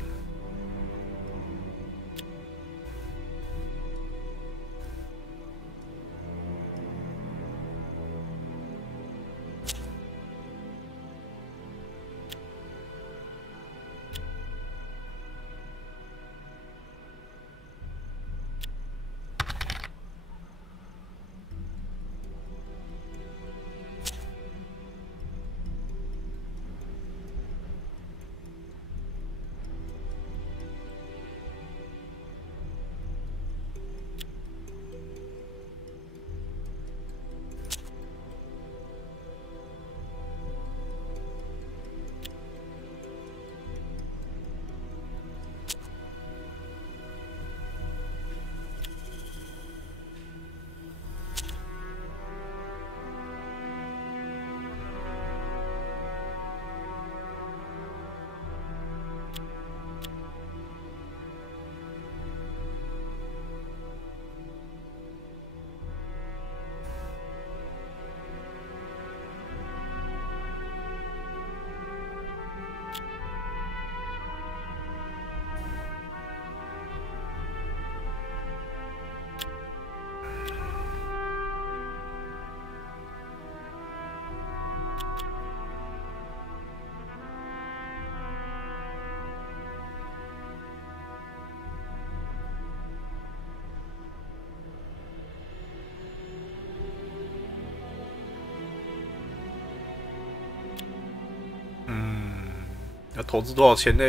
要投资多少钱呢？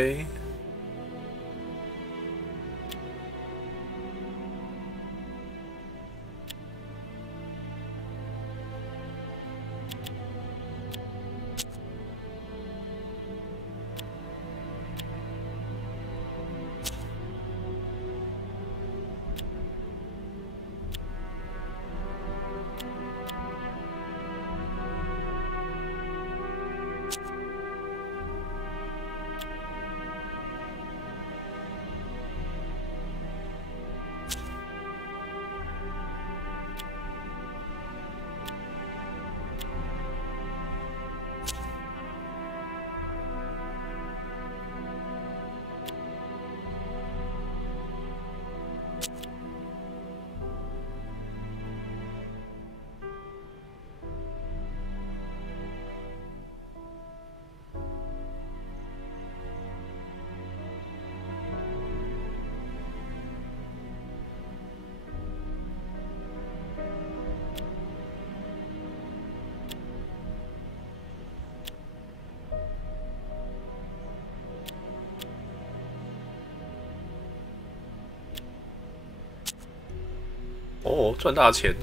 哦，赚大钱！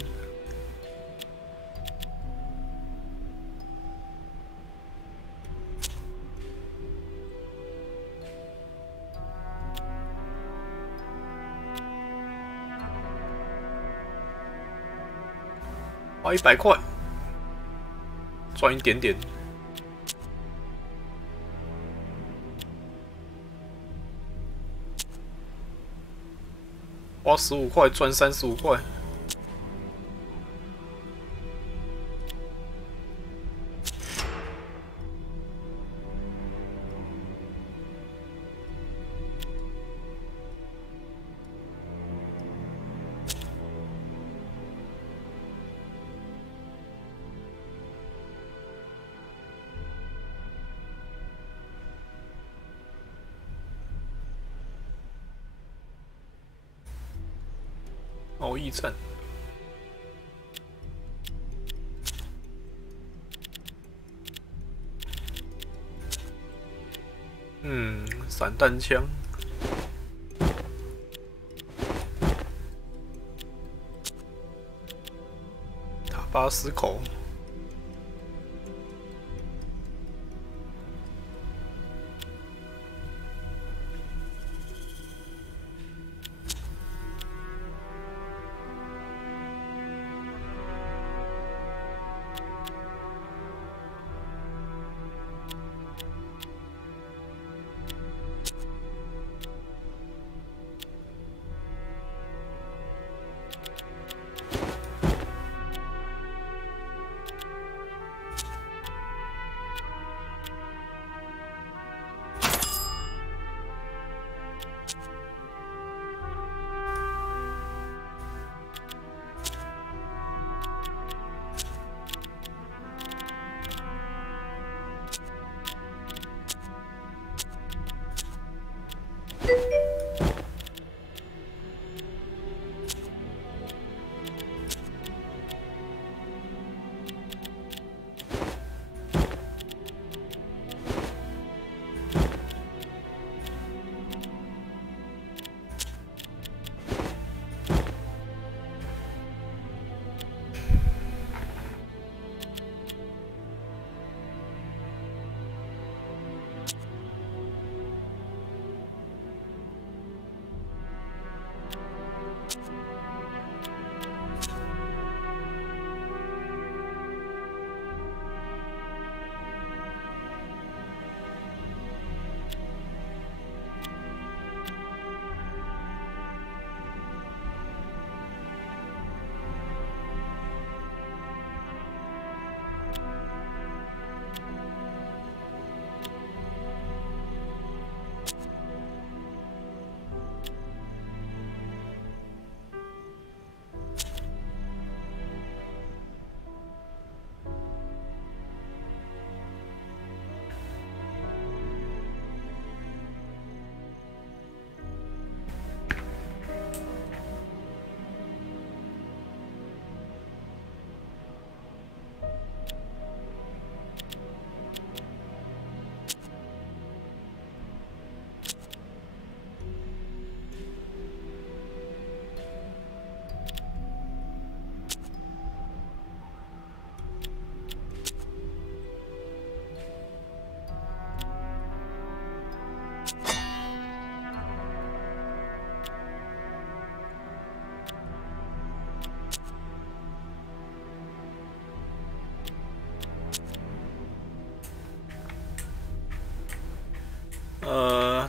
花100块，赚一点点。花15块赚35块。贸易战。散弹枪。塔巴斯口。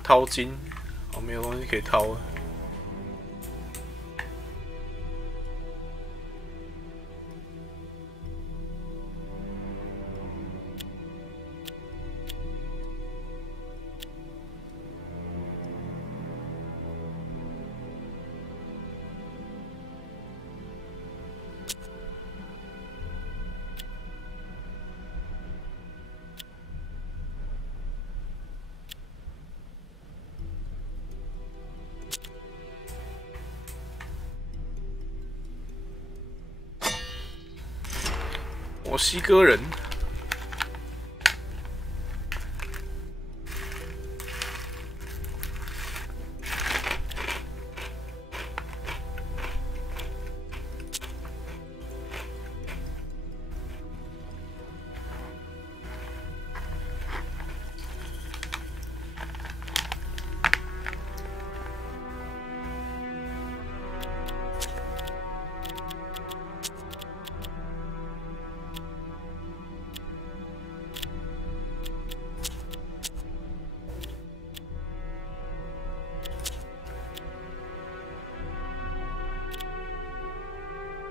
掏金，哦，没有东西可以掏了。墨西哥人。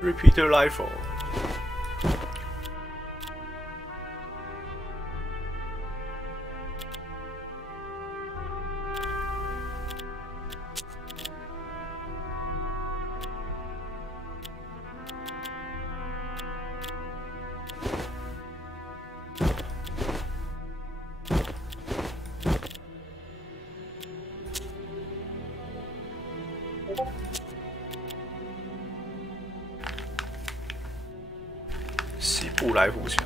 Repeater rifle. 互来互抢。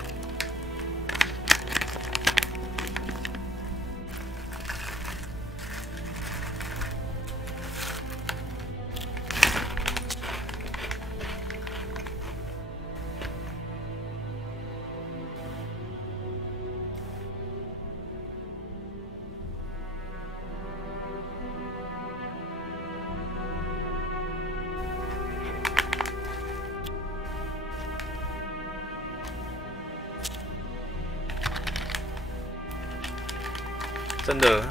真的，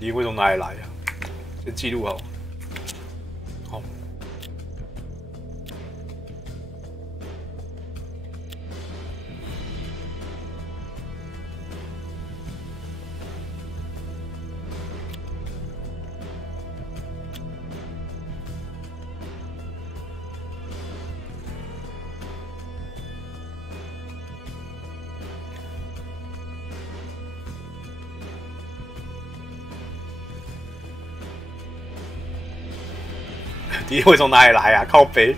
敌会从哪里来啊？先记录好。好。敌会从哪里来啊？靠北。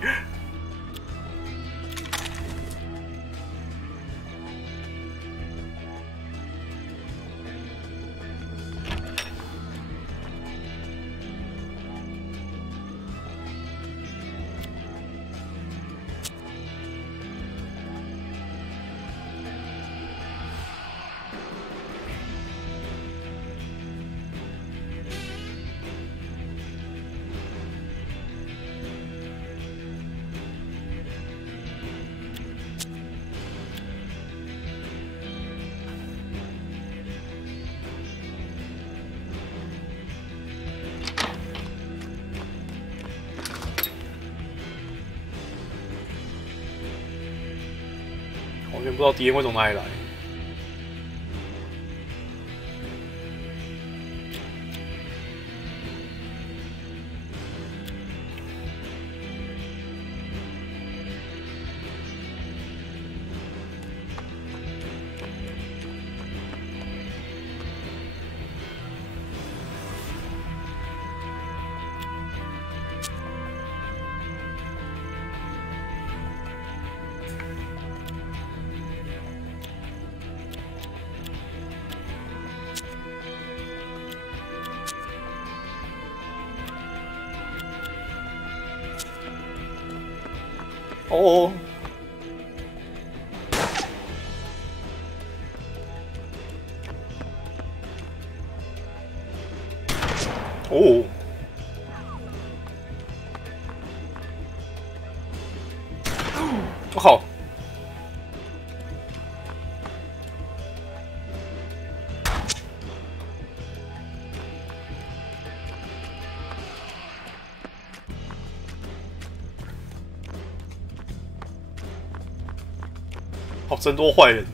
完全不知道敌人会从哪里来。哦，哦，我靠！好，真多坏人！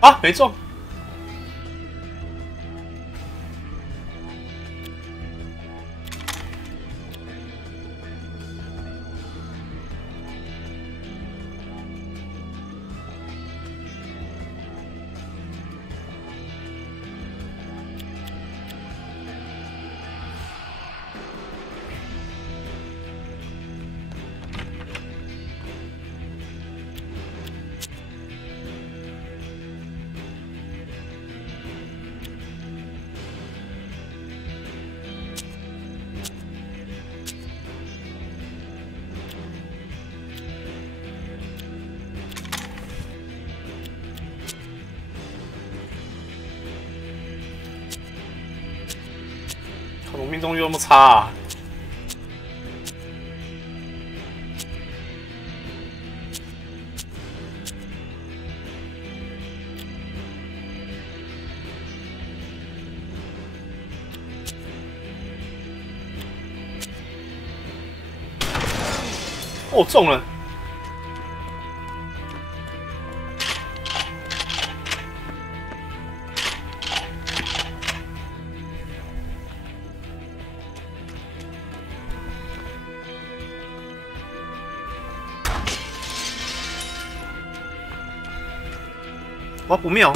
啊，没中。怎么命中率那么差啊？哦，中了！哇，不妙！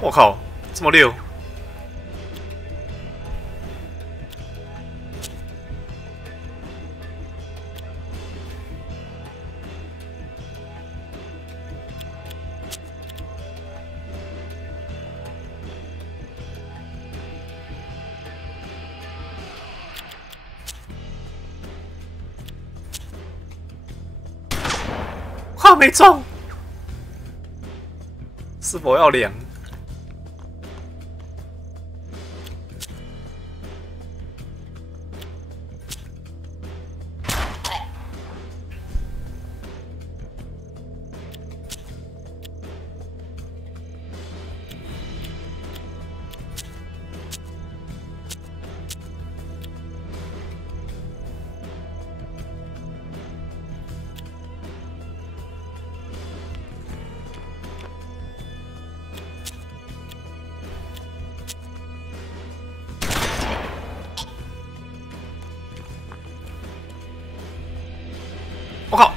我靠，这么溜！哇，没中！是否要凉？我靠！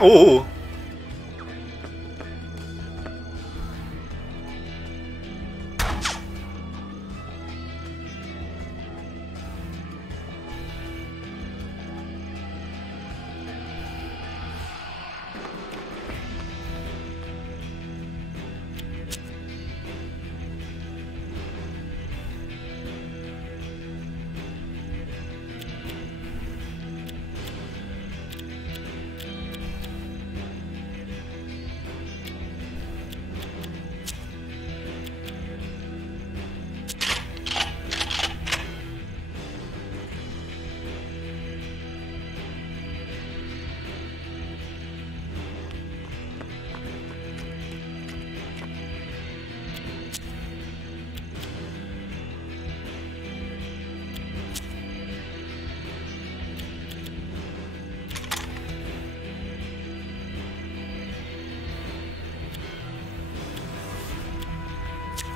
哦！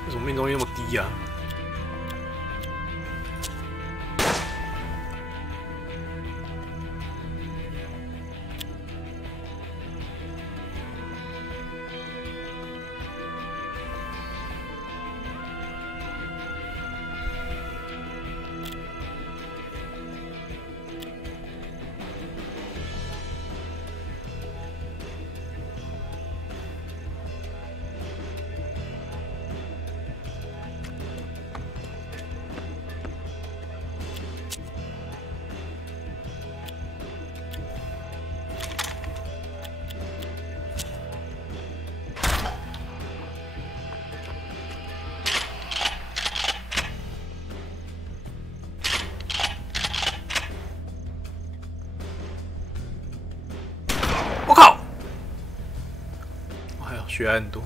为什么命中率那么低啊？我靠！哎呀，血很多。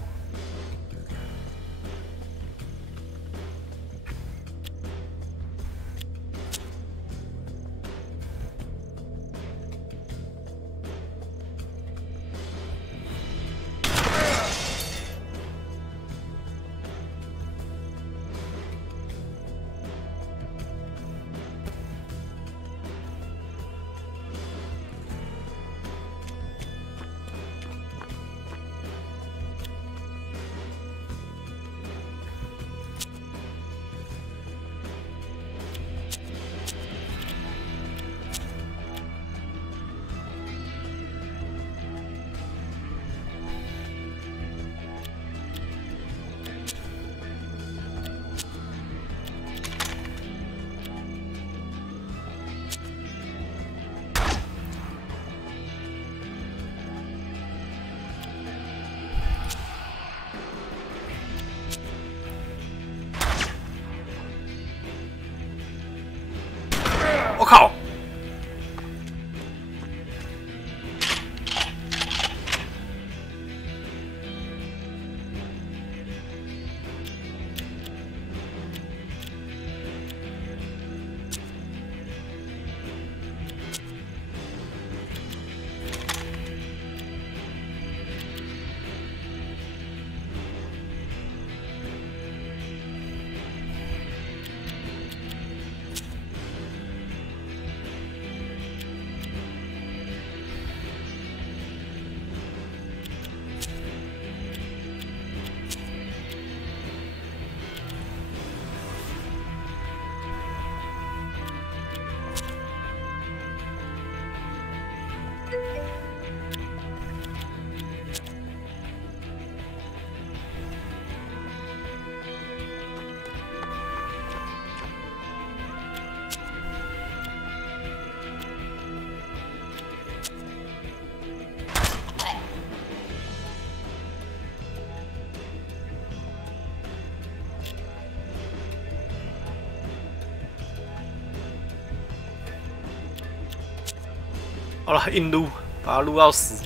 好了，硬撸，把它撸到死。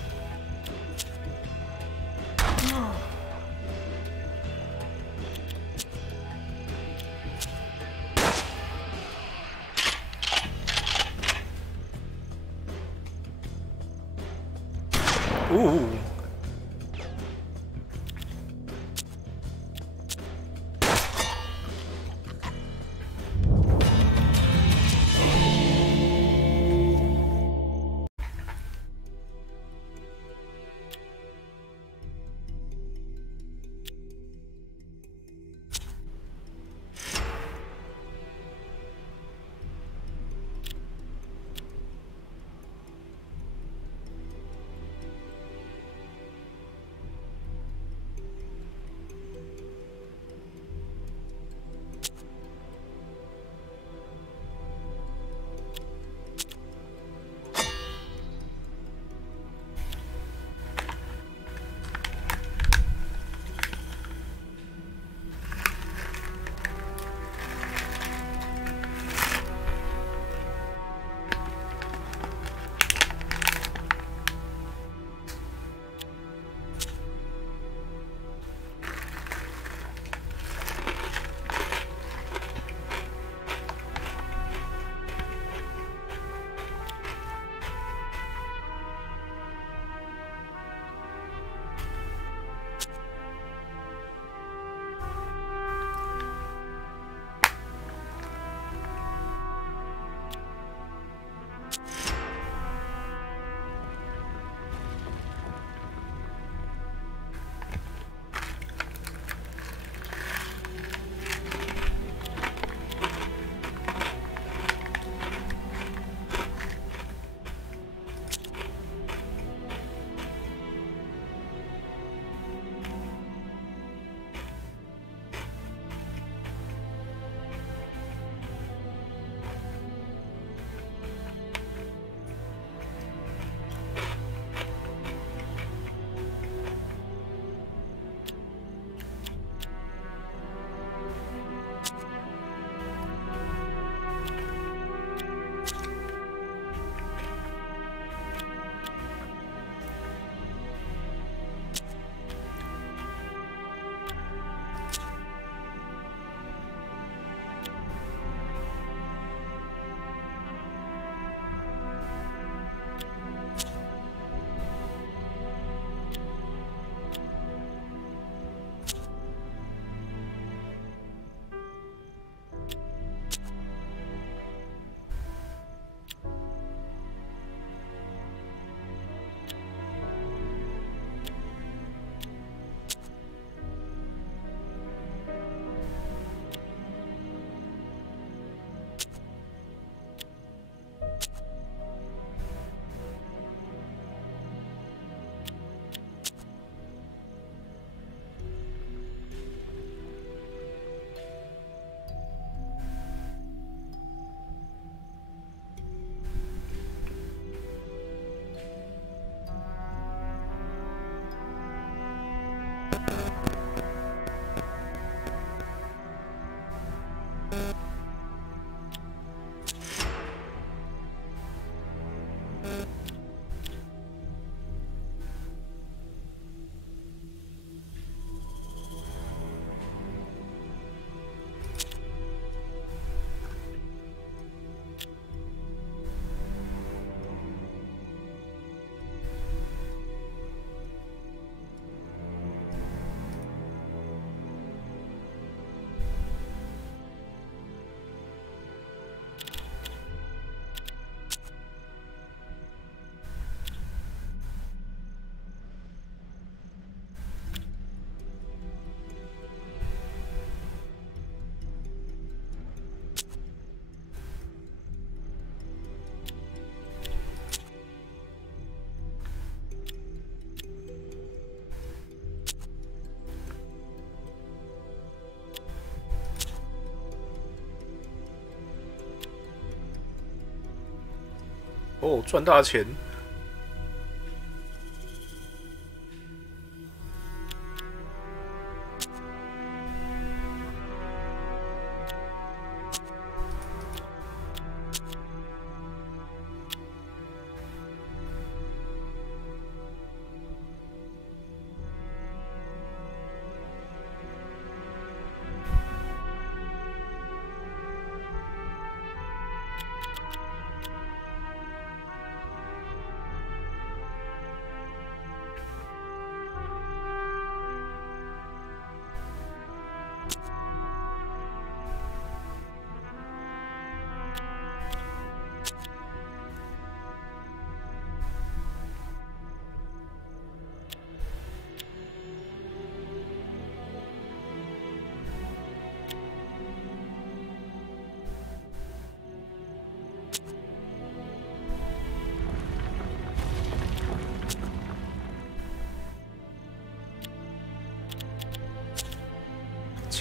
哦，赚大钱！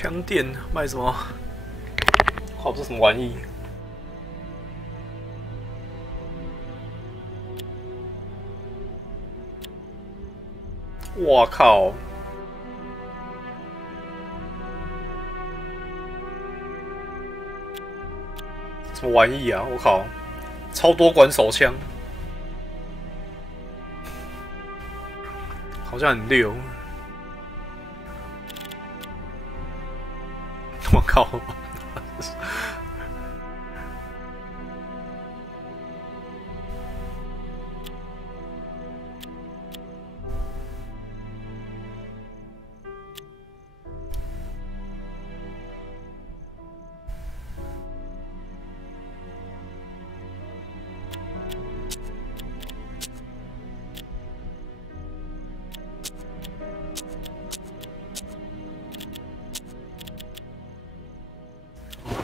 枪店卖什么？靠，这什么玩意？哇靠！什么玩意啊！我靠，超多管手枪，好像很溜。我靠！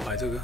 买这个。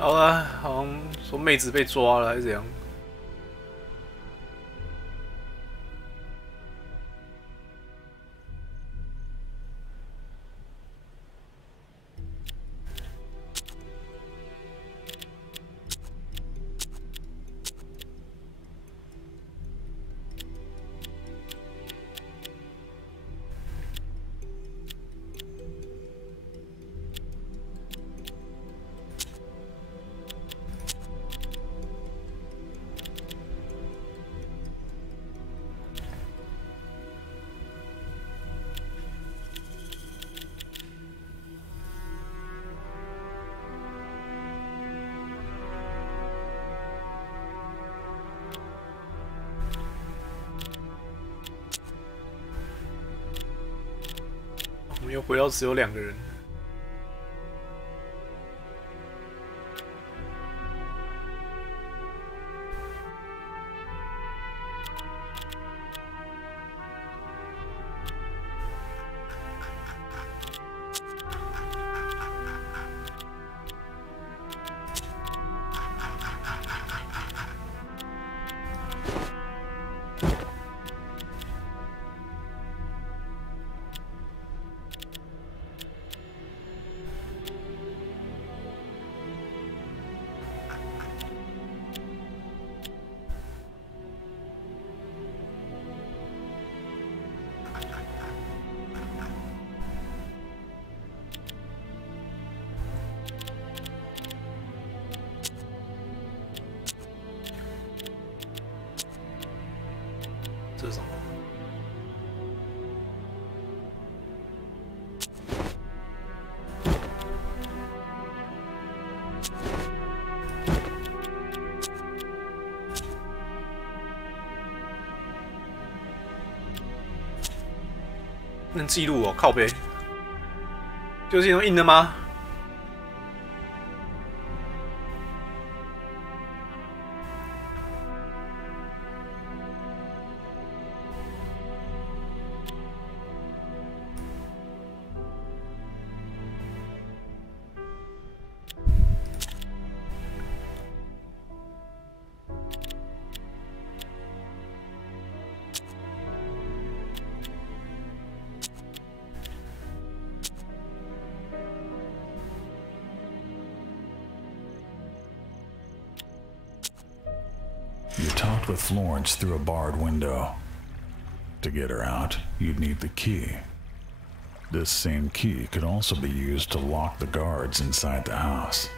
好了，好像说妹子被抓了还是怎样？我们又回到只有2个人。这是什么？能记录哦，靠背。就是用硬的吗？You talked with Florence through a barred window. To get her out, you'd need the key. This same key could also be used to lock the guards inside the house.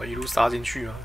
哦，一路杀进去啊！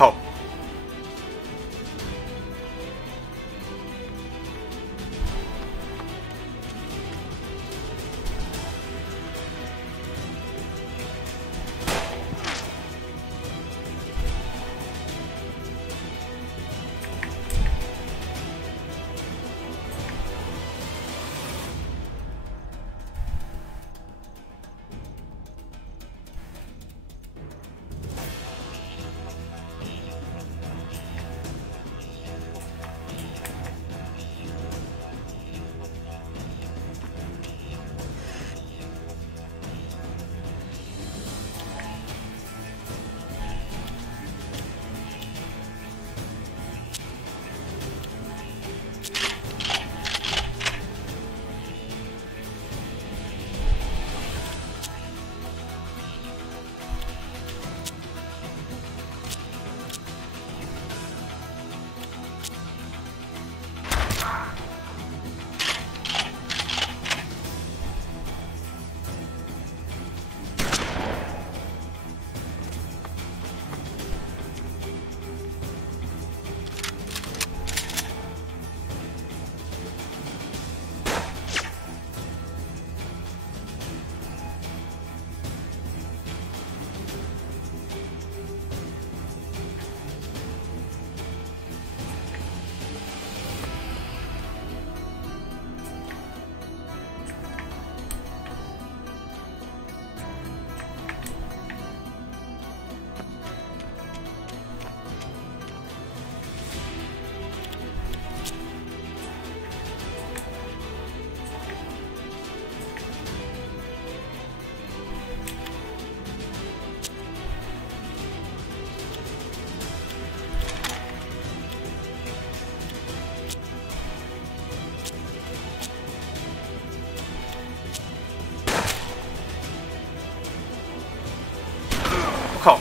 靠！靠！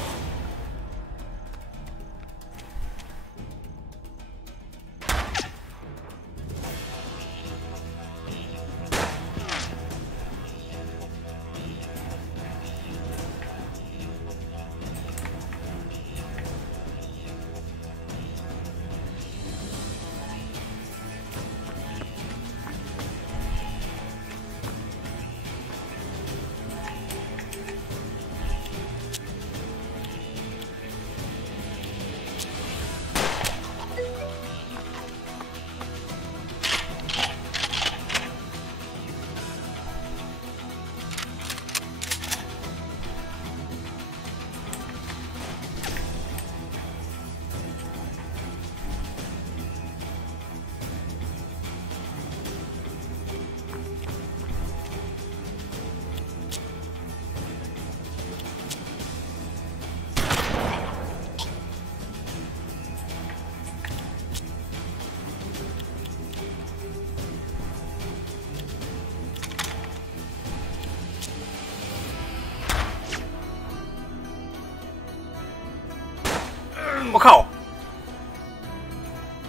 我靠！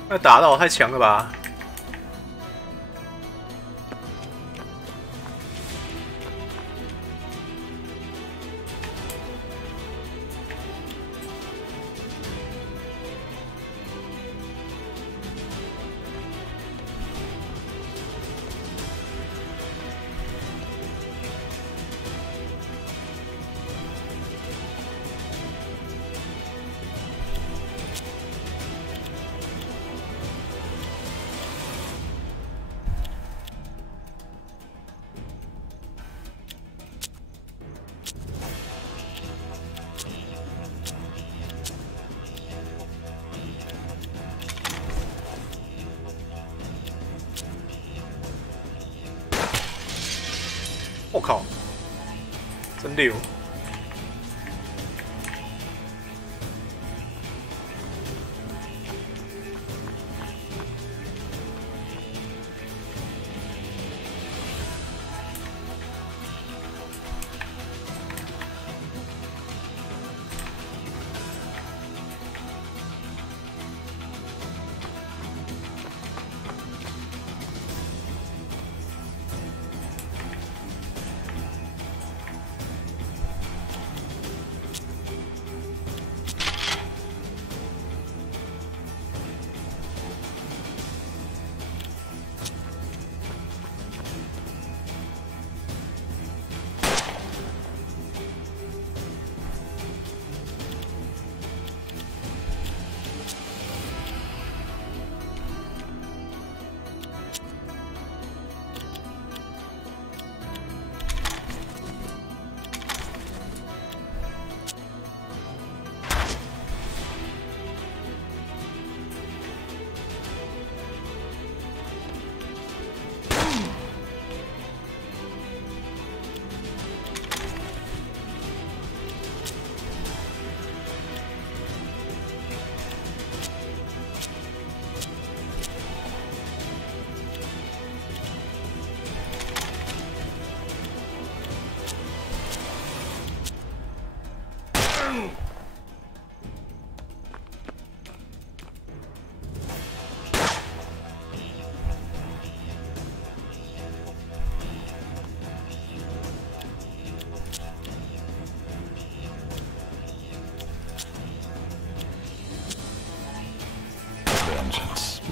那打到我太强了吧！我靠，真溜！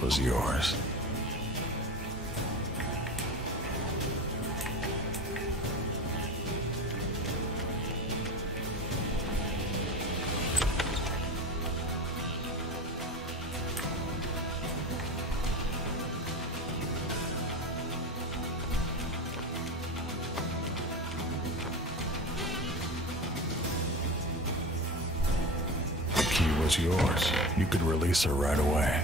was yours. Was yours. You could release her right away.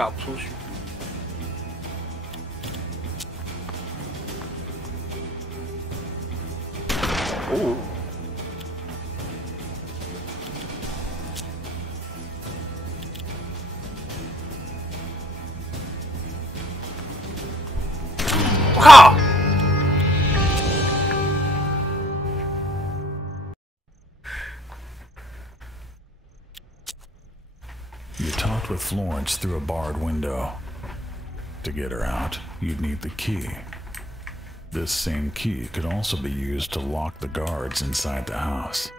打不出去。哦，我靠！ You talked with Florence through a barred window. To get her out, you'd need the key. This same key could also be used to lock the guards inside the house.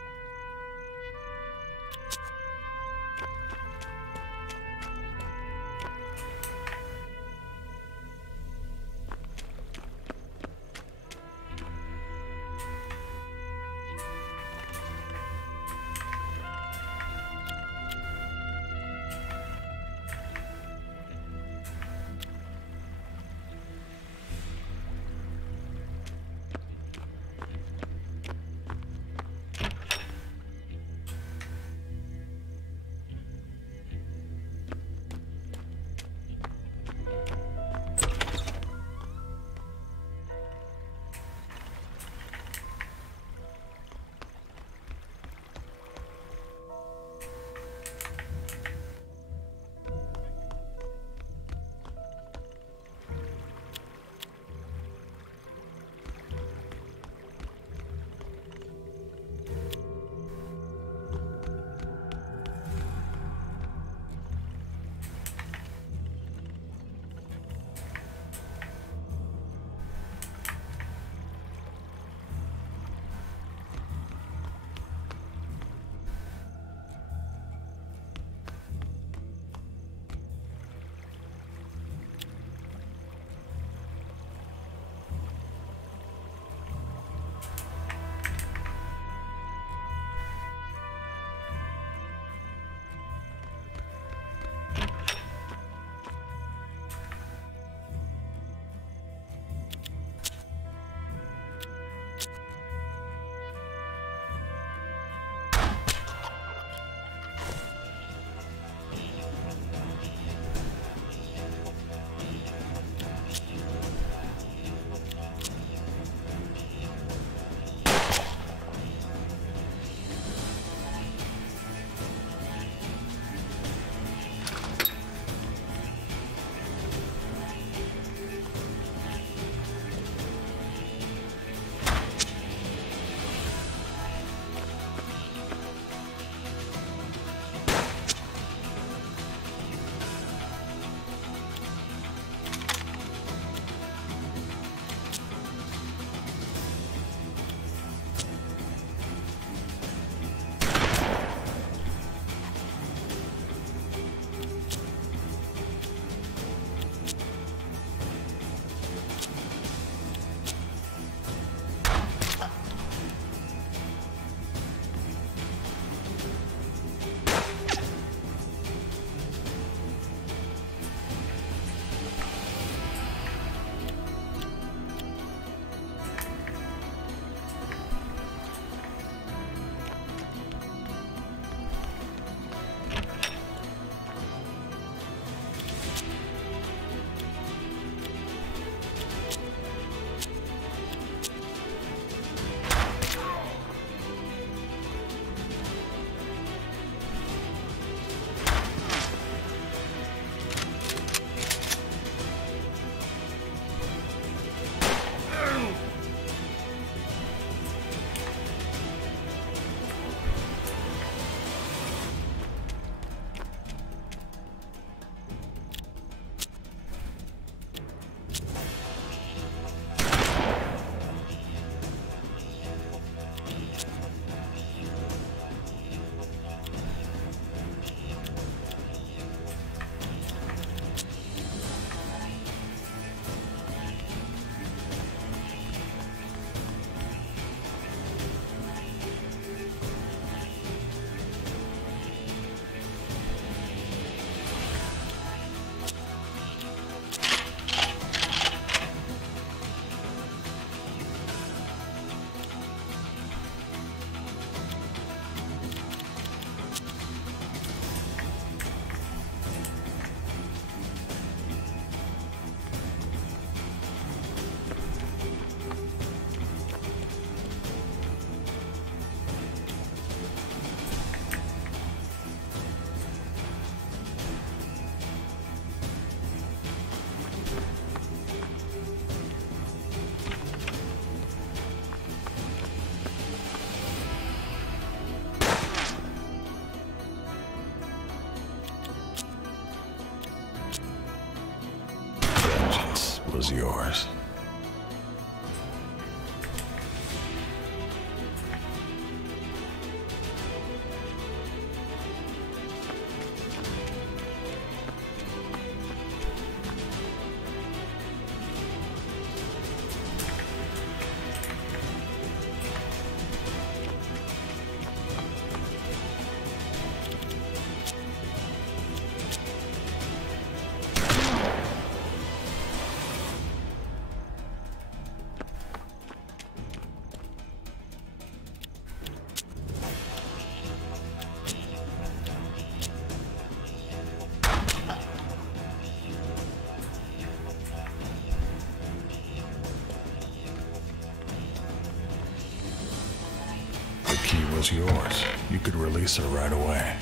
was yours. The key was yours. You could release her right away.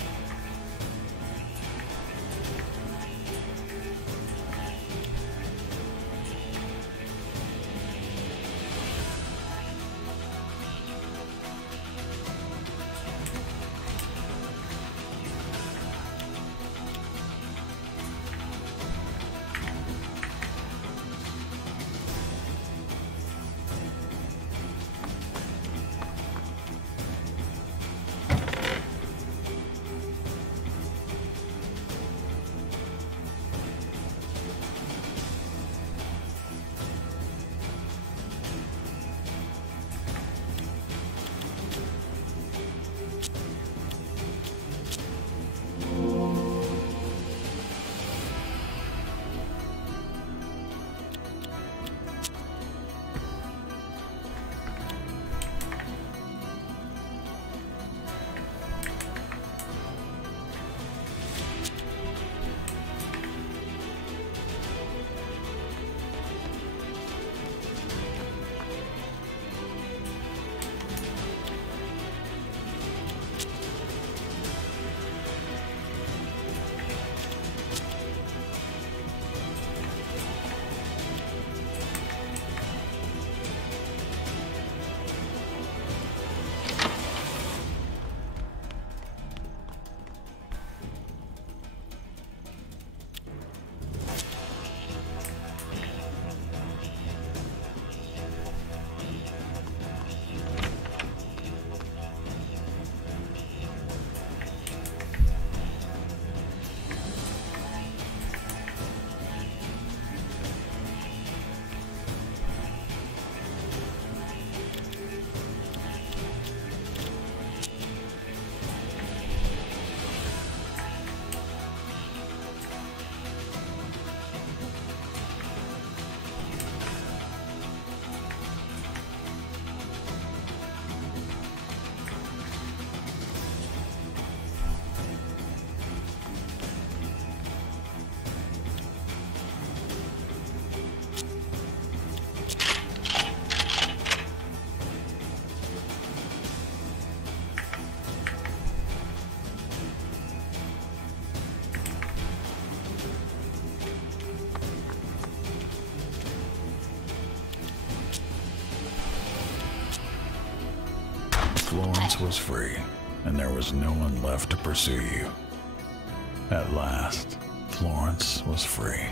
Florence was free, and there was no one left to pursue you. At last, Florence was free.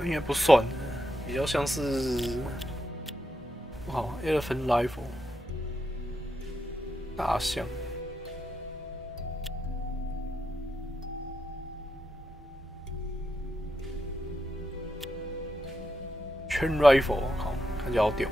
应该不算，比较像是，好 ，elephant rifle， 大象。Chain rifle， 好，看起来好屌。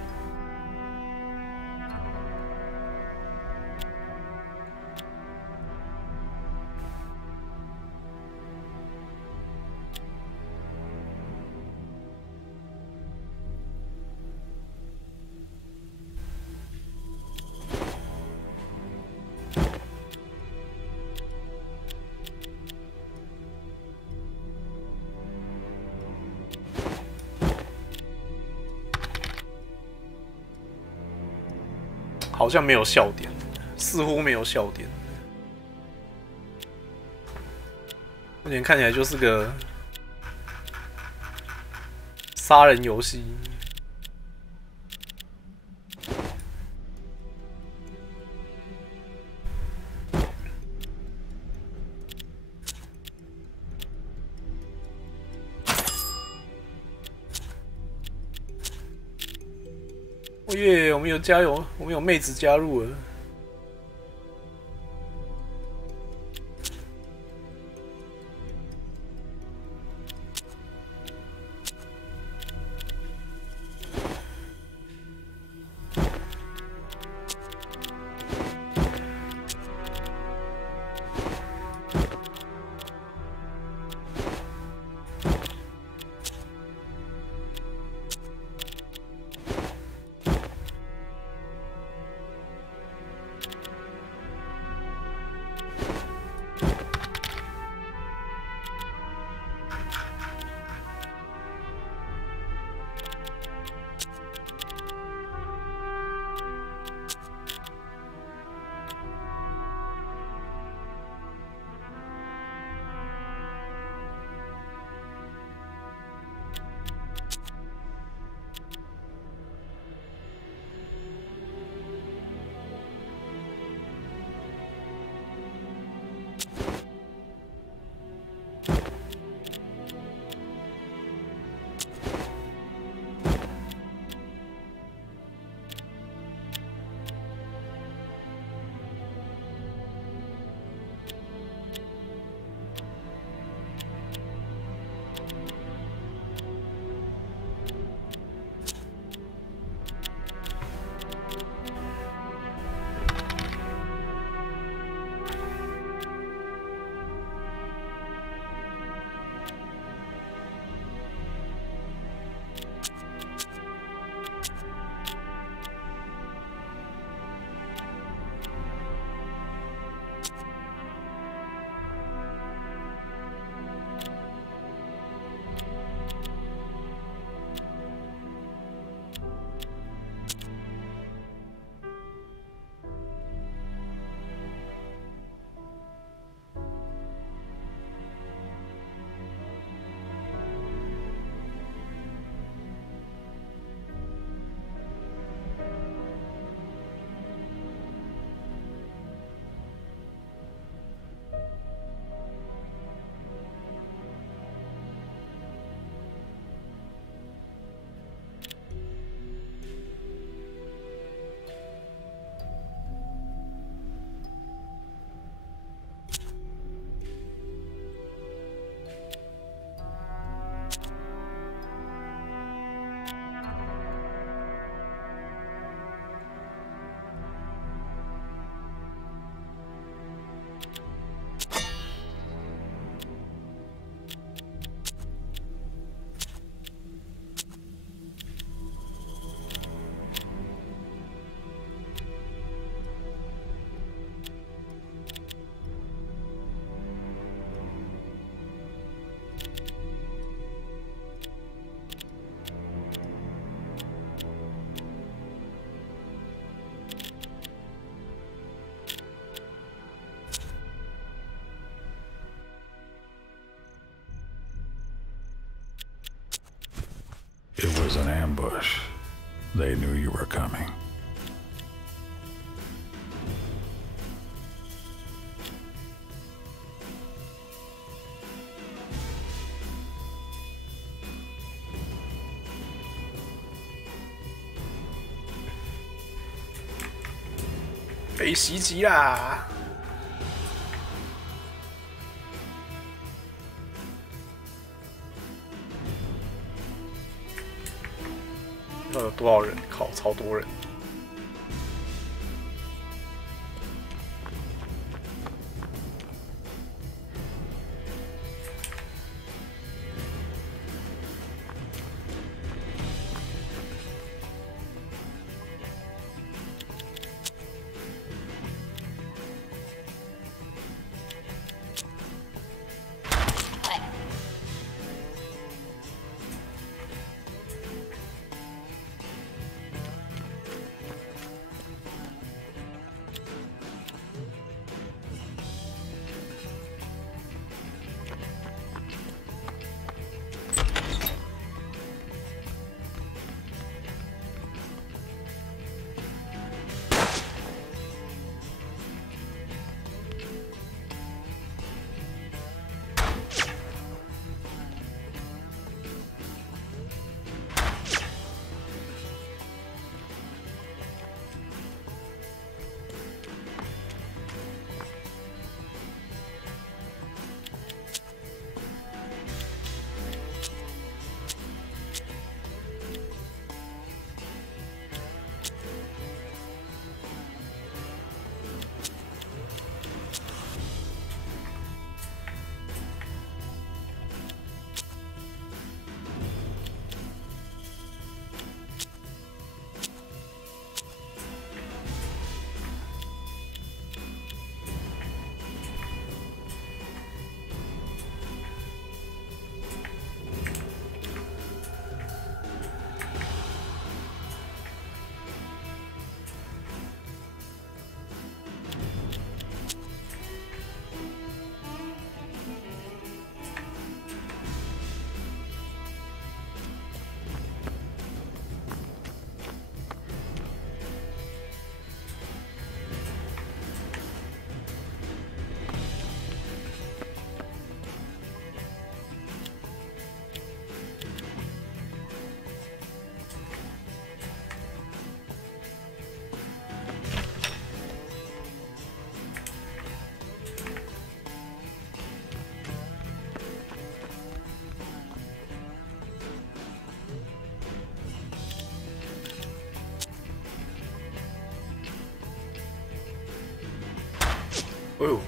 好像没有笑点，似乎没有笑点。目前看起来就是个杀人游戏。哦耶！我们有加油，我们有妹子加入了。It was an ambush. They knew you were coming. 被袭击啦！那有多少人？靠，超多人！哎呦！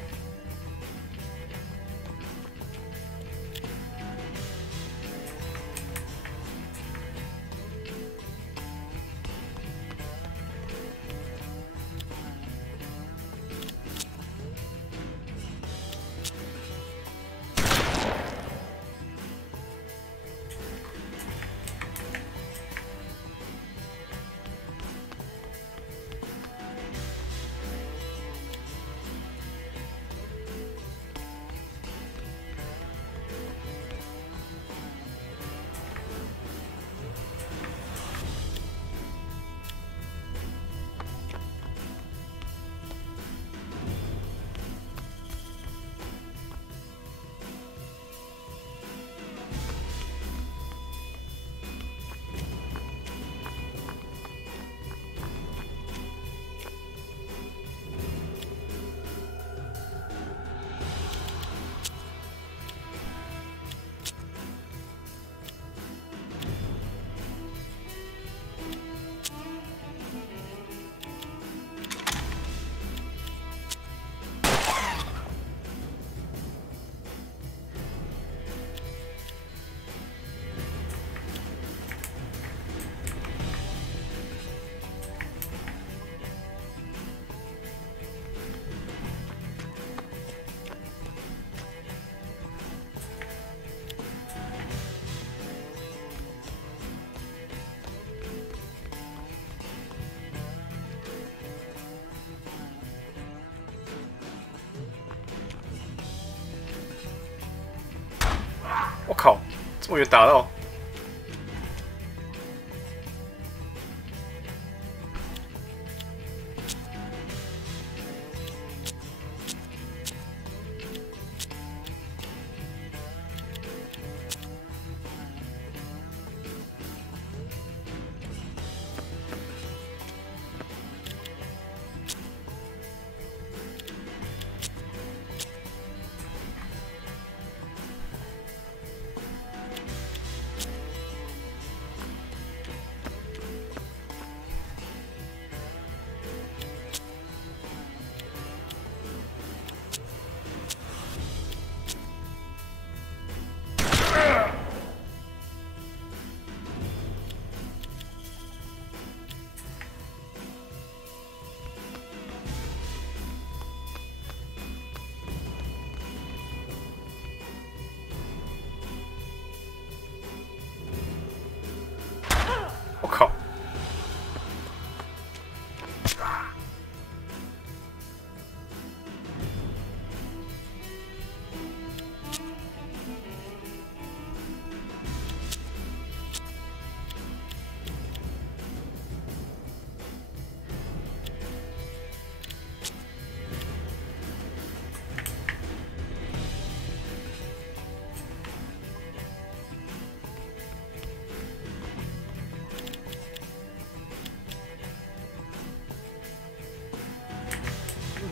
我靠，这么远打到！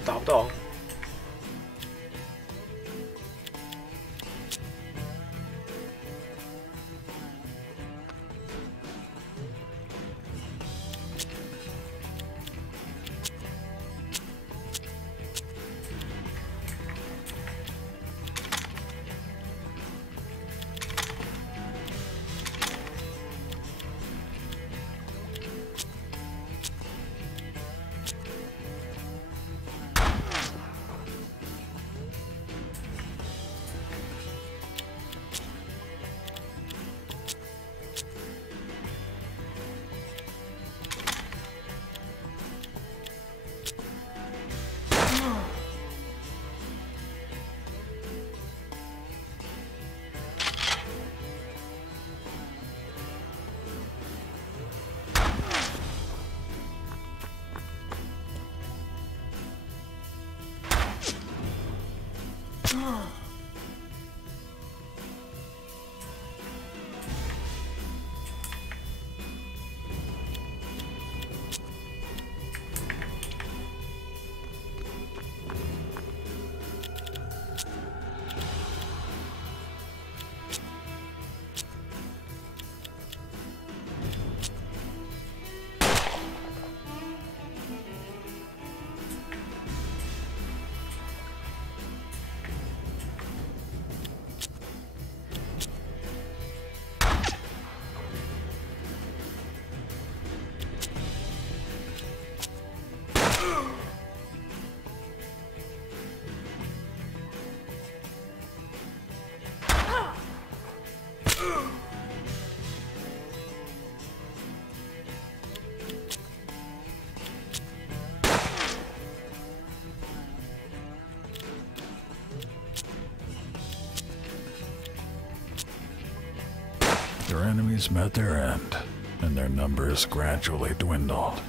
打不到。Your enemies met their end, and their numbers gradually dwindled.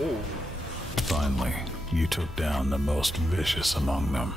Ooh. Finally, you took down the most vicious among them.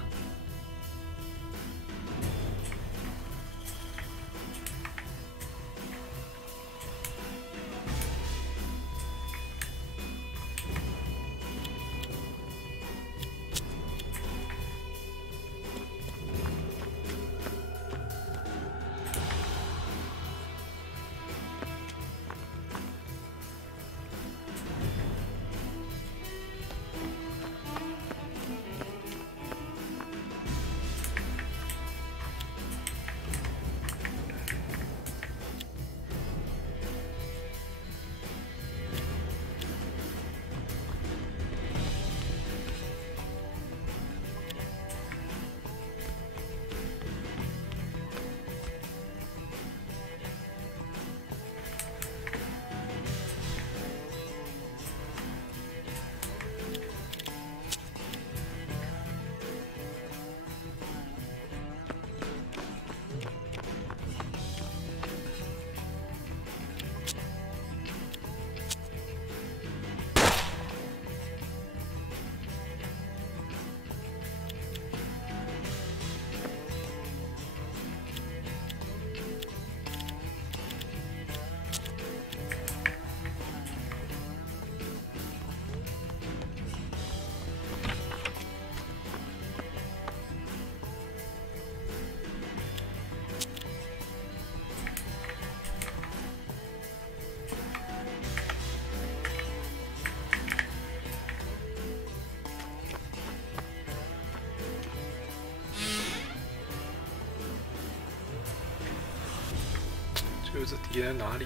就是敌人哪里？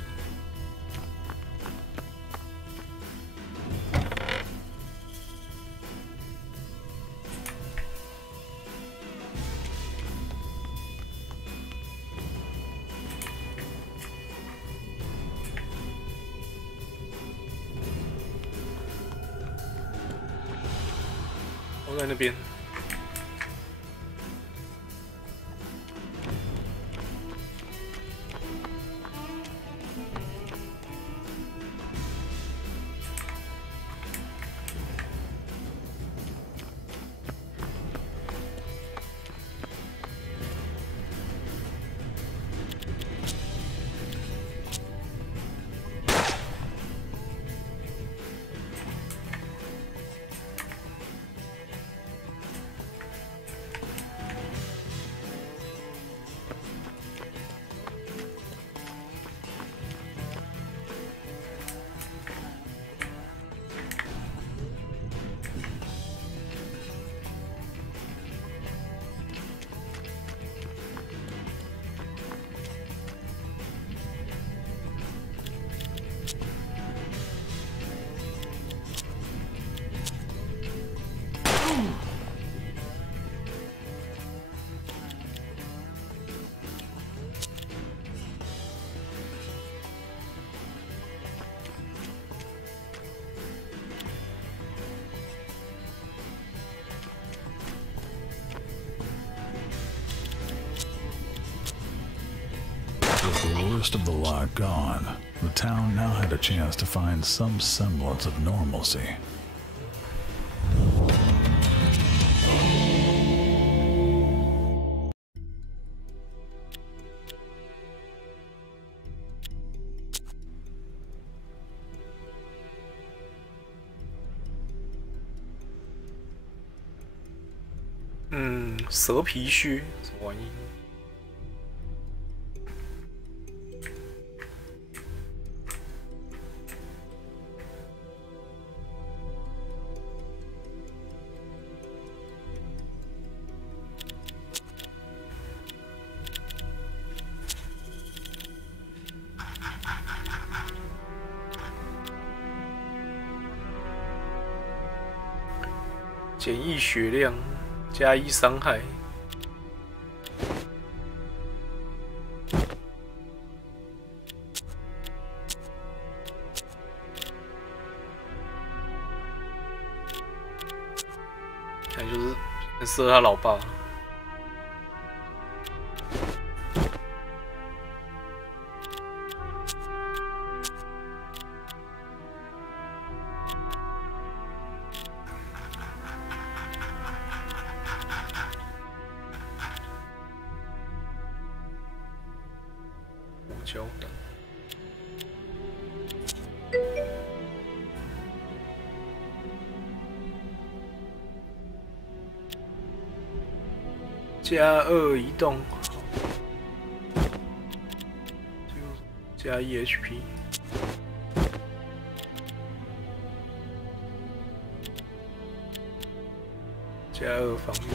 在那边。With the worst of the lot gone, the town now had a chance to find some semblance of normalcy.嗯，蛇皮靴什么玩意？减1血量，加1伤害。看就是很适合他老爸。胶弹。加2移动，加1 HP， 加2防御。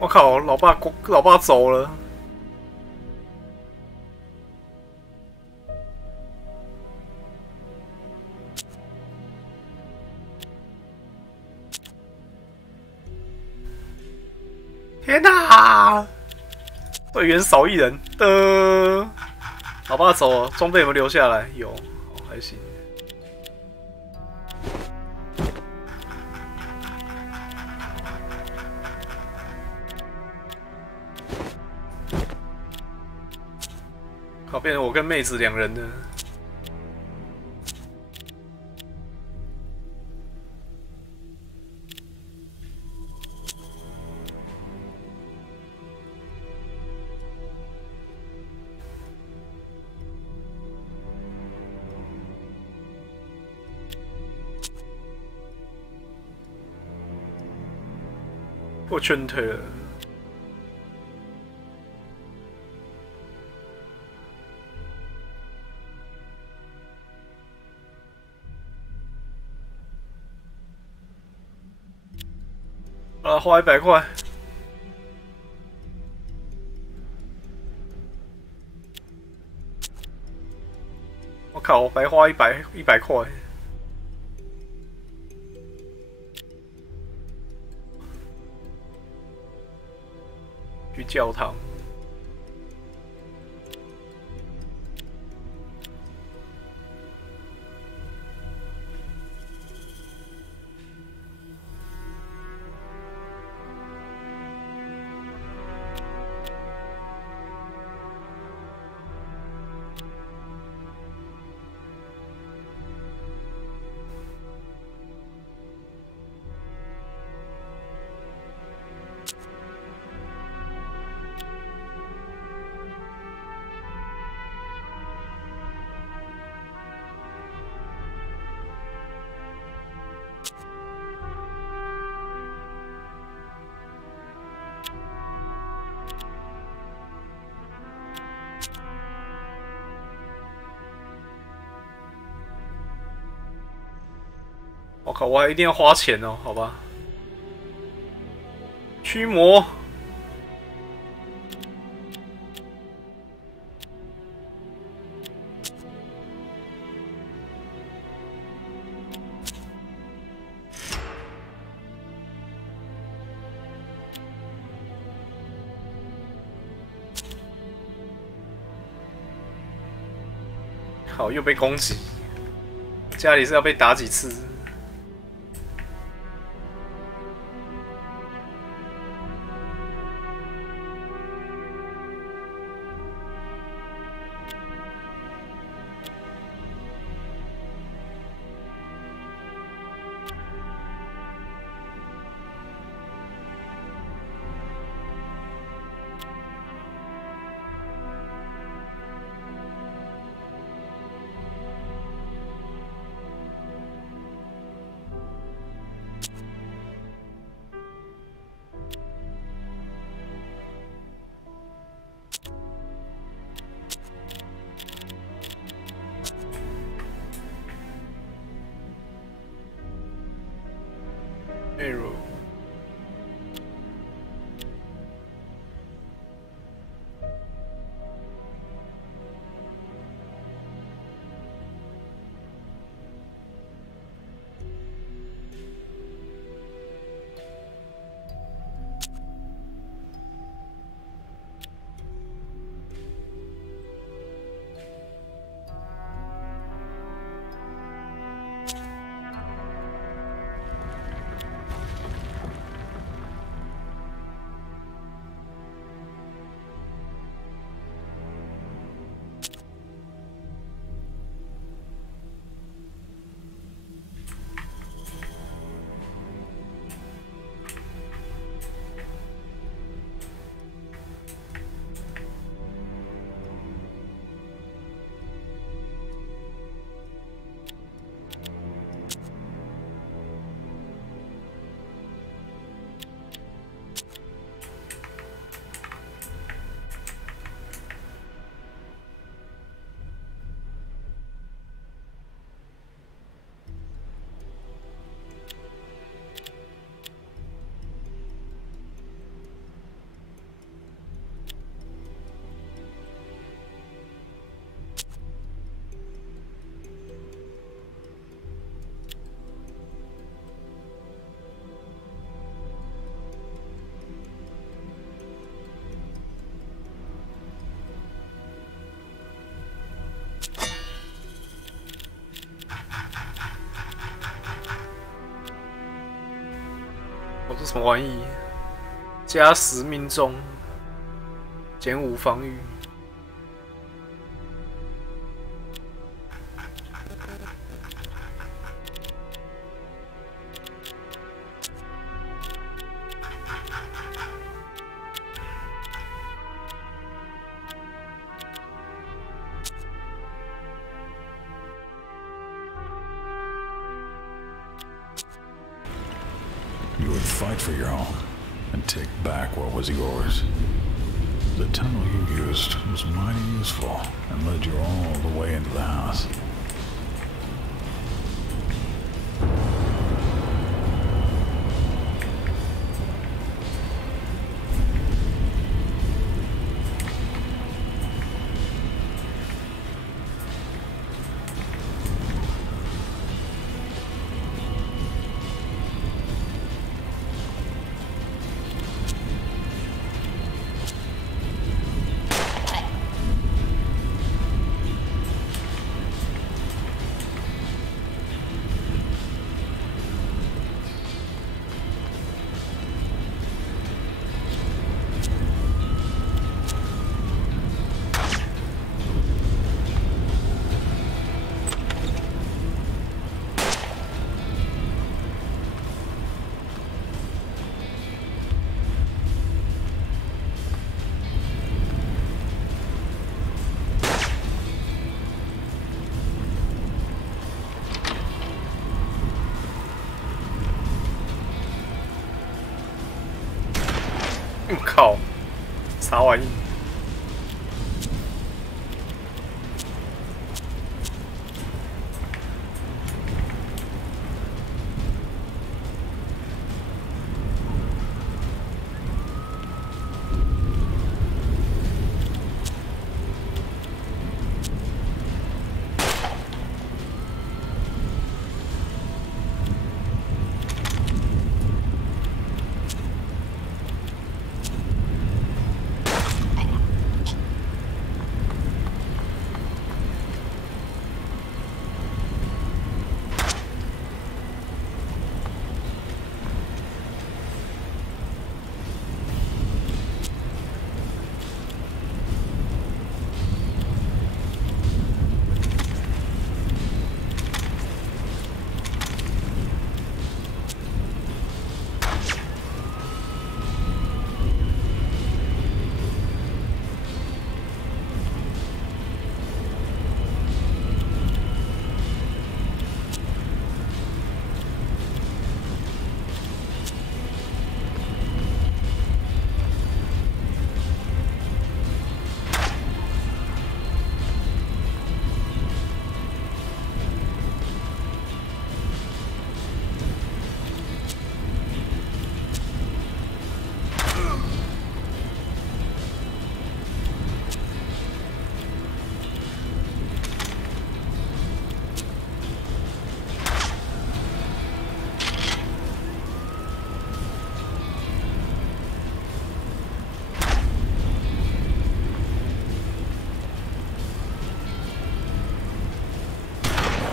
我靠，老爸走了。天哪！队员少1人的，老爸走了，装备有没有留下来？有，好还行。好，变成我跟妹子2人的。我劝退了。啊，花100块。我靠，我白花100块。去教堂。我靠，我还一定要花钱哦，好吧？驱魔。好，又被攻击，家里是要被打几次？Arrow。这什么玩意？加10命中，减5防御。You would fight for your home, and take back what was yours. The tunnel you used was mighty useful and led you all the way into the house.我靠，啥玩意？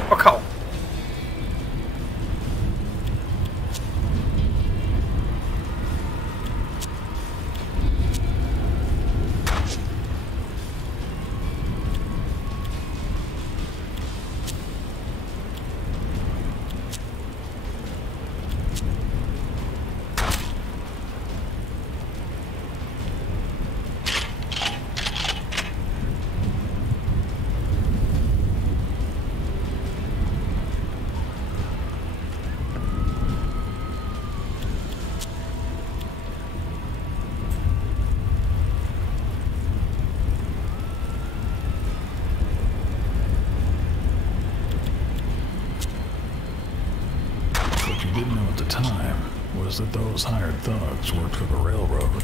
我靠！Didn't know at the time was that those hired thugs worked for the railroad.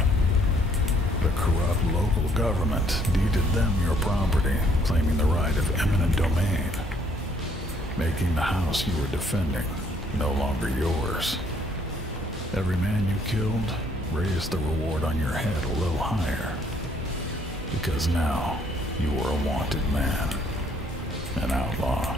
The corrupt local government deeded them your property, claiming the right of eminent domain, making the house you were defending no longer yours. Every man you killed raised the reward on your head a little higher, because now you were a wanted man, an outlaw.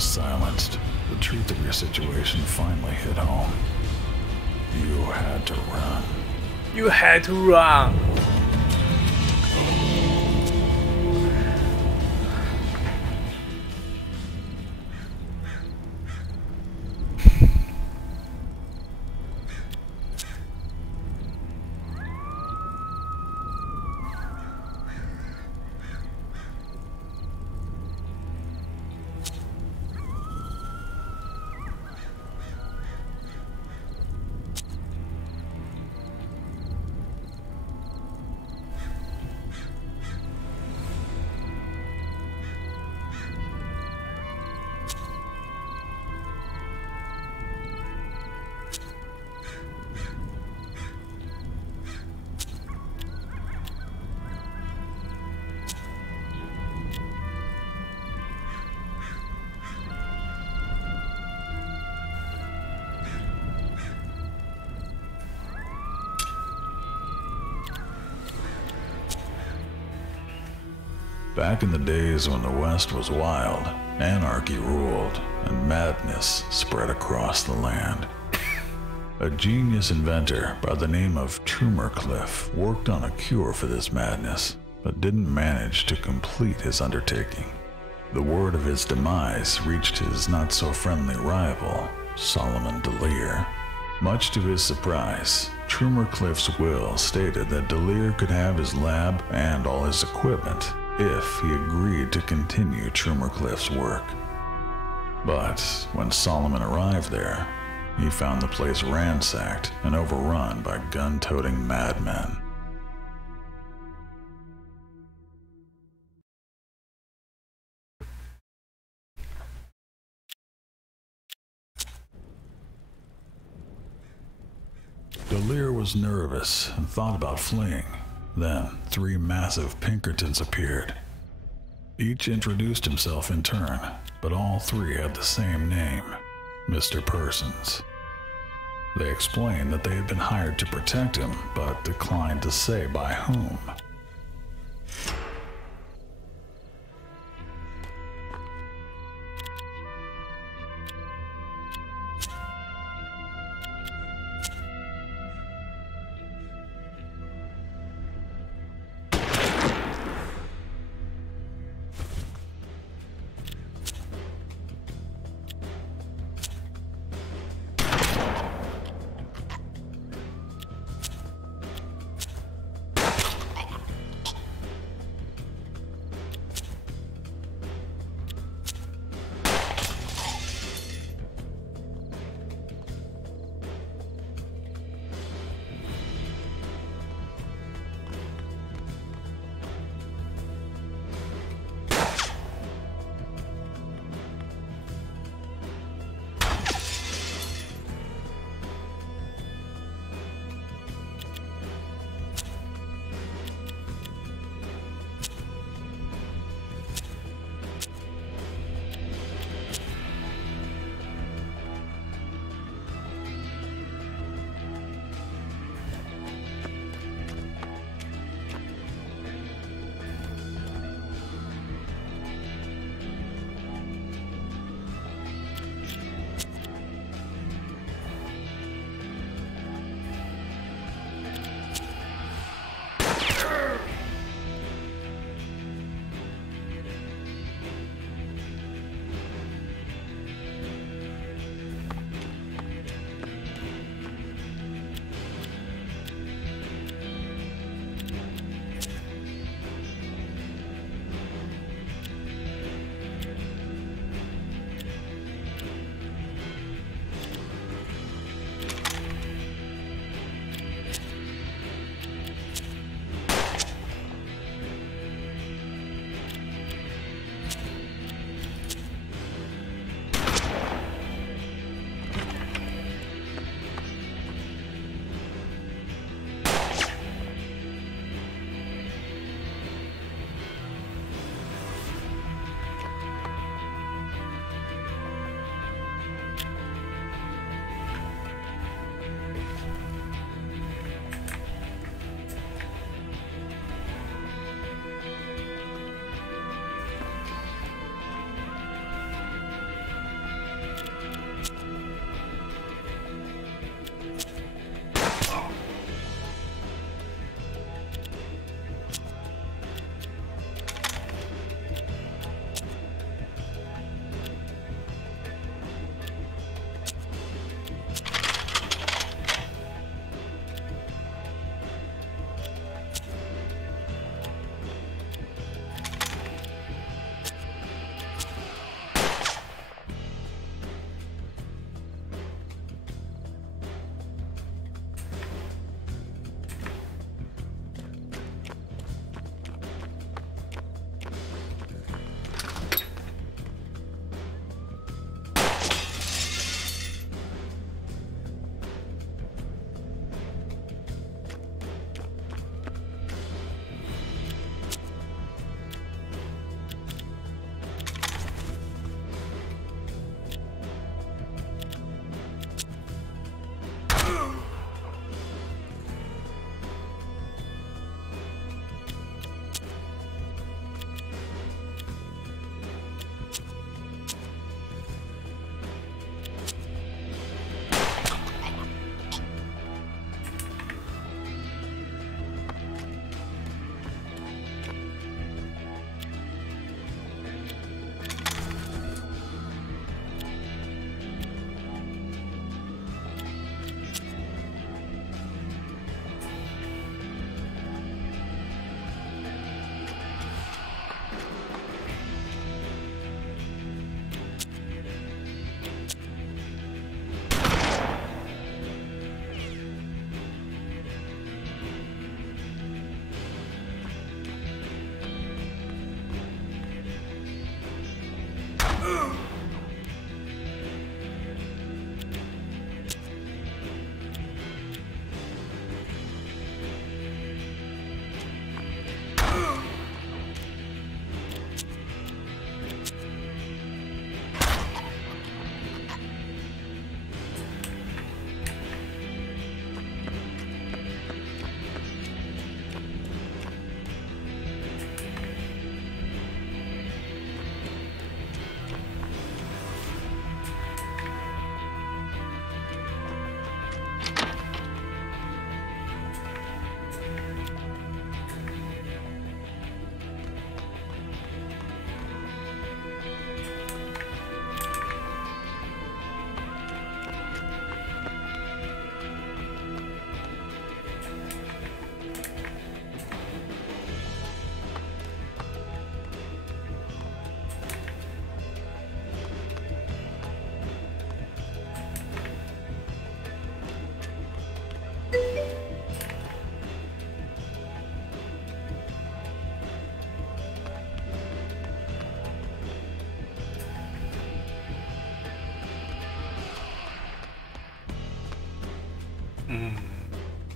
was silenced, the truth of your situation finally hit home. You had to run. You had to run. Back in the days when the West was wild, anarchy ruled, and madness spread across the land. A genius inventor by the name of Trumercliff worked on a cure for this madness, but didn't manage to complete his undertaking. The word of his demise reached his not-so-friendly rival, Solomon Delir. Much to his surprise, Trumercliff's will stated that Delir could have his lab and all his equipment if he agreed to continue Trumercliff's work. But when Solomon arrived there, he found the place ransacked and overrun by gun-toting madmen. Delir was nervous and thought about fleeing. Then, 3 massive Pinkertons appeared. Each introduced himself in turn, but all 3 had the same name, Mr. Persons. They explained that they had been hired to protect him, but declined to say by whom.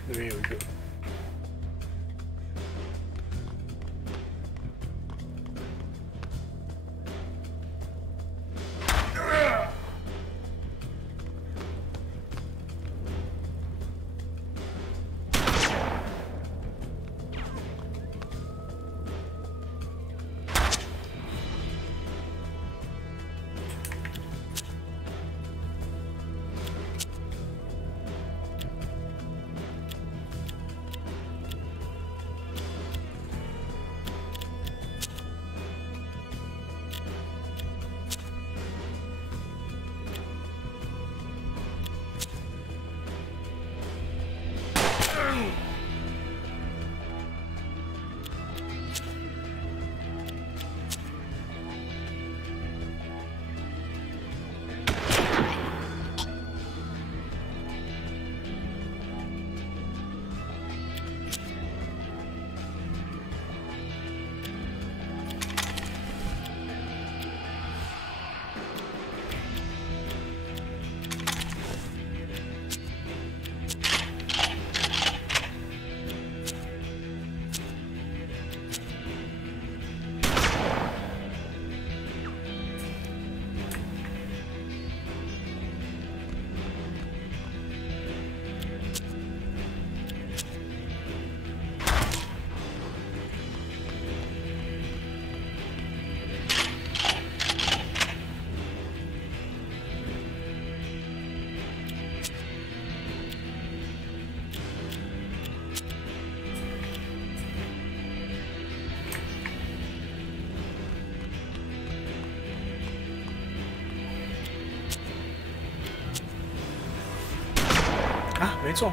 那边有一个。啊，没中。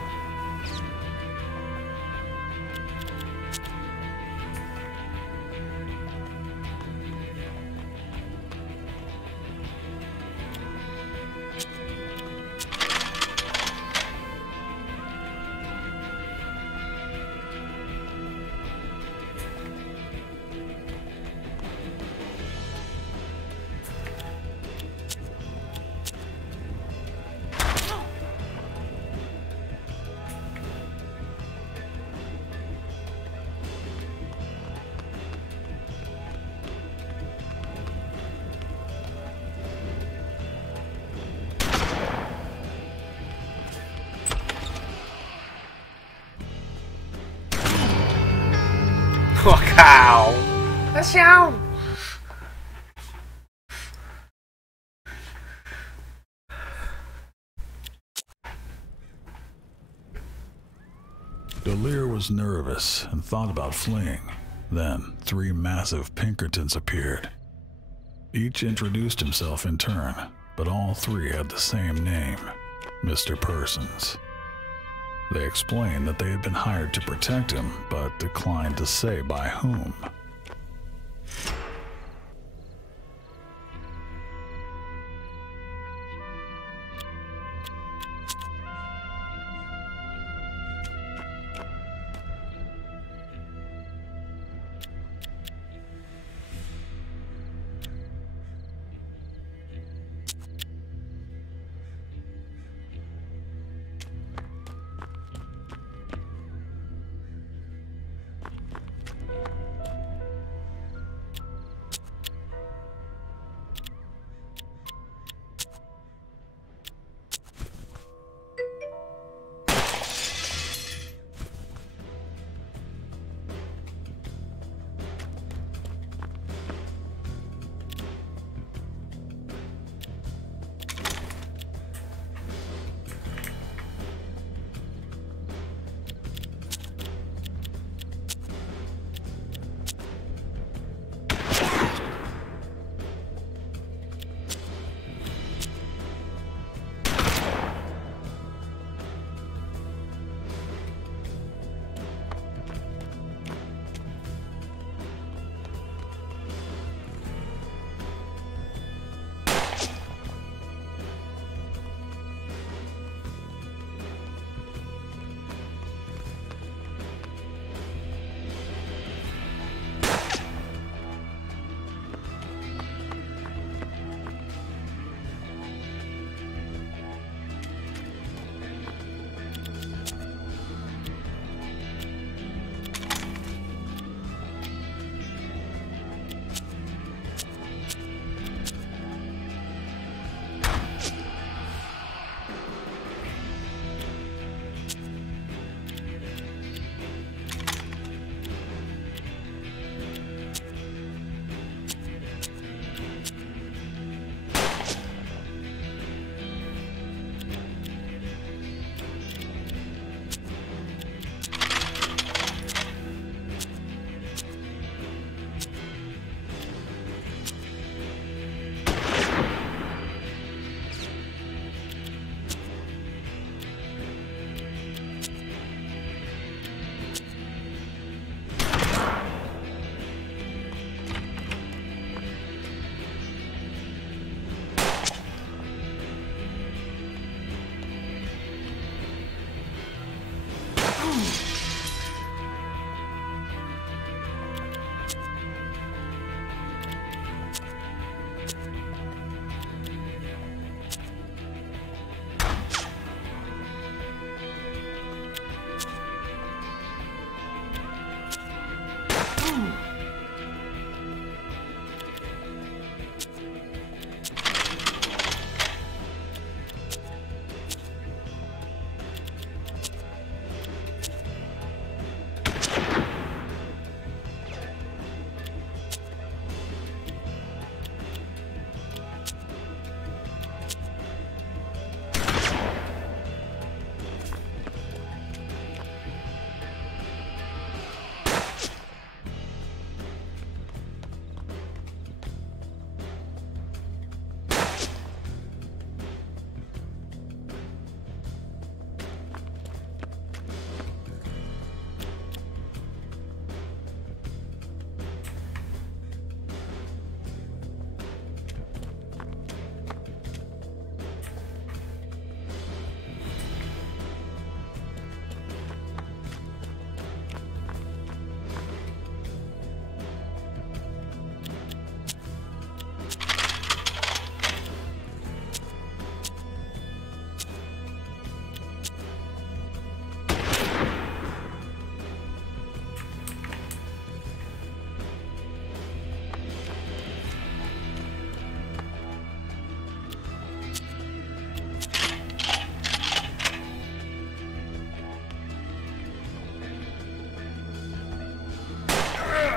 我靠！大小。Delir was nervous and thought about fleeing. Then, 3 massive Pinkertons appeared. Each introduced himself in turn, but all 3 had the same name, Mr. Persons. They explained that they had been hired to protect him, but declined to say by whom.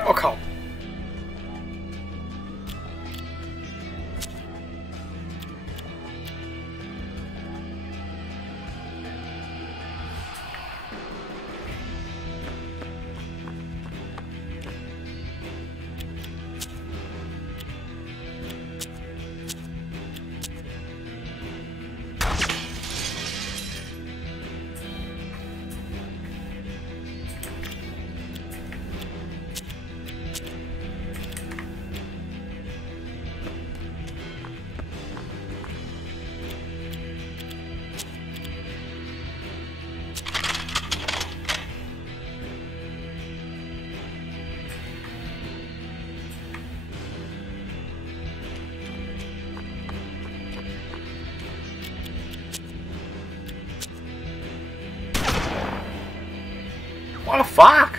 我靠！ What the fuck?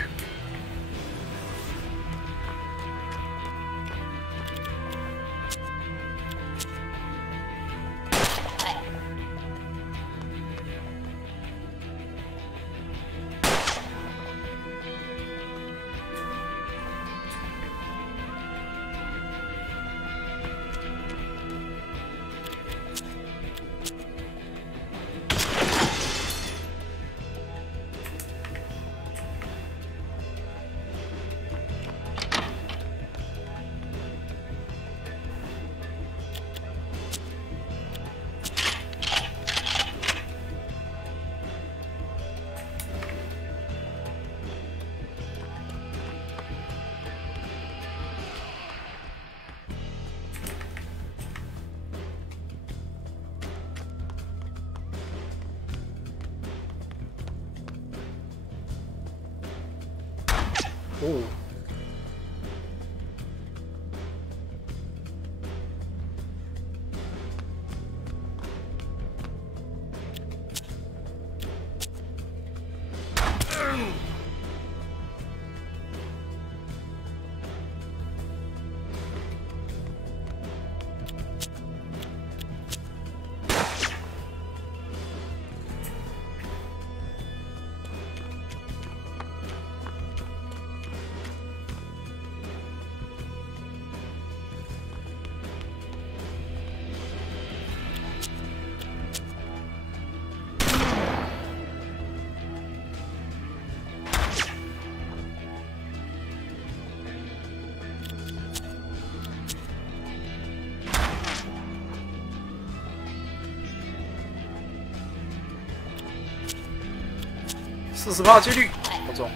Ooh.40%几率，不中。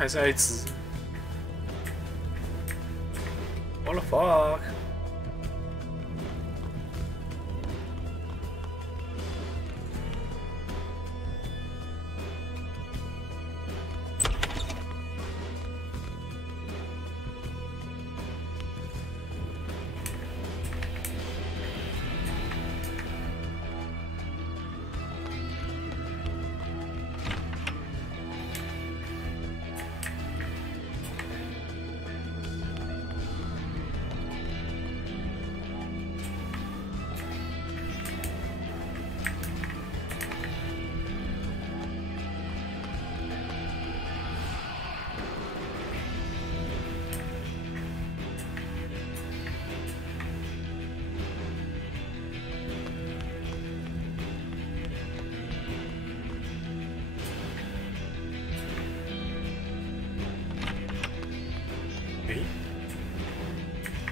还是一只 ？What the fuck？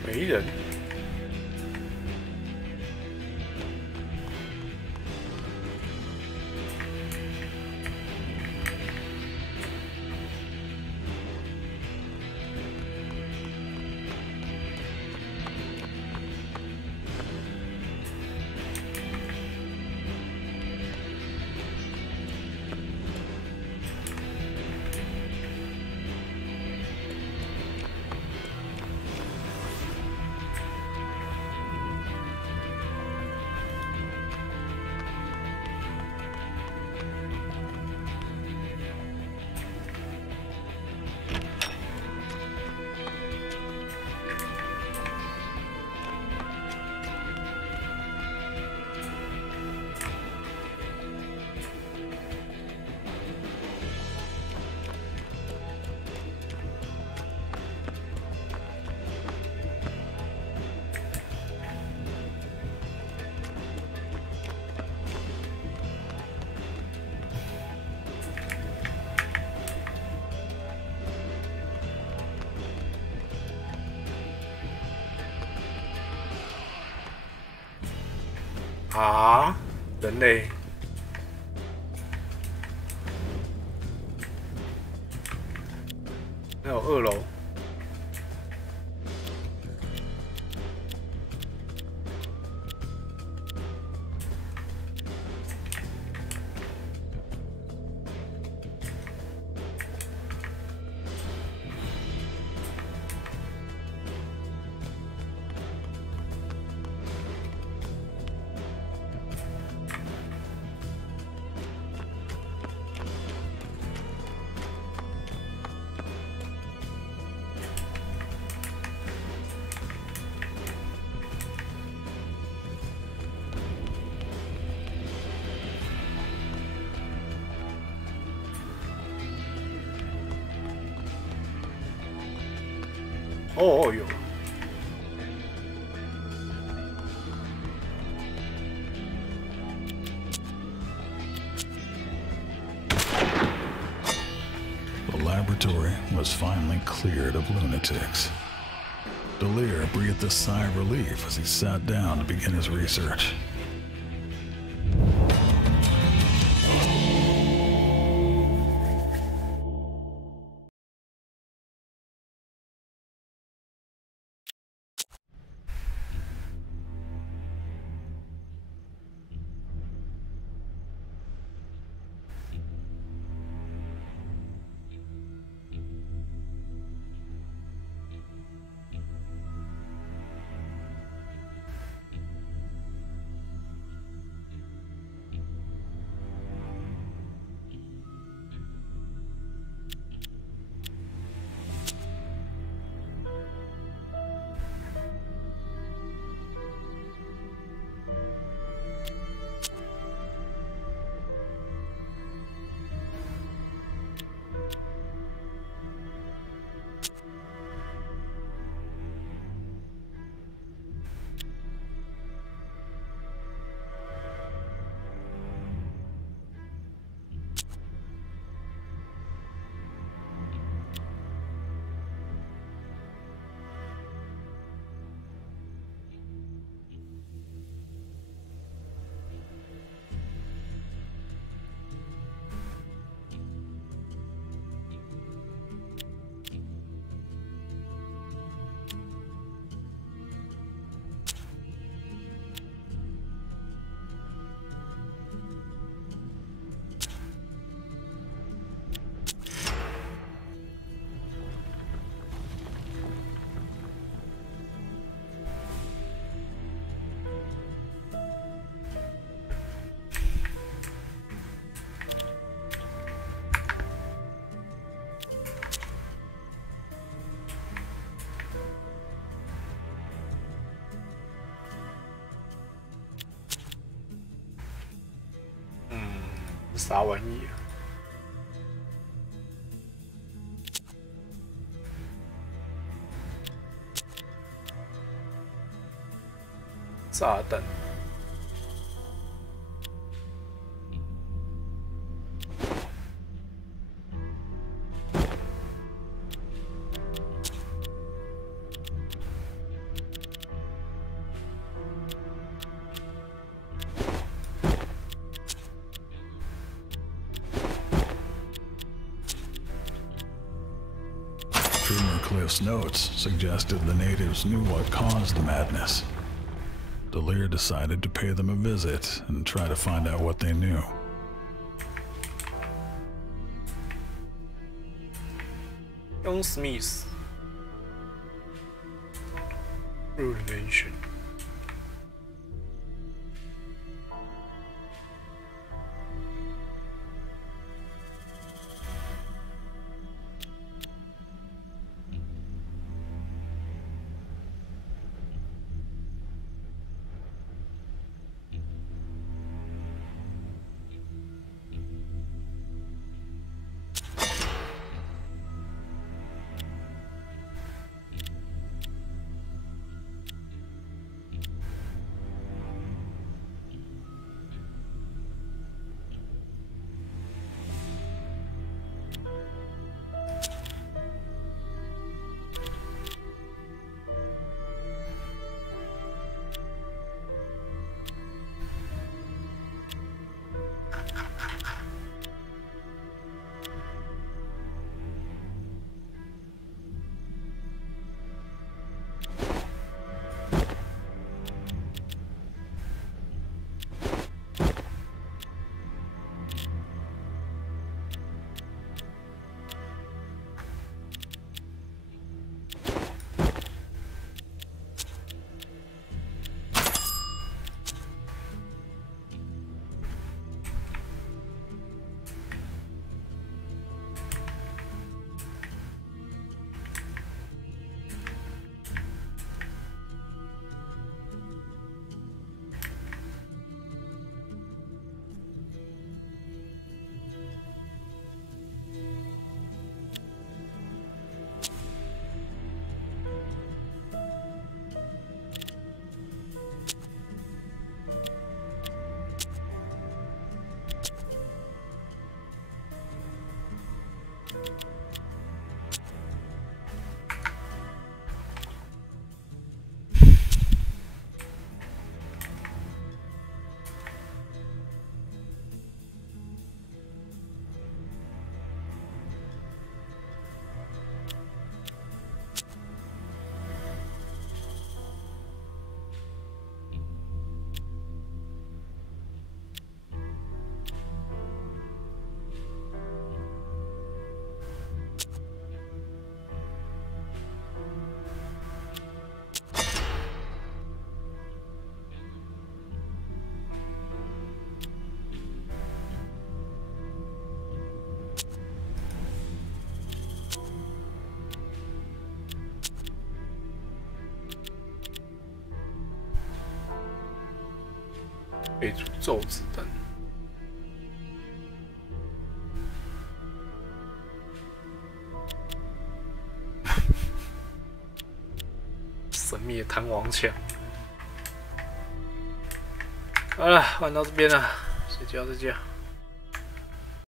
没人。啊，人类。还有2楼。哦有。The laboratory was finally cleared of lunatics. Delir breathed a sigh of relief as he sat down to begin his research. 啥玩意啊？炸弹。 Cliff's notes suggested the natives knew what caused the madness. Delir decided to pay them a visit and try to find out what they knew. Young Smith. Ruination.被诅咒子弹。神秘的弹簧枪。好了，玩到这边了，睡觉。